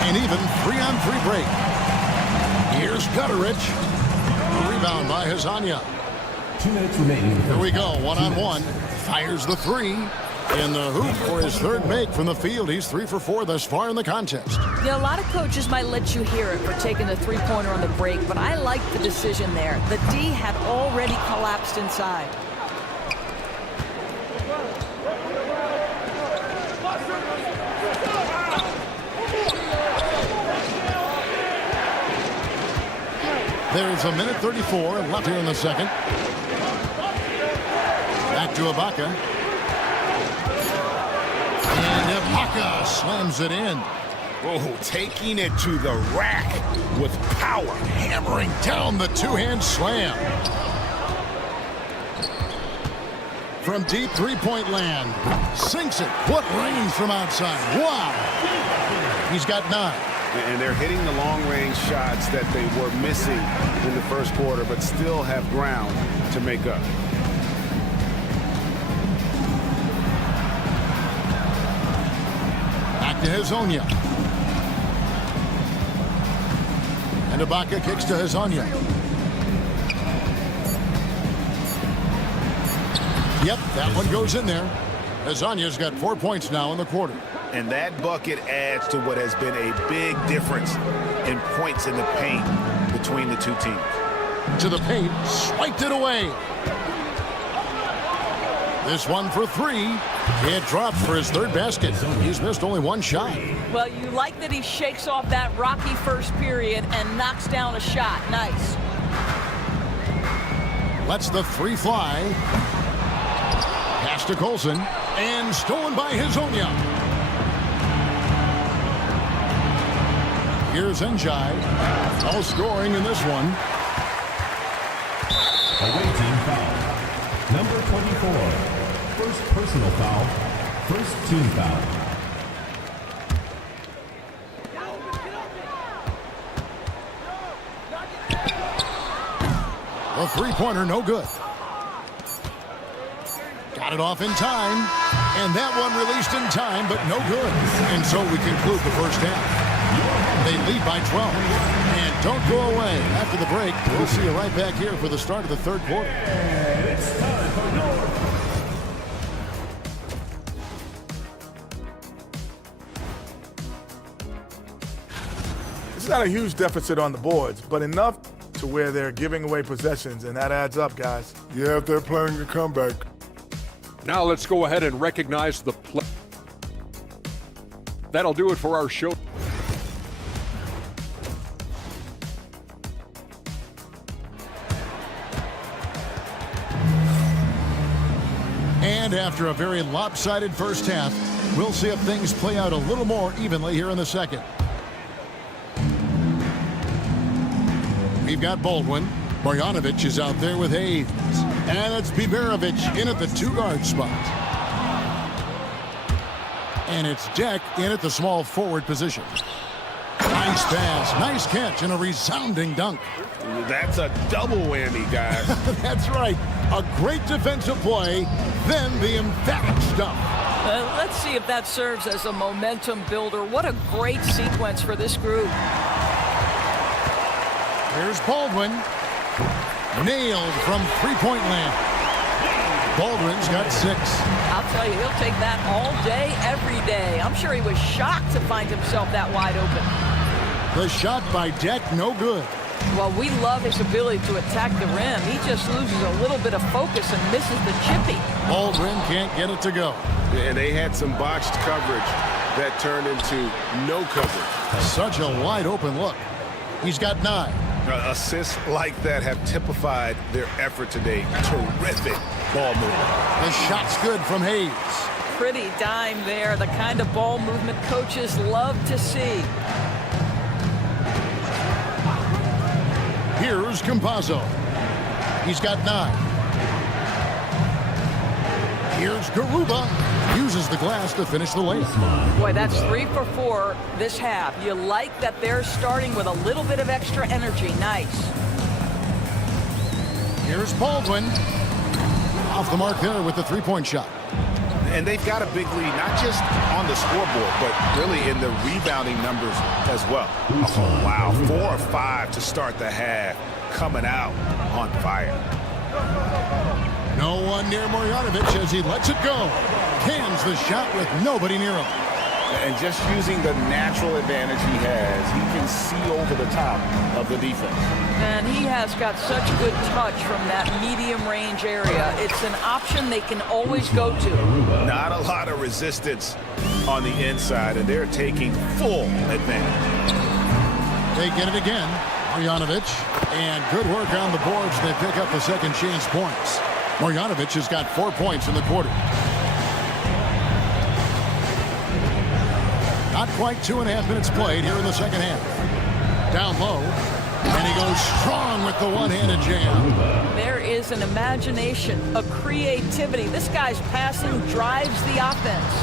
And even 3-on-3 break. Here's Gutteridge. Rebound by Hezonja. 2 minutes remaining. Here we go, 1-on-1. Fires the 3. In the hoop for his third make from the field. He's 3 for 4 thus far in the contest. Yeah, a lot of coaches might let you hear it for taking the three-pointer on the break, but I like the decision there. The D had already collapsed inside. There's a minute 34 left here in the second. Back to Ibaka. And Ibaka slams it in. Oh, taking it to the rack with power. Hammering down the two-hand slam. From deep three-point land. Sinks it. What range from outside. Wow. He's got 9. And they're hitting the long-range shots that they were missing in the first quarter, but still have ground to make up. Back to Hezonja. And Ibaka kicks to Hezonja. Yep, that one goes in there. Hezonja's got 4 points now in the quarter. And that bucket adds to what has been a big difference in points in the paint between the two teams. To the paint, swiped it away. This one for three. It drops for his third basket. He's missed only one shot. Well, you like that he shakes off that rocky first period and knocks down a shot. Nice. Lets the three fly. Pass to Colson. And stolen by Hazonia. Here's Njai. All scoring in this one. Away team foul. Number 24. First personal foul. First team foul. The three-pointer, no good. Got it off in time. And that one released in time, but no good. And so we conclude the first half. They lead by 12. And don't go away. After the break, we'll see you right back here for the start of the third quarter. It's time for North. It's not a huge deficit on the boards, but enough to where they're giving away possessions, and that adds up, guys. Yeah, if they're planning a comeback. Now let's go ahead and recognize the play. That'll do it for our show. And after a very lopsided first half, we'll see if things play out a little more evenly here in the second. We've got Baldwin. Marjanovic is out there with Hayes. And it's Biberovic in at the two-guard spot. And it's Deck in at the small forward position. Nice pass, nice catch, and a resounding dunk. That's a double whammy, guys. That's right. A great defensive play, then the emphatic stuff. Let's see if that serves as a momentum builder. What a great sequence for this group. Here's Baldwin. Nailed from three-point land. Baldwin's got 6. I'll tell you, he'll take that all day, every day. I'm sure he was shocked to find himself that wide open. The shot by Deck, no good. Well, we love his ability to attack the rim. He just loses a little bit of focus and misses the chippy. Baldwin can't get it to go. And they had some botched coverage that turned into no coverage. Such a wide open look. He's got 9. Assists like that have typified their effort today. Terrific ball movement. The shot's good from Hayes. Pretty dime there. The kind of ball movement coaches love to see. Here's Campazzo. He's got 9. Here's Garuba. Uses the glass to finish the layup. Boy, that's 3 for 4 this half. You like that they're starting with a little bit of extra energy. Nice. Here's Baldwin. Off the mark there with the three-point shot. And they've got a big lead, not just on the scoreboard, but really in the rebounding numbers as well. Oh, wow, 4 or 5 to start the half, coming out on fire. No one near Marjanovic as he lets it go. Cans the shot with nobody near him. And just using the natural advantage he has, he can see over the top of the defense. And he has got such good touch from that medium range area. It's an option they can always go to. Not a lot of resistance on the inside, and they're taking full advantage. They get it again. Marjanovic. And good work on the boards. They pick up the second chance points. Marjanovic has got 4 points in the quarter. Not quite 2.5 minutes played here in the second half. Down low. And he goes strong with the one-handed jam. There is an imagination, a creativity. This guy's passing drives the offense.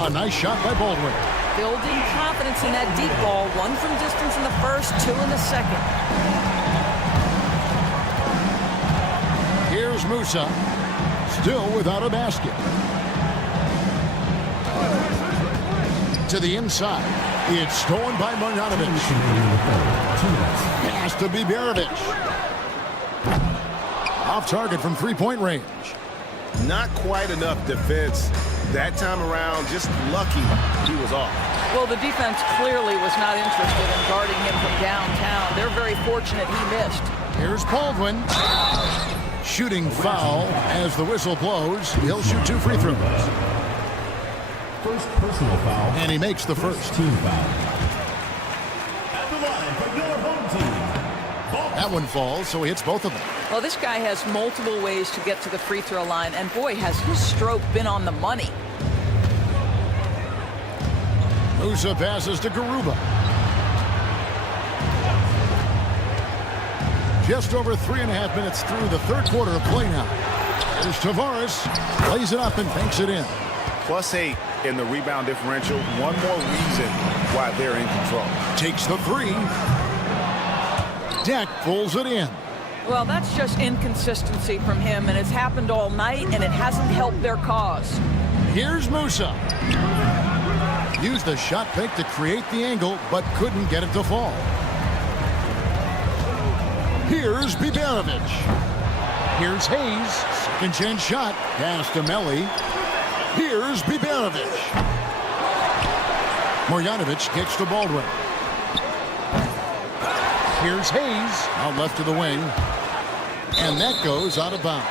A nice shot by Baldwin. Building confidence in that deep ball. 1 from distance in the first, 2 in the second. Here's Musa. Still without a basket. To the inside. It's stolen by Marjanovic. Pass to Biberovic. Off target from three-point range. Not quite enough defense That time around, just lucky he was off. Well, the defense clearly was not interested in guarding him from downtown. They're very fortunate he missed. Here's Baldwin. Shooting foul as the whistle blows. He'll shoot 2 free throws. First personal foul. And he makes the first. Team foul. At the line for your home team. That one falls, so he hits both of them. Well, this guy has multiple ways to get to the free throw line, and boy, has his stroke been on the money. Musa passes to Garuba. Just over 3.5 minutes through the third quarter of play now. There's Tavares, lays it up and banks it in. +8 in the rebound differential. One more reason why they're in control. Takes the 3. Deck pulls it in. Well, that's just inconsistency from him, and it's happened all night, and it hasn't helped their cause. Here's Musa. Used the shot fake to create the angle, but couldn't get it to fall. Here's Bibanovic. Here's Hayes. Second chance shot. Pass to Melli. Here's Bibanovic. Marjanovic kicks to Baldwin. Here's Hayes. Out left to the wing. And that goes out of bounds.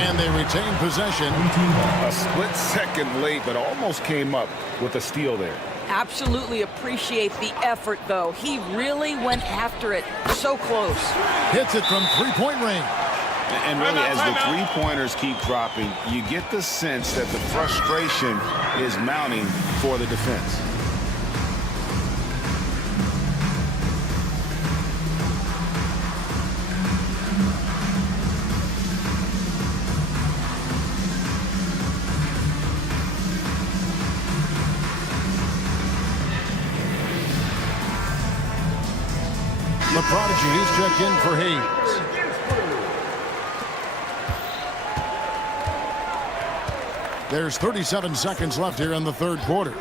And they retain possession. A split second late, but almost came up with a steal there. Absolutely appreciate the effort, though. He really went after it. So close. Hits it from three-point range. And really, as the three-pointers keep dropping, you get the sense that the frustration is mounting for the defense. The prodigy is checked in for Hayes. There's 37 seconds left here in the third quarter. 3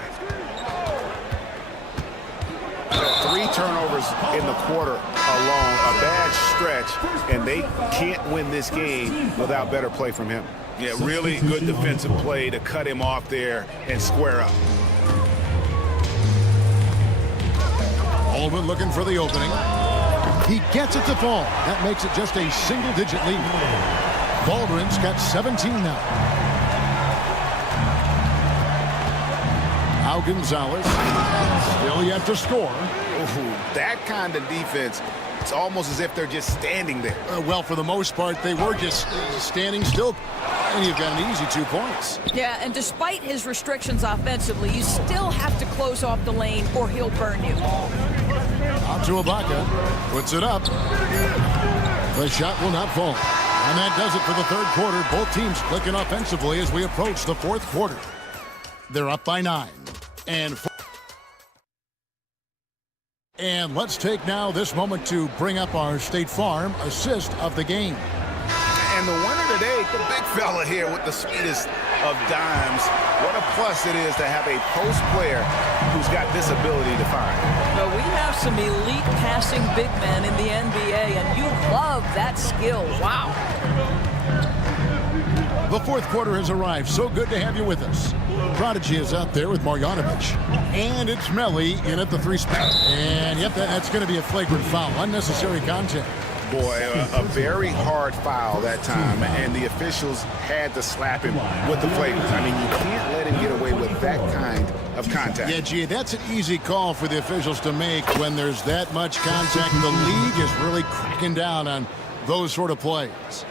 turnovers in the quarter alone, a bad stretch, and they can't win this game without better play from him. Yeah, really good defensive play to cut him off there and square up. Baldwin looking for the opening. He gets it to fall. That makes it just a single-digit lead. Baldwin's got 17 now. Now Gonzalez. Still yet to score. Ooh, that kind of defense, it's almost as if they're just standing there. Well, for the most part, they were just standing still. And you've got an easy 2 points. Yeah, and despite his restrictions offensively, you still have to close off the lane or he'll burn you. Out to Ibaka. Puts it up. The shot will not fall. And that does it for the third quarter. Both teams clicking offensively as we approach the fourth quarter. They're up by 9. And let's take now this moment to bring up our State Farm assist of the game. And the winner today, the big fella here with the sweetest of dimes. What a plus it is to have a post player who's got this ability to find. Well, we have some elite passing big men in the NBA, and you love that skill. Wow. The fourth quarter has arrived. So good to have you with us. Prodigy is out there with Marjanovic. And it's Melli in at the 3 spot. And yep, that's going to be a flagrant foul. Unnecessary contact. Boy, a very hard foul that time, and the officials had to slap him with the flagrant. I mean, you can't let him get away with that kind of contact. Yeah, gee, that's an easy call for the officials to make when there's that much contact. The league is really cracking down on those sort of plays.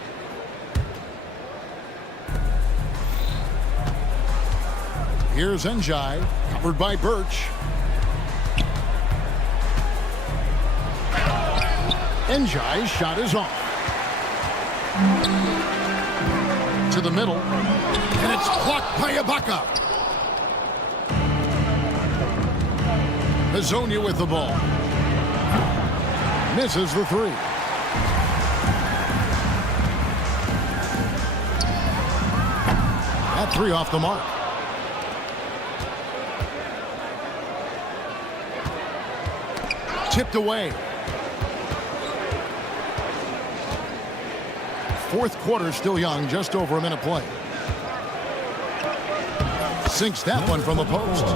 Here's Njai, covered by Birch. Njai's shot is off. To the middle. And it's blocked by Ibaka. Hazonia with the ball. Misses the 3. That 3 off the mark. Tipped away. Fourth quarter still young, just over a minute play. Sinks that one from the post.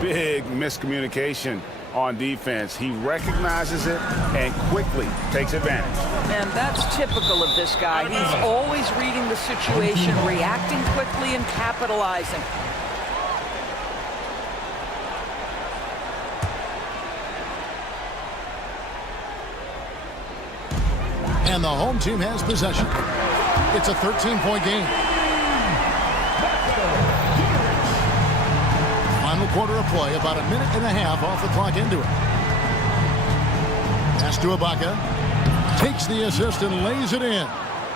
Big miscommunication on defense. He recognizes it and quickly takes advantage. And that's typical of this guy. He's always reading the situation, reacting quickly, and capitalizing. And the home team has possession. It's a 13-point game. Final quarter of play, about a minute and a half off the clock into it. Pass to Ibaka. Takes the assist and lays it in.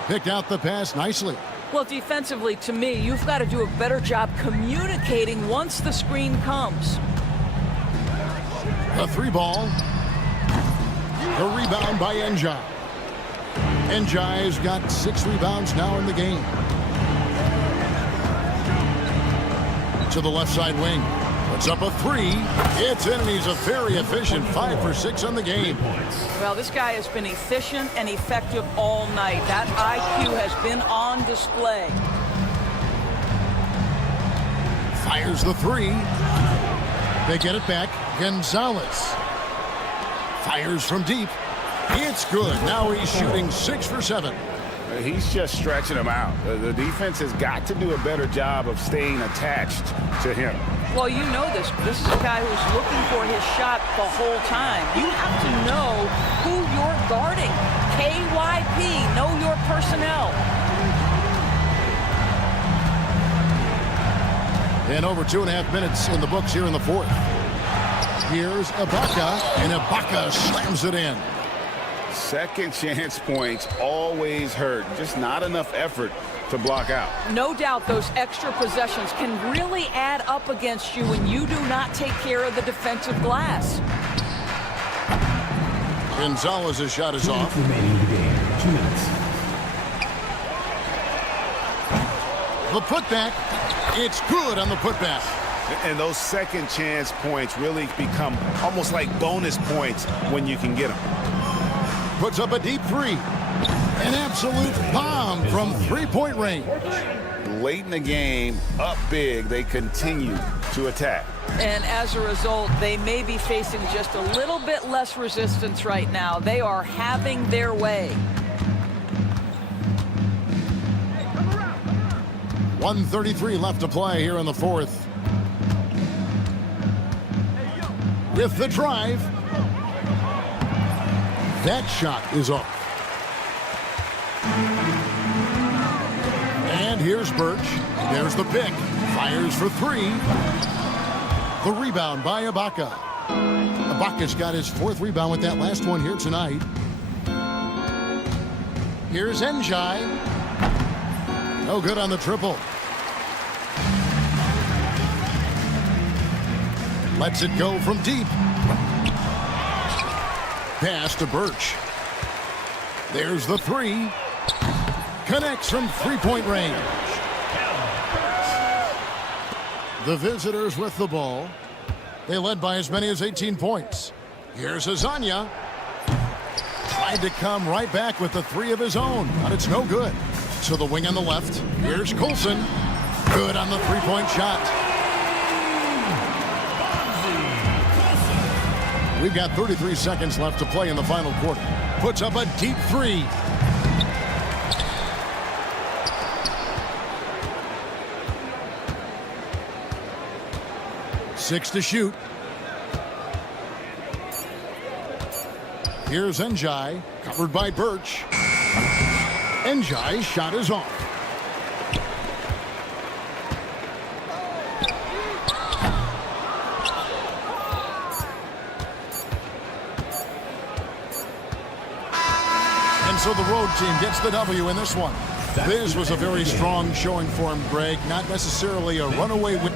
Picked out the pass nicely. Well, defensively, to me, you've got to do a better job communicating once the screen comes. A three ball. The rebound by Njai. Njai's got 6 rebounds now in the game. To the left side wing. Puts up a 3. It's in, and he's a very efficient 5 for 6 on the game. Well, this guy has been efficient and effective all night. That IQ has been on display. Fires the 3. They get it back. Gonzalez fires from deep. It's good. Now he's shooting 6 for 7. He's just stretching him out. The defense has got to do a better job of staying attached to him. Well, you know this. This is a guy who's looking for his shot the whole time. You have to know who you're guarding. KYP, know your personnel. And over 2.5 minutes in the books here in the fourth. Here's Ibaka, and Ibaka slams it in. Second chance points always hurt. Just not enough effort to block out. No doubt those extra possessions can really add up against you when you do not take care of the defensive glass. Gonzalez's shot is off. Remaining in the game, 2 minutes. The putback. It's good on the putback. And those second chance points really become almost like bonus points when you can get them. Puts up a deep 3. An absolute bomb from 3-point range. Late in the game, up big, they continue to attack. And as a result, they may be facing just a little bit less resistance right now. They are having their way. 1:33 left to play here in the fourth. With the drive. That shot is off. And here's Birch. There's the pick. Fires for 3. The rebound by Ibaka. Ibaka's got his 4th rebound with that last one here tonight. Here's Njai. No good on the triple. Lets it go from deep. Pass to Birch. There's the 3. Connects from 3-point range. The visitors with the ball. They led by as many as 18 points. Here's Azania. Tried to come right back with the 3 of his own, but it's no good. To the wing on the left. Here's Coulson. Good on the 3-point shot. We've got 33 seconds left to play in the final quarter. Puts up a deep 3. Six to shoot. Here's Njai, covered by Birch. Njai's shot is off. So the road team gets the W in this one. This was a very strong showing for him, Greg. Not necessarily a runaway win.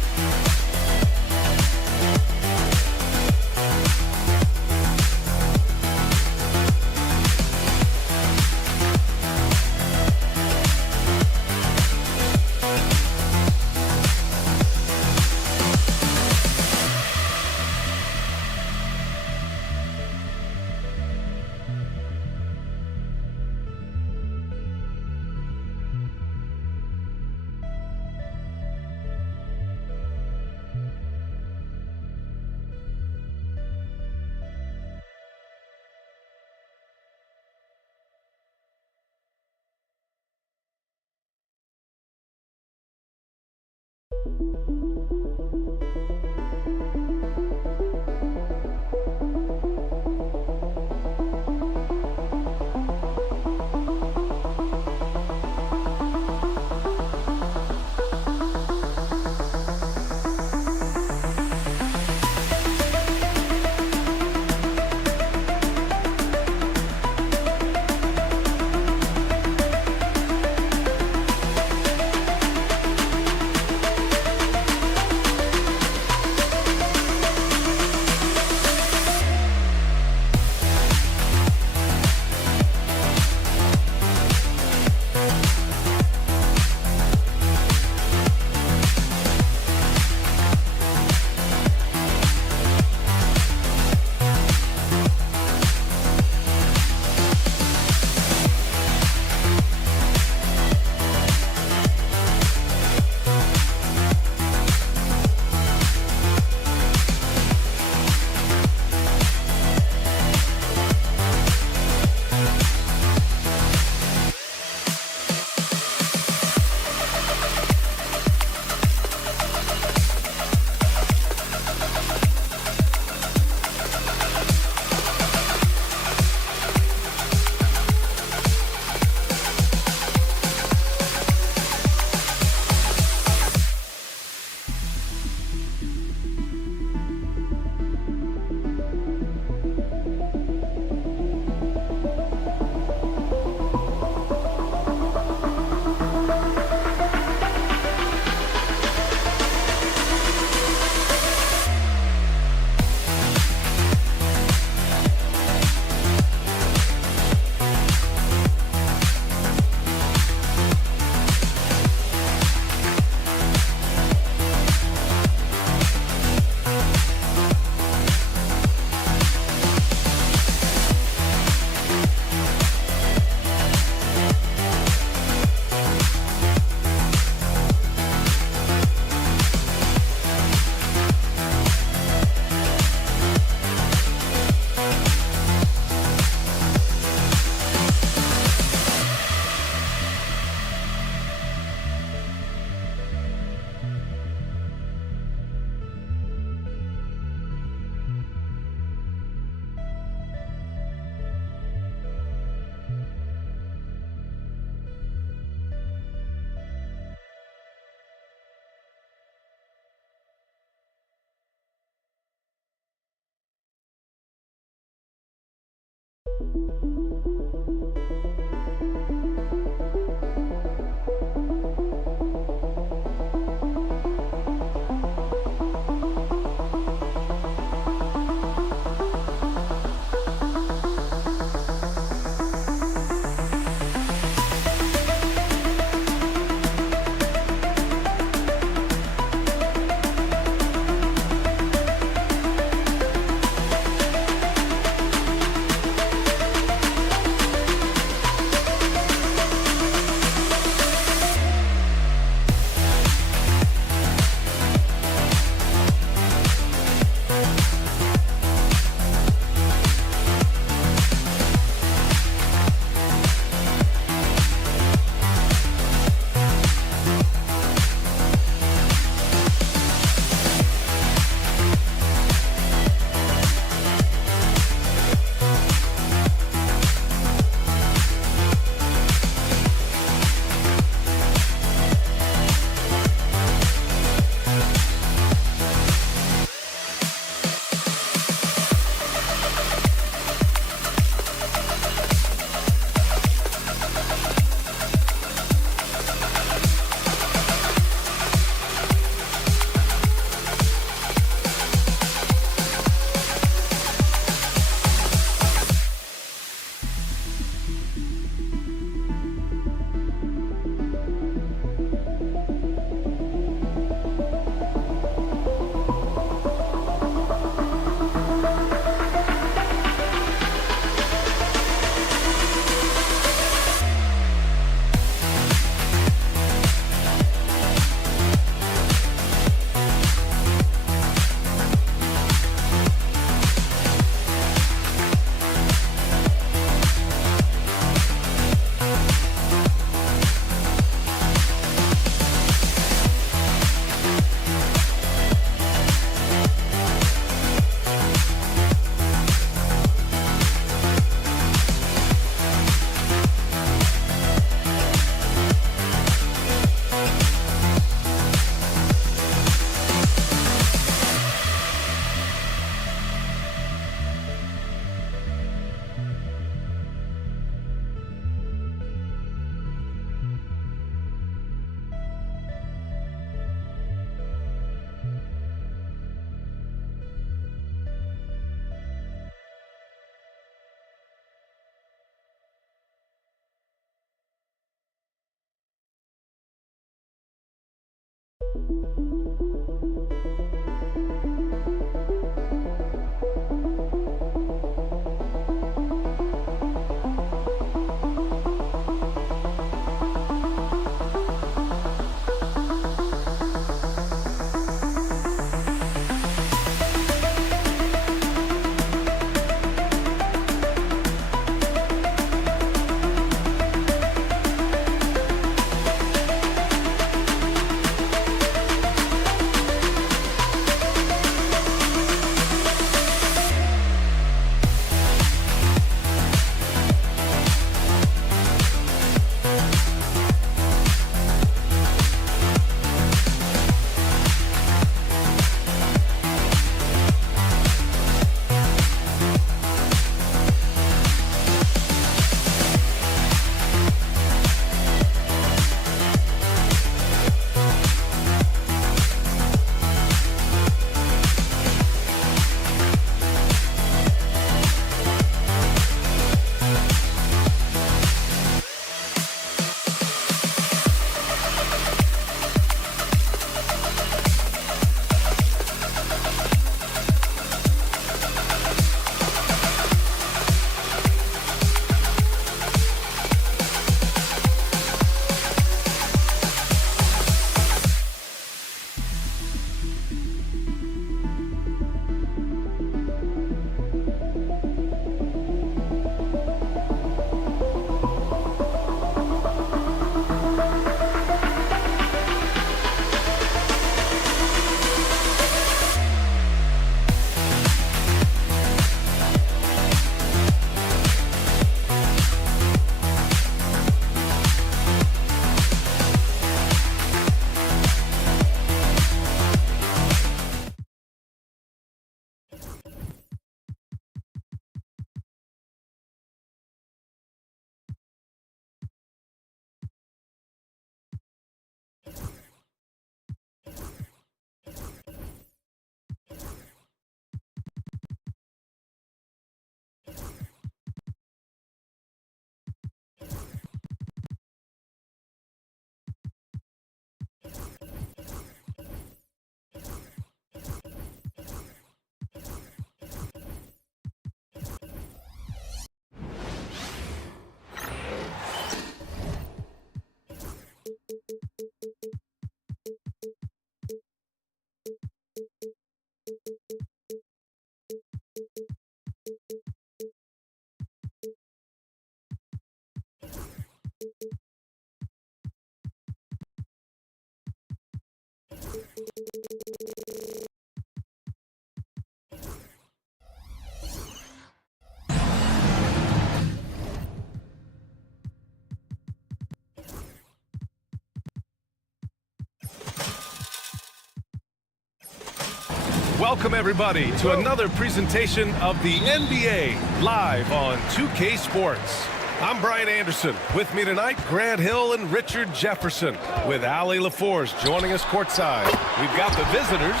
Welcome, everybody, to another presentation of the NBA live on 2K Sports. I'm Brian Anderson. With me tonight, Grant Hill and Richard Jefferson, with Ali LaForce joining us courtside. We've got the visitors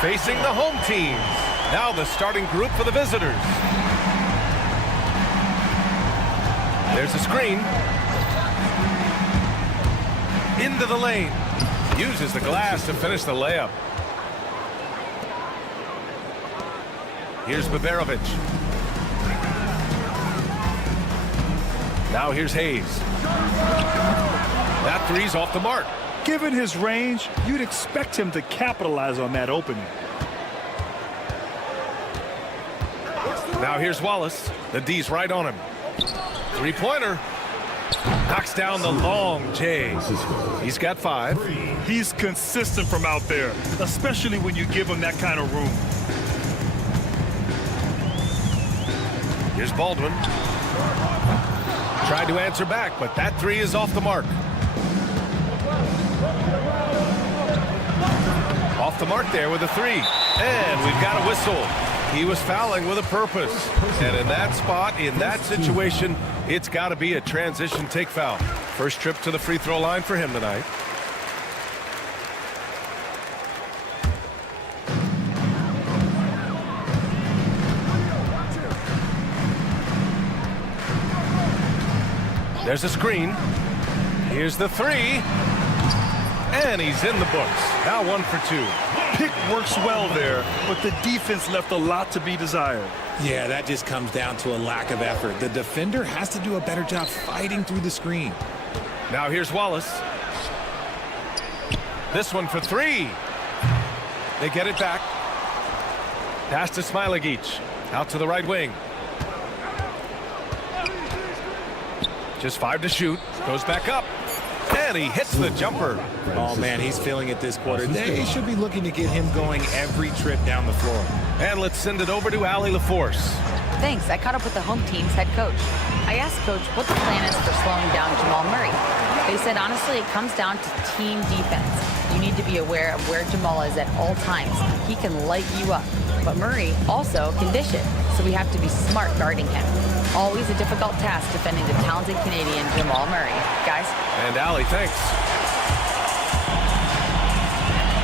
facing the home teams. Now the starting group for the visitors. There's a screen. Into the lane. Uses the glass to finish the layup. Here's Baberovic. Now here's Hayes. That three's off the mark. Given his range, you'd expect him to capitalize on that opening. Now here's Wallace. The D's right on him. Three-pointer. Knocks down the long J. He's got 5. He's consistent from out there, especially when you give him that kind of room. Here's Baldwin. Tried to answer back, but that three is off the mark. Off the mark there with a 3. And we've got a whistle. He was fouling with a purpose. And in that spot, in that situation, it's got to be a transition take foul. First trip to the free throw line for him tonight. There's a screen. Here's the 3. And he's in the books. Now 1 for 2. Pick works well there, but the defense left a lot to be desired. Yeah, that just comes down to a lack of effort. The defender has to do a better job fighting through the screen. Now here's Wallace. This one for 3. They get it back. Pass to Smilagic. Out to the right wing. Just 5 to shoot. Goes back up. And he hits the jumper. Oh, man, he's feeling it this quarter. They should be looking to get him going every trip down the floor. And let's send it over to Allie LaForce. Thanks. I caught up with the home team's head coach. I asked Coach what the plan is for slowing down Jamal Murray. They said, honestly, it comes down to team defense. You need to be aware of where Jamal is at all times. He can light you up. But Murray also can dish it, so we have to be smart guarding him. Always a difficult task defending the talented Canadian Jamal Murray. Guys? And Allie, thanks.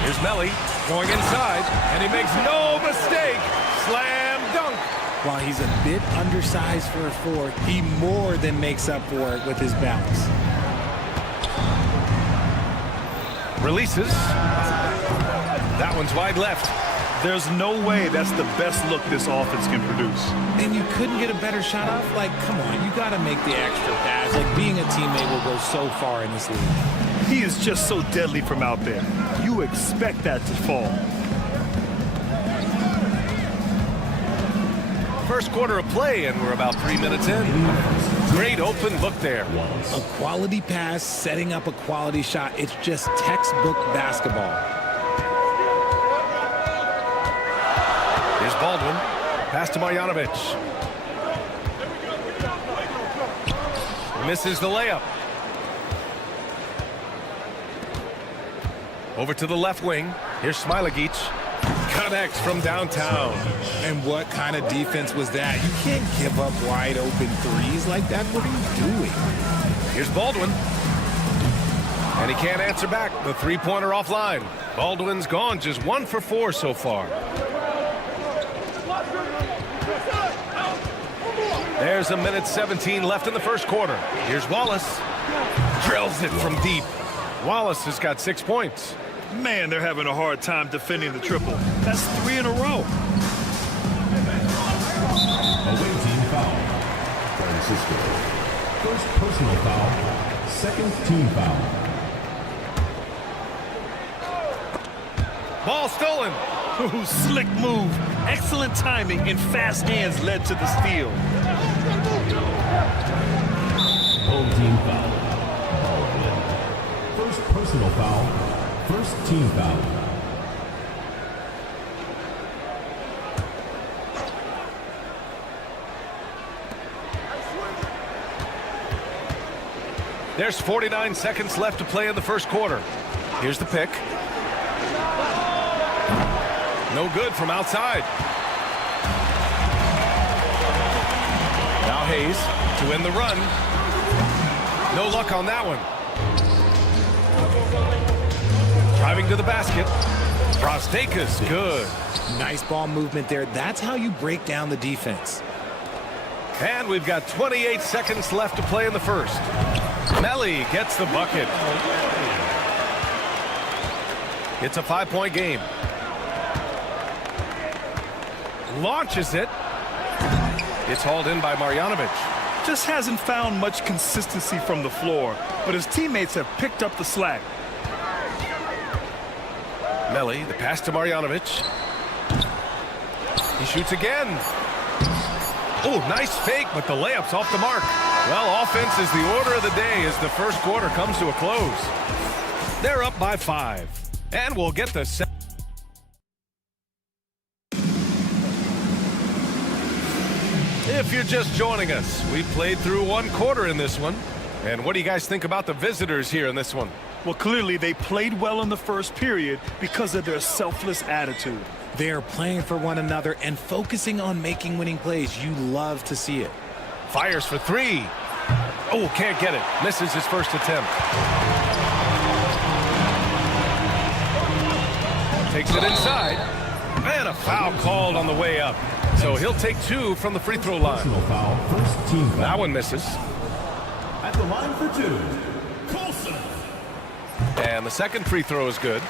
Here's Melly going inside, and he makes no mistake. Slam dunk. While he's a bit undersized for a 4, he more than makes up for it with his bounce. Releases. That one's wide left. There's no way that's the best look this offense can produce. And you couldn't get a better shot off? Like, come on, you got to make the extra pass. Like, being a teammate will go so far in this league. He is just so deadly from out there. You expect that to fall. First quarter of play, and we're about 3 minutes in. Great open look there. A quality pass, setting up a quality shot. It's just textbook basketball. Here's Baldwin. Pass to Marjanovic. Misses the layup. Over to the left wing. Here's Smilagic. Connects from downtown. And what kind of defense was that? You can't give up wide open threes like that. What are you doing? Here's Baldwin. And he can't answer back. The three-pointer offline. Baldwin's gone, just 1 for 4 so far. There's a minute 17 left in the first quarter. Here's Wallace. Drills it from deep. Wallace has got 6 points. Man, they're having a hard time defending the triple. That's 3 in a row. Away team foul. Francisco. First personal foul. Second team foul. Ball stolen. Ooh, slick move. Excellent timing and fast hands led to the steal. Home team foul. Baldwin. First personal foul. First team foul. There's 49 seconds left to play in the first quarter. Here's the pick. No good from outside. Now Hayes to win the run. No luck on that one. Driving to the basket. Prostakas, good. Nice ball movement there. That's how you break down the defense. And we've got 28 seconds left to play in the first. Melly gets the bucket. It's a 5-point game. Launches it. It's hauled in by Marjanovic. Just hasn't found much consistency from the floor, but his teammates have picked up the slack. Melly, the pass to Marjanovic. He shoots again. Oh, nice fake, but the layup's off the mark. Well, offense is the order of the day as the first quarter comes to a close. They're up by 5. And we'll get the set. If you're just joining us, we played through 1 quarter in this one. And what do you guys think about the visitors here in this one? Well, clearly they played well in the first period because of their selfless attitude. They are playing for one another and focusing on making winning plays. You love to see it. Fires for 3. Oh, can't get it. Misses his first attempt. Takes it inside. And a foul called on the way up. So he'll take 2 from the free throw line. Foul. First team foul. That one misses. At the line for 2, Coulson. And the second free throw is good.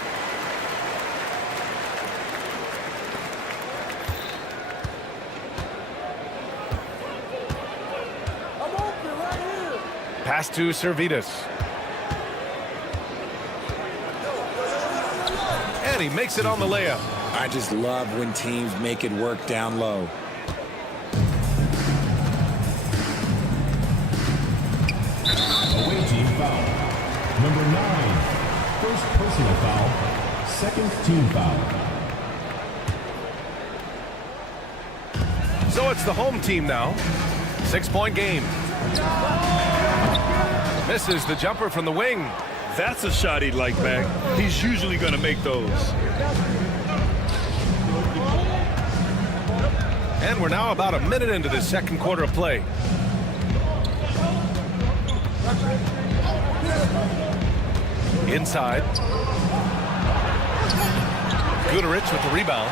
Pass to Servetus. And he makes it on the layup. I just love when teams make it work down low. Away team foul. Number 9. First personal foul. Second team foul. So it's the home team now. 6-point game. Misses the jumper from the wing. That's a shot he'd like back. He's usually going to make those. And we're now about a minute into the second quarter of play. Inside. Gudarich with the rebound.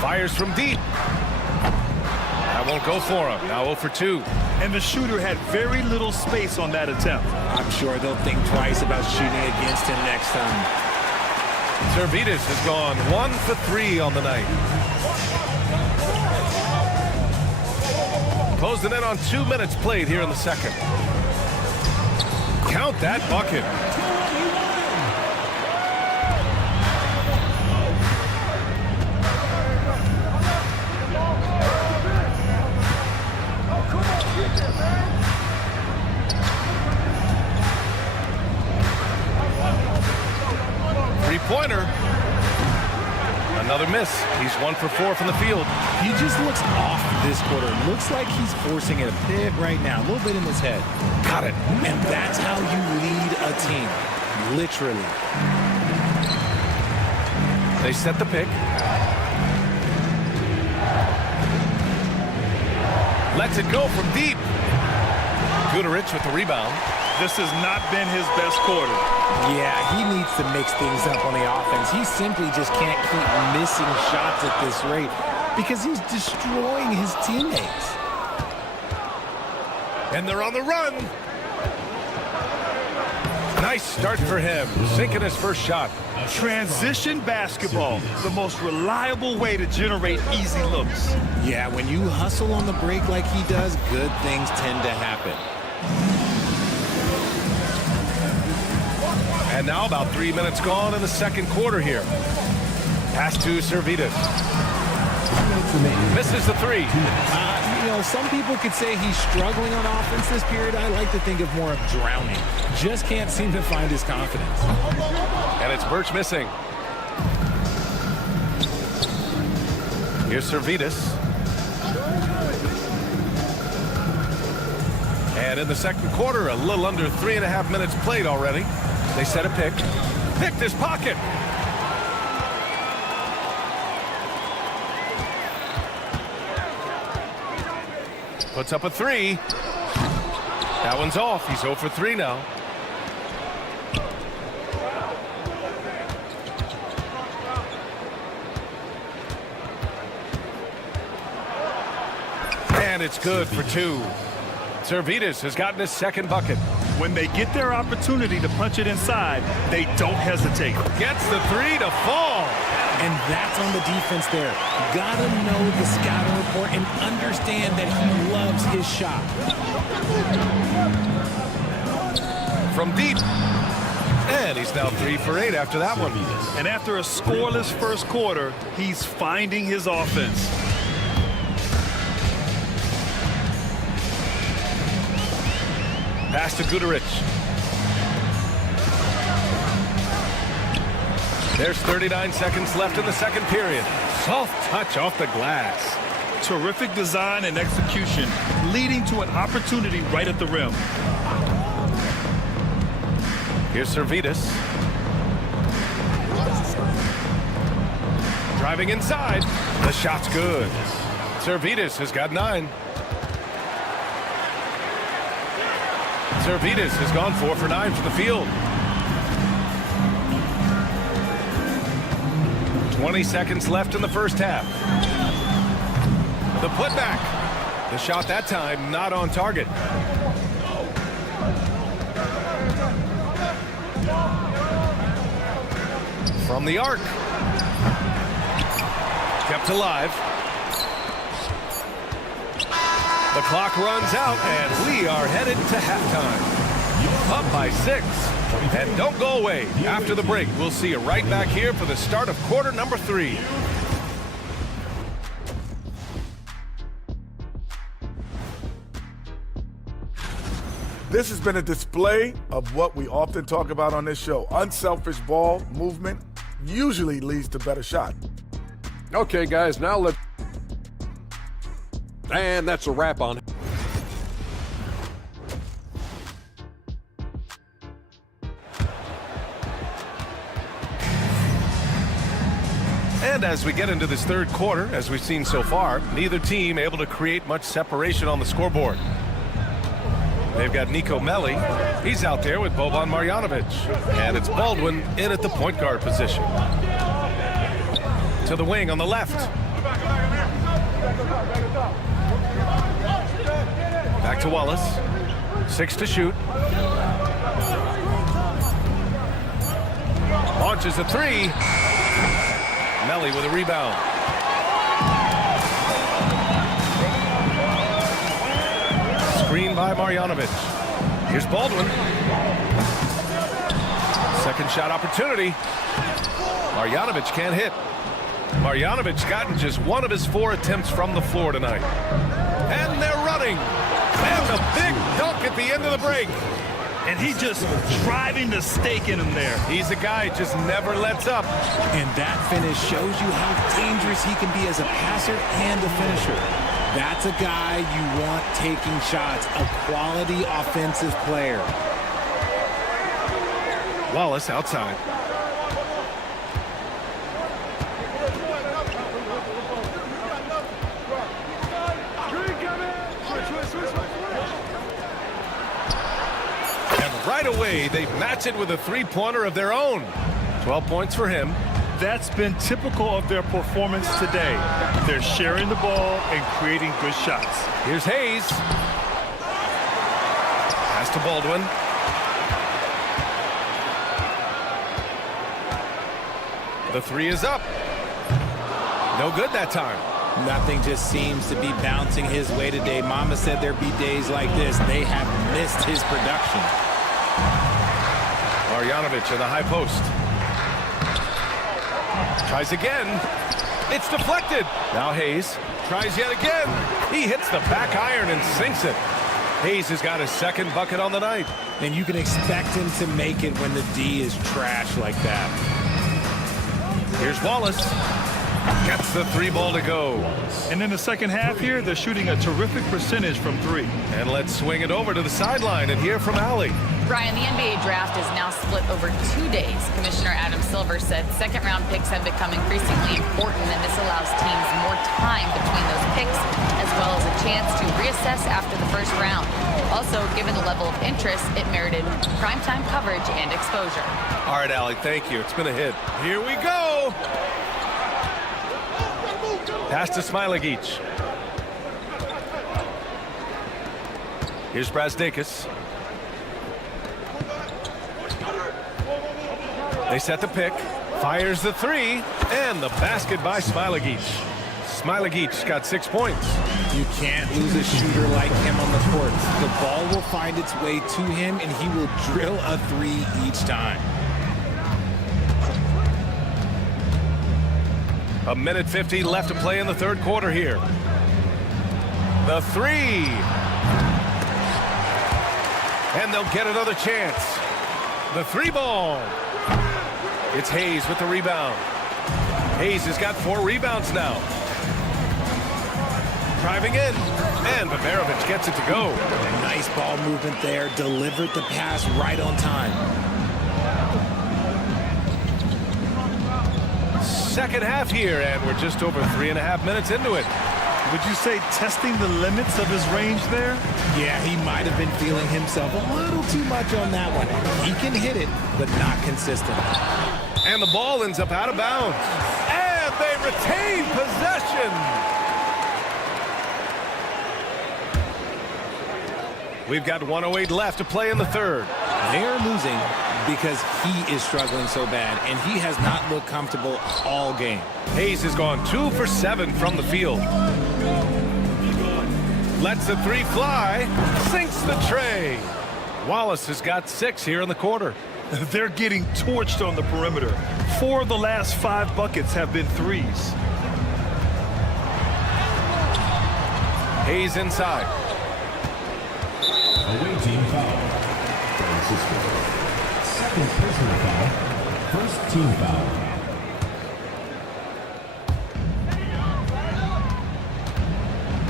Fires from deep. That won't go for him. Now 0 for 2. And the shooter had very little space on that attempt. I'm sure they'll think twice about shooting against him next time. Servetus has gone 1 for 3 on the night. Closing in on 2 minutes played here in the second. Count that bucket. Three-pointer. Another miss. He's 1 for 4 from the field. He just looks off this quarter. Looks like he's forcing it a bit right now. A little bit in his head. Got it. And that's how you lead a team. Literally. They set the pick. Lets it go from deep. Gudarich with the rebound. This has not been his best quarter. Yeah, he needs to mix things up on the offense. He simply just can't keep missing shots at this rate because he's destroying his teammates. And they're on the run. Nice start for him. Sinking his first shot. Transition basketball, the most reliable way to generate easy looks. Yeah, when you hustle on the break like he does, good things tend to happen. And now about 3 minutes gone in the second quarter here. Pass to Servetus. Misses the three. Some people could say he's struggling on offense this period. I like to think of more of drowning. Just can't seem to find his confidence. And it's Birch missing. Here's Servetus. And in the second quarter, a little under 3.5 minutes played already. They set a pick. Picked his pocket. Puts up a three. That one's off. He's 0 for 3 now. And it's good for 2. Servetus has gotten his second bucket. When they get their opportunity to punch it inside, they don't hesitate. Gets the three to fall. And that's on the defense there. Gotta know the scouting report and understand that he loves his shot. From deep. And he's now 3 for 8 after that one. And after a scoreless first quarter, he's finding his offense. Pass to Gudarich. There's 39 seconds left in the second period. Soft touch off the glass. Terrific design and execution, leading to an opportunity right at the rim. Here's Servetus. Driving inside. The shot's good. Servetus has got 9. Servetus has gone 4 for 9 from the field. 20 seconds left in the first half. The putback. The shot that time not on target. From the arc. Kept alive. The clock runs out, and we are headed to halftime. Up by 6. And don't go away. After the break, we'll see you right back here for the start of quarter number 3. This has been a display of what we often talk about on this show. Unselfish ball movement usually leads to better shot. Okay, guys, now let's... And that's a wrap on... And as we get into this third quarter, as we've seen so far, neither team able to create much separation on the scoreboard. They've got Nico Melli. He's out there with Boban Marjanovic. And it's Baldwin in at the point guard position. To the wing on the left. Back to Wallace. 6 to shoot. Launches a 3. Melli with a rebound. Screen by Marjanovic. Here's Baldwin. Second shot opportunity. Marjanovic can't hit. Marjanovic gotten just 1 of his 4 attempts from the floor tonight. And they're running. And a big dunk at the end of the break. And he's just driving the stake in him there. He's a guy just never lets up. And that finish shows you how dangerous he can be as a passer and a finisher. That's a guy you want taking shots, a quality offensive player. Wallace outside. Right away, they match it with a three-pointer of their own. 12 points for him. That's been typical of their performance today. They're sharing the ball and creating good shots. Here's Hayes. Pass to Baldwin. The 3 is up. No good that time. Nothing just seems to be bouncing his way today. Mama said there'd be days like this. They have missed his production. Marjanovic in the high post. Tries again. It's deflected. Now Hayes tries yet again. He hits the back iron and sinks it. Hayes has got his second bucket on the night. And you can expect him to make it when the D is trash like that. Here's Wallace. Gets the 3 ball to go. And in the second half here, they're shooting a terrific percentage from 3. And let's swing it over to the sideline and hear from Allie. Brian, the NBA draft is now split over 2 days. Commissioner Adam Silver said second-round picks have become increasingly important, and this allows teams more time between those picks, as well as a chance to reassess after the first round. Also, given the level of interest, it merited primetime coverage and exposure. All right, Allie, thank you. It's been a hit. Here we go. Pass to Smilagic. Here's Brazdakis. They set the pick. Fires the 3. And the basket by Smilagic. Smilagic's got 6 points. You can't lose a shooter like him on the court. The ball will find its way to him, and he will drill a 3 each time. A minute 50 left to play in the third quarter here. The 3. And they'll get another chance. The 3 ball. It's Hayes with the rebound. Hayes has got 4 rebounds now. Driving in. And Bavarovic gets it to go. Nice ball movement there. Delivered the pass right on time. Second half here, and we're just over 3.5 minutes into it. Would you say testing the limits of his range there? Yeah, he might have been feeling himself a little too much on that one. He can hit it, but not consistent. And the ball ends up out of bounds. And they retain possession. We've got 1:08 left to play in the third. They're losing because he is struggling so bad, and he has not looked comfortable all game. Hayes has gone 2 for 7 from the field. Lets the three fly, sinks the tray. Wallace has got 6 here in the quarter. They're getting torched on the perimeter. 4 of the last 5 buckets have been threes. Hayes inside. Away team foul. Francisco. Second personal foul. First team foul.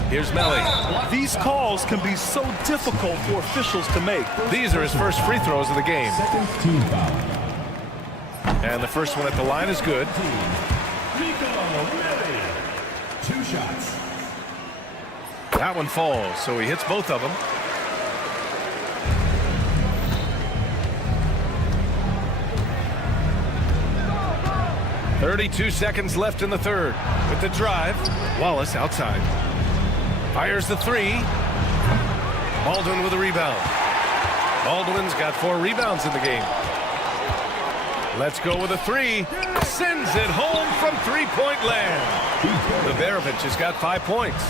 Here's Melly. These calls can be so difficult for officials to make. These are his first free throws of the game. Second team foul. And the first one at the line is good. Nico Melly. 2 shots. That one falls, so he hits both of them. .32 seconds left in the third. With the drive, Wallace outside. Fires the three. Baldwin with a rebound. Baldwin's got 4 rebounds in the game. Let's go with a three. Sends it home from three-point land. Liberovic has got 5 points.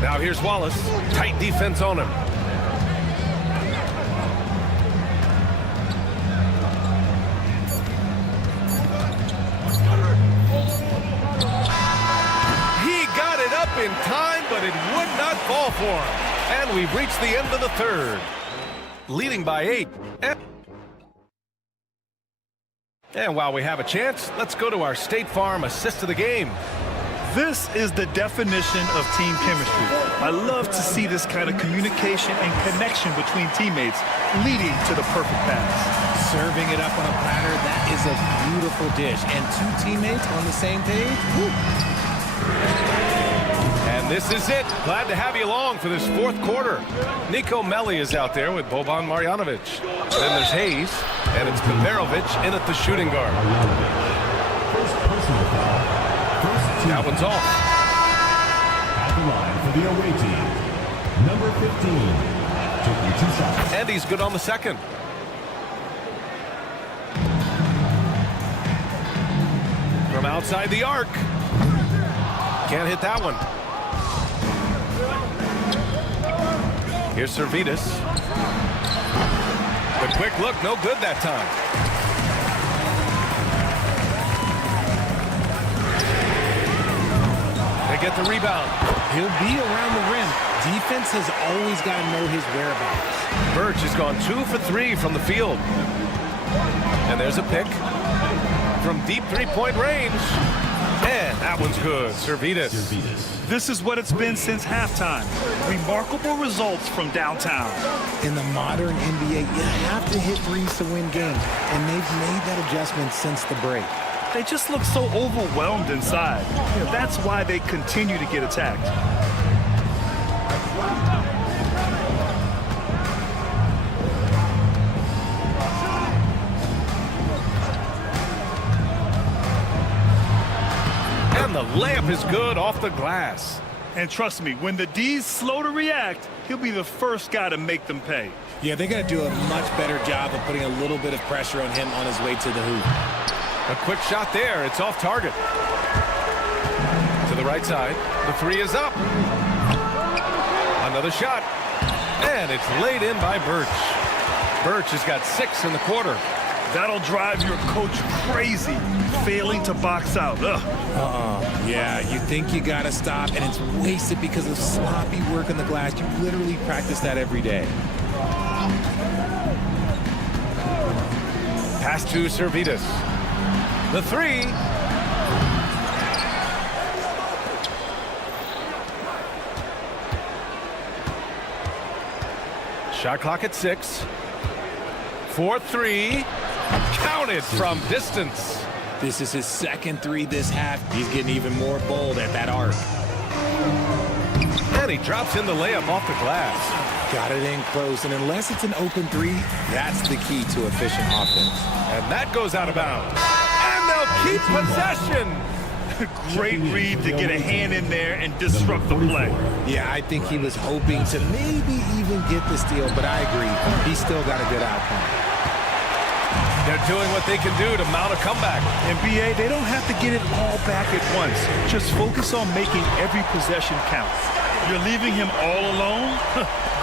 Now here's Wallace. Tight defense on him. He got it up in time, but it would not fall for him. And we've reached the end of the third. Leading by 8. And while we have a chance, let's go to our State Farm assist of the game. This is the definition of team chemistry. I love to see this kind of communication and connection between teammates leading to the perfect pass. Serving it up on a platter, that is a beautiful dish. And 2 teammates on the same page. Woo. And this is it. Glad to have you along for this 4th quarter. Nico Melly is out there with Boban Marjanovic. Then there's Hayes, and it's Liberovic in at the shooting guard. First personal foul. That one's off. At the line for the away team, number 15, taking 2 shots. And he's good on the second. From outside the arc. Can't hit that one. Here's Servetus. The quick look, no good that time. Get the rebound. He'll be around the rim. Defense has always got to know his whereabouts. Birch has gone 2 for 3 from the field. And there's a pick from deep three-point range. And that one's good. Servetus. This is what it's been since halftime. Remarkable results from downtown. In the modern NBA, you have to hit threes to win games. And they've made that adjustment since the break. They just look so overwhelmed inside. That's why they continue to get attacked. And the layup is good off the glass. And trust me, when the D's slow to react, he'll be the first guy to make them pay. Yeah, they got to do a much better job of putting a little bit of pressure on him on his way to the hoop. A quick shot there. It's off target. To the right side. The three is up. Another shot. And it's laid in by Birch. Birch has got 6 in the quarter. That'll drive your coach crazy, failing to box out. Yeah, you think you got to stop, and it's wasted because of sloppy work on the glass. You literally practice that every day. Pass to Servetus. The three. Shot clock at 6. 4-3. Counted from distance. This is his second 3 this half. He's getting even more bold at that arc. And he drops in the layup off the glass. Got it in close, and unless it's an open 3, that's the key to efficient offense. And that goes out of bounds. And they'll keep possession. Great read to get a hand in there and disrupt the play. Yeah, I think he was hoping to maybe even get the steal, but I agree. He still got a good outcome. They're doing what they can do to mount a comeback. NBA, they don't have to get it all back at once. Just focus on making every possession count. You're leaving him all alone?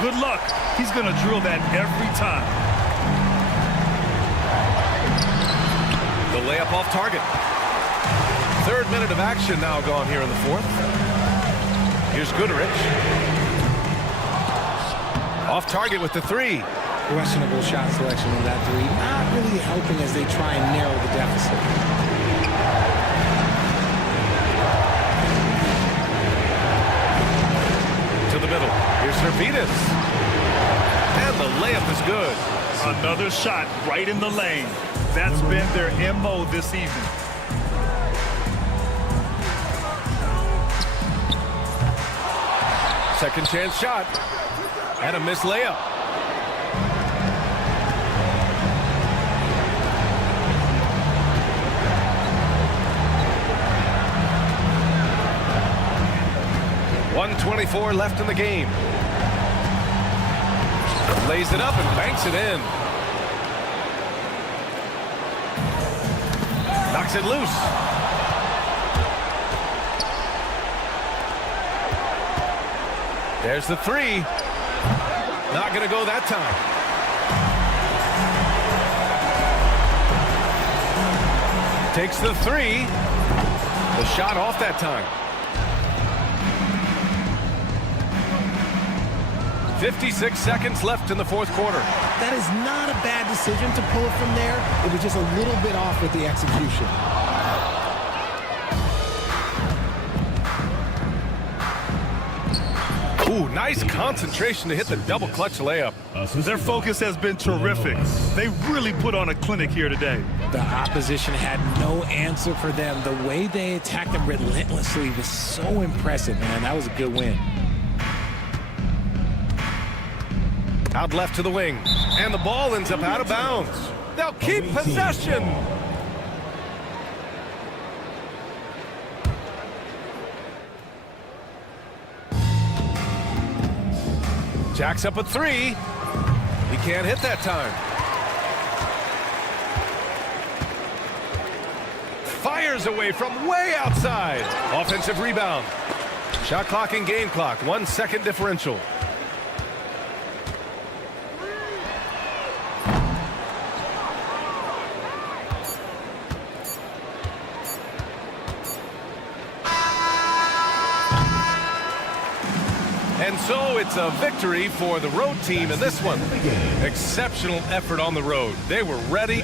Good luck. He's going to drill that every time. The layup off target. Third minute of action now gone here in the fourth. Here's Goodrich. Off target with the three. Questionable shot selection on that three. Not really helping as they try and narrow the deficit. To the middle. Here's Servidis. And the layup is good. Another shot right in the lane. That's been their MO this season. Second chance shot. And a missed layup. .124 left in the game. Lays it up and banks it in. Knocks it loose. There's the three. Not going to go that time. Takes the three. The shot off that time. 56 seconds left in the fourth quarter. That is not a bad decision to pull it from there. It was just a little bit off with the execution. Ooh, nice concentration to hit the double clutch layup. Their focus has been terrific. They really put on a clinic here today. The opposition had no answer for them. The way they attacked them relentlessly was so impressive, man. That was a good win. Out left to the wing. And the ball ends up out of bounds. They'll keep possession. Jacks up a three. He can't hit that time. Fires away from way outside. Offensive rebound. Shot clock and game clock. 1 second differential. And so it's a victory for the road team in this one. Exceptional effort on the road. They were ready.